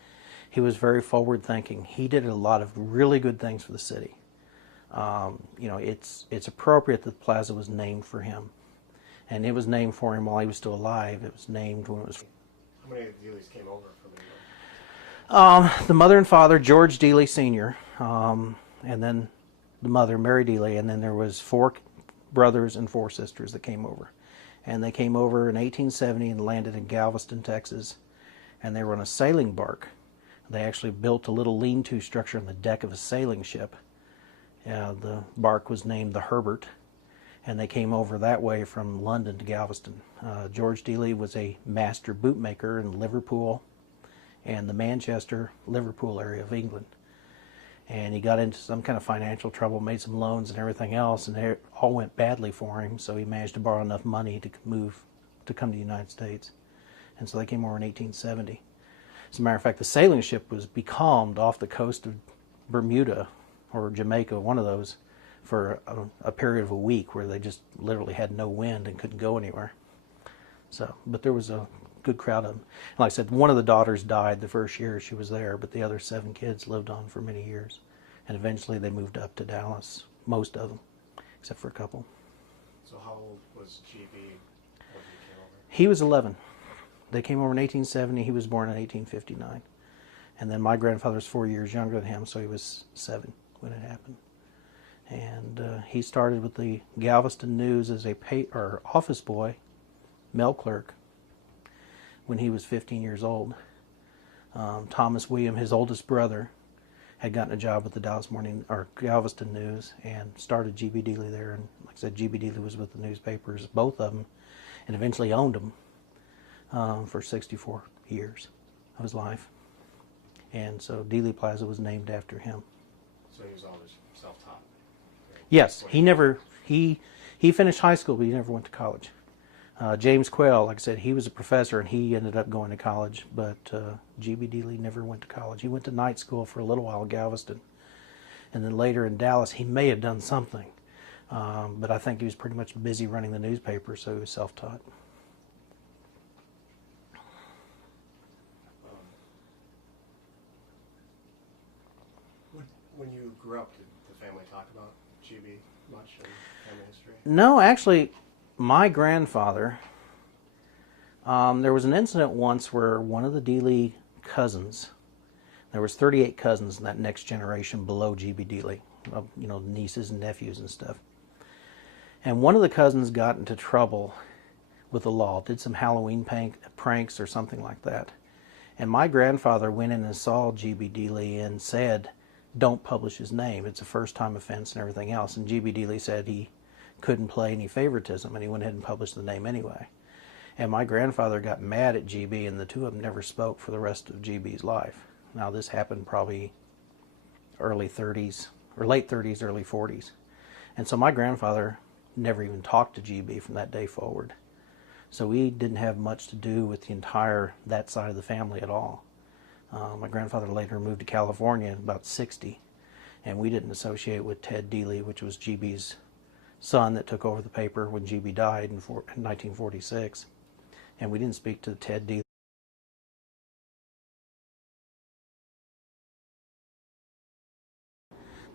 He was very forward thinking. He did a lot of really good things for the city. It's appropriate that the plaza was named for him. And it was named for him while he was still alive. It was named when it was... How many Dealeys came over from England? The mother and father, George Dealey Sr., and then the mother, Mary Dealey, and then there was 4 brothers and 4 sisters that came over. And they came over in 1870 and landed in Galveston, Texas. And they were on a sailing bark. They actually built a little lean-to structure on the deck of a sailing ship. The bark was named the Herbert, and they came over that way from London to Galveston. George Dealey was a master bootmaker in Liverpool and the Manchester, Liverpool area of England. And he got into some kind of financial trouble, made some loans and everything else, and it all went badly for him, so he managed to borrow enough money to come to the United States. And so they came over in 1870. As a matter of fact, the sailing ship was becalmed off the coast of Bermuda or Jamaica, one of those, for a period of a week where they just literally had no wind and couldn't go anywhere. So, but there was a good crowd of them. And like I said, one of the daughters died the first year she was there, but the other 7 kids lived on for many years. And eventually they moved up to Dallas, most of them, except for a couple. So how old was G.B. when he came over? He was 11. They came over in 1870. He was born in 1859. And then my grandfather was 4 years younger than him, so he was 7 when it happened. And he started with the Galveston News as a office boy, mail clerk, when he was 15 years old. Thomas William, his oldest brother, had gotten a job with the Galveston News and started G.B. Dealey there. And like I said, G.B. Dealey was with the newspapers, both of them, and eventually owned them for 64 years of his life. And so Dealey Plaza was named after him. So he was always self-taught? Yes, he finished high school, but he never went to college. James Quayle, like I said, he was a professor and he ended up going to college, but G.B. Dealey never went to college. He went to night school for a little while in Galveston. And then later in Dallas, he may have done something, but I think he was pretty much busy running the newspaper, so he was self-taught. When you grew up, did the family talk about G.B. much in family history? No, actually, my grandfather, there was an incident once where one of the Dealey cousins, there was 38 cousins in that next generation below G.B. Dealey, nieces and nephews and stuff. And one of the cousins got into trouble with the law, did some Halloween pranks or something like that. And my grandfather went in and saw G.B. Dealey and said, don't publish his name. It's a first-time offense and everything else. And G.B. Dealey said he couldn't play any favoritism, and he went ahead and published the name anyway. And my grandfather got mad at G.B., and the two of them never spoke for the rest of G.B.'s life. Now, this happened probably early 30s, or late 30s, early 40s. And so my grandfather never even talked to G.B. from that day forward. So we didn't have much to do with that side of the family at all. My grandfather later moved to California at about 60, and we didn't associate with Ted Dealey, which was G.B.'s son that took over the paper when G.B. died in 1946. And we didn't speak to Ted Dealey.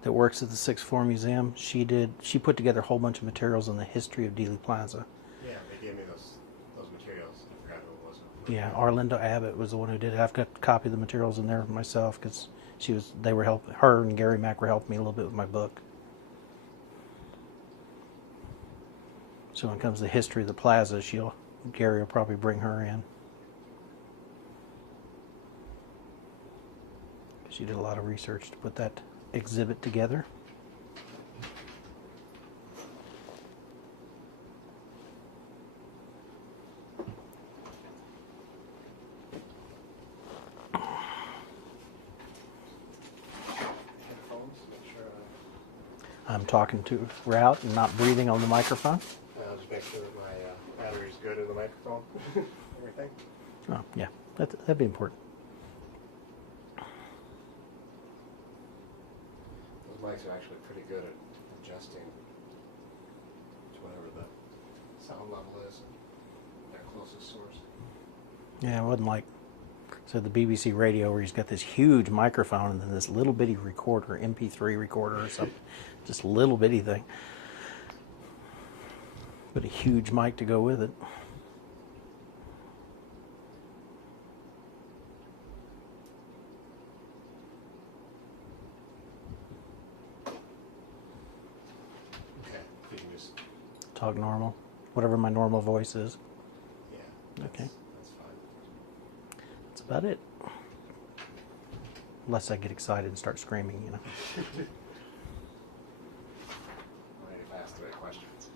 That works at the Sixth Floor Museum. She put together a whole bunch of materials on the history of Dealey Plaza. Yeah, they gave me those materials. I forgot who it was. Yeah, Arlinda Abbott was the one who did it. I've got a copy of the materials in there myself because her and Gary Mack were helping me a little bit with my book. So when it comes to the history of the plaza, Gary will probably bring her in. She did a lot of research to put that exhibit together. I'm talking to route and not breathing on the microphone. I'll just make sure that my battery's good in the microphone. Everything. Oh, yeah, that'd be important. Those mics are actually pretty good at adjusting to whatever the sound level is in their closest source. Yeah, it wasn't like the BBC radio where he's got this huge microphone and then this little bitty recorder, MP3 recorder or something, just a little bitty thing, but a huge mic to go with it. Okay, if you can just Talk normal, whatever my normal voice is. yeah. Okay. That's fine. That's about it. Unless I get excited and start screaming, you know. Right, if I ask the right questions.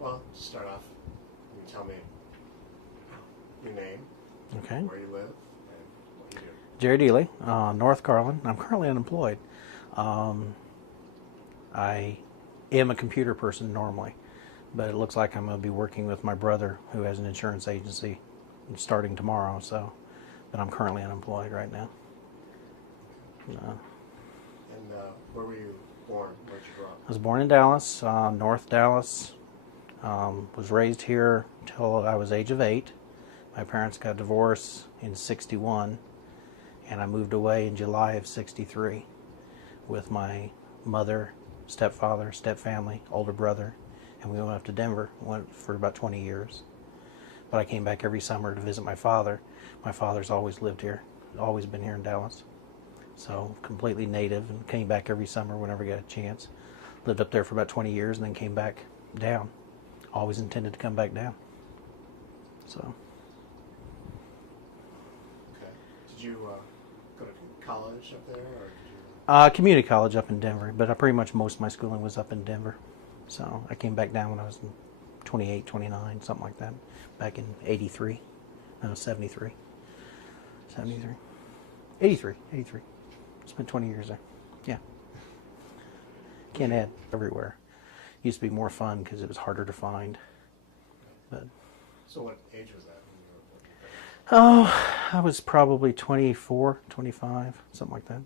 Well, to start off, can you tell me your name, Okay. where you live, and what you do? Jerry Dealey, North Carlin. I'm currently unemployed. I am a computer person normally, but it looks like I'm going to be working with my brother who has an insurance agency starting tomorrow, but I'm currently unemployed right now. And where were you born? Where'd you grow up? I was born in Dallas, North Dallas. Was raised here till I was age of 8. My parents got divorced in 61, and I moved away in July of 63 with my mother, stepfather, stepfamily, older brother, and we went up to Denver. Went for about 20 years. But I came back every summer to visit my father. My father's always lived here, always been here in Dallas. So completely native, and came back every summer whenever I got a chance. Lived up there for about 20 years and then came back down. Always intended to come back down. So. Okay. Did you go to college up there, or did you? Community college up in Denver, but pretty much most of my schooling was up in Denver. So I came back down when I was 28, 29, something like that, back in 83. No, 73. 73. 83. Spent 20 years there. Yeah. Can't add everywhere. Used to be more fun because it was harder to find. But So what age was that when you were looking for this? oh, I was probably 24, 25, something like that.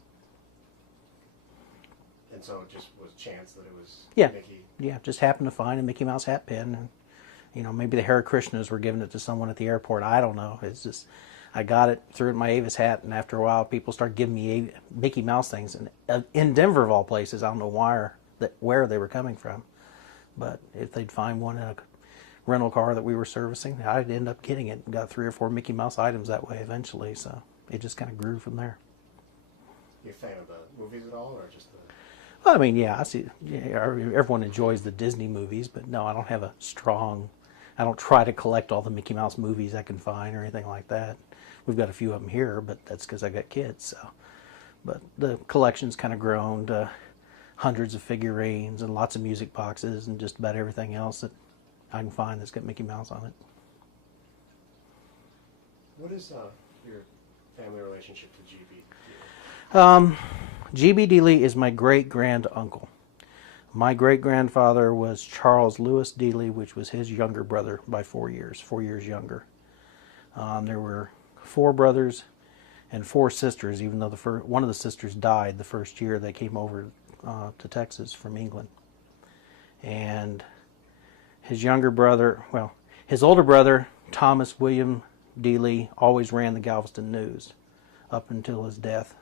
And so it just was chance that it was Yeah. Mickey. Yeah, just happened to find a Mickey Mouse hat pin. And, you know, maybe the Hare Krishnas were giving it to someone at the airport. I don't know. It's just, I got it, threw it in my Avis hat, and after a while, people started giving me Mickey Mouse things. And in Denver, of all places, I don't know where they were coming from. But if they'd find one in a rental car that we were servicing, I'd end up getting it and got 3 or 4 Mickey Mouse items that way eventually. So it just kind of grew from there. You a fan of the movies at all, or just the? Well, I mean, yeah, I see. Yeah, everyone enjoys the Disney movies, but no, I don't have a strong. I don't try to collect all the Mickey Mouse movies I can find or anything like that. We've got a few of them here, but that's because I got kids. So, but the collection's kind of grown to hundreds of figurines and lots of music boxes and just about everything else that I can find that's got Mickey Mouse on it. What is your family relationship to GB? G.B. Dealey is my great-grand uncle. My great-grandfather was Charles Lewis Dealey, which was his younger brother by 4 years younger. There were 4 brothers and 4 sisters, even though one of the sisters died the first year they came over to Texas from England. And his younger brother, well, his older brother, Thomas William Dealey, always ran the Galveston News up until his death.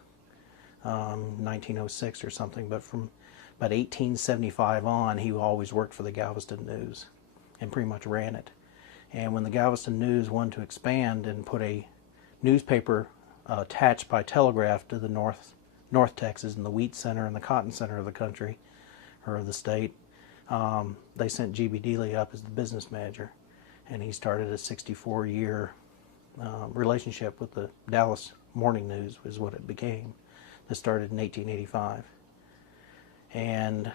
1906 or something, but from about 1875 on, he always worked for the Galveston News and pretty much ran it. And when the Galveston News wanted to expand and put a newspaper attached by telegraph to the North Texas and the wheat center and the cotton center of the country or of the state, they sent G.B. Dealey up as the business manager, and he started a 64-year relationship with the Dallas Morning News, is what it became. That started in 1885. And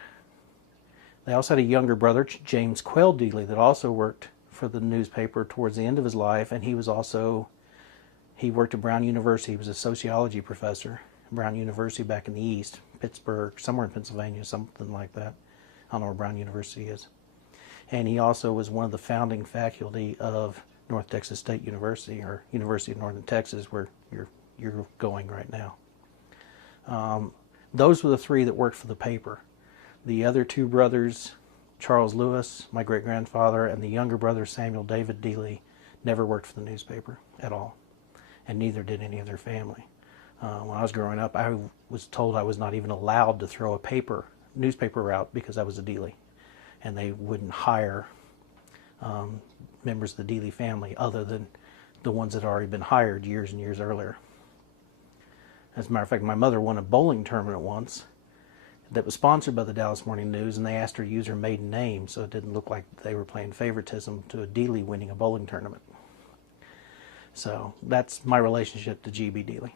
they also had a younger brother, James Quayle Dealey, that also worked for the newspaper towards the end of his life, and he was also He worked at Brown University. He was a sociology professor at Brown University back in the East, Pittsburgh, somewhere in Pennsylvania, something like that. I don't know where Brown University is. And he also was one of the founding faculty of North Texas State University, or University of Northern Texas, where you're going right now. Those were the three that worked for the paper. The other two brothers, Charles Lewis, my great-grandfather, and the younger brother, Samuel David Dealey, never worked for the newspaper at all, and neither did any of their family. When I was growing up, I was told I was not even allowed to throw a newspaper out because I was a Dealey, and they wouldn't hire members of the Dealey family other than the ones that had already been hired years and years earlier. As a matter of fact, my mother won a bowling tournament once that was sponsored by the Dallas Morning News, and they asked her to use her maiden name so it didn't look like they were playing favoritism to a Dealey winning a bowling tournament. So that's my relationship to G.B. Dealey.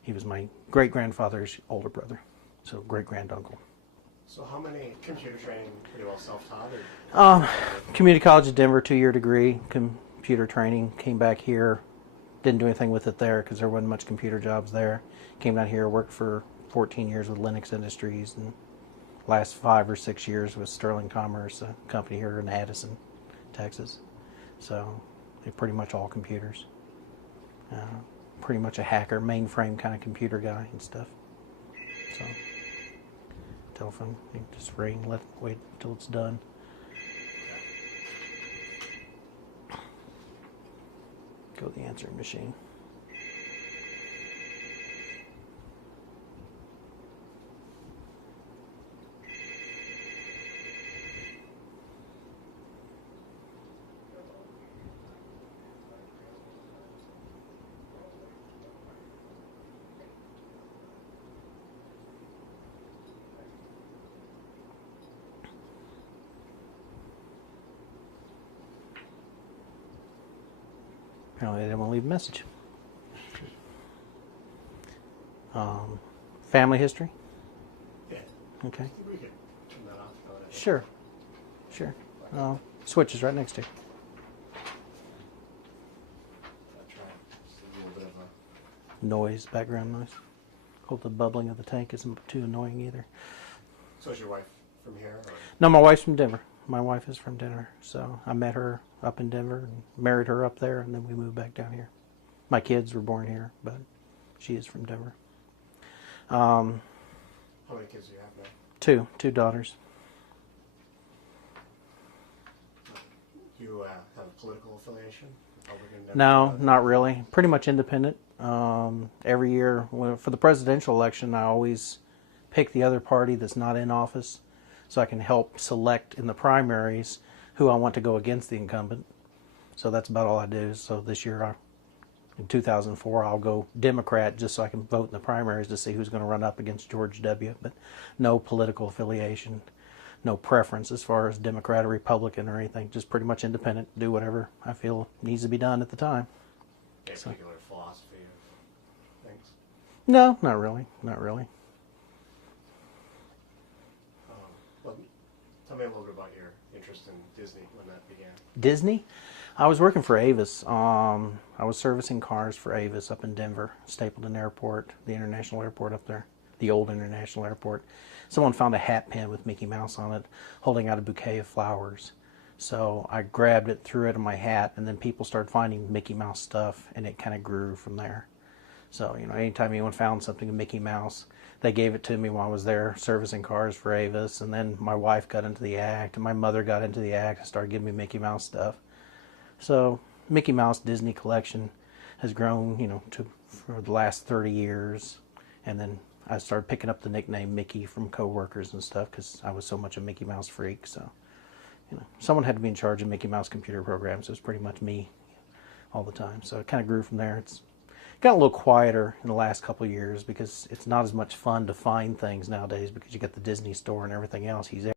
He was my great-grandfather's older brother, so great-granduncle. So how many computer training, pretty well self-taught? Community College of Denver, 2-year degree, computer training. Came back here, didn't do anything with it there because there wasn't much computer jobs there. Came down here, worked for 14 years with Linux Industries, and last 5 or 6 years with Sterling Commerce, a company here in Addison, Texas. So they're pretty much all computers. Pretty much a hacker, mainframe kind of computer guy and stuff. So telephone, you just ring, wait until it's done. Go to the answering machine. Apparently they didn't want to leave a message. Family history? Yeah. Okay. We could turn that off. Sure. Sure. Switch is right next to you. I'll try. Just a little bit of a... Noise, background noise. Hope the bubbling of the tank isn't too annoying either. So is your wife from here? Or? No, my wife's from Denver. My wife is from Denver, so I met her up in Denver and married her up there, and then we moved back down here. My kids were born here, but she is from Denver. How many kids do you have now? Two daughters. You have a political affiliation? Republican, Democrat? No, not really. Pretty much independent. Every year, for the presidential election, I always pick the other party that's not in office, so I can help select in the primaries who I want to go against the incumbent. So that's about all I do. So this year, in 2004, I'll go Democrat just so I can vote in the primaries to see who's going to run up against George W. But no political affiliation, no preference as far as Democrat or Republican or anything. Just pretty much independent, do whatever I feel needs to be done at the time. Any particular philosophy of things? No, not really. Not really. Well, tell me a little bit about your interest in Disney, when that began. Disney? I was working for Avis. I was servicing cars for Avis up in Denver, Stapleton Airport, the international airport up there, the old international airport. Someone found a hat pin with Mickey Mouse on it, holding out a bouquet of flowers. So I grabbed it, threw it in my hat, and then people started finding Mickey Mouse stuff, and it kind of grew from there. So, anytime anyone found something with Mickey Mouse, they gave it to me while I was there servicing cars for Avis, and then my wife got into the act, and my mother got into the act and started giving me Mickey Mouse stuff. So, Mickey Mouse Disney collection has grown, for the last 30 years, and then I started picking up the nickname Mickey from coworkers and stuff because I was so much a Mickey Mouse freak. So, someone had to be in charge of Mickey Mouse computer programs. It was pretty much me all the time. So it kind of grew from there. It's got a little quieter in the last couple of years because it's not as much fun to find things nowadays because you got the Disney store and everything else. He's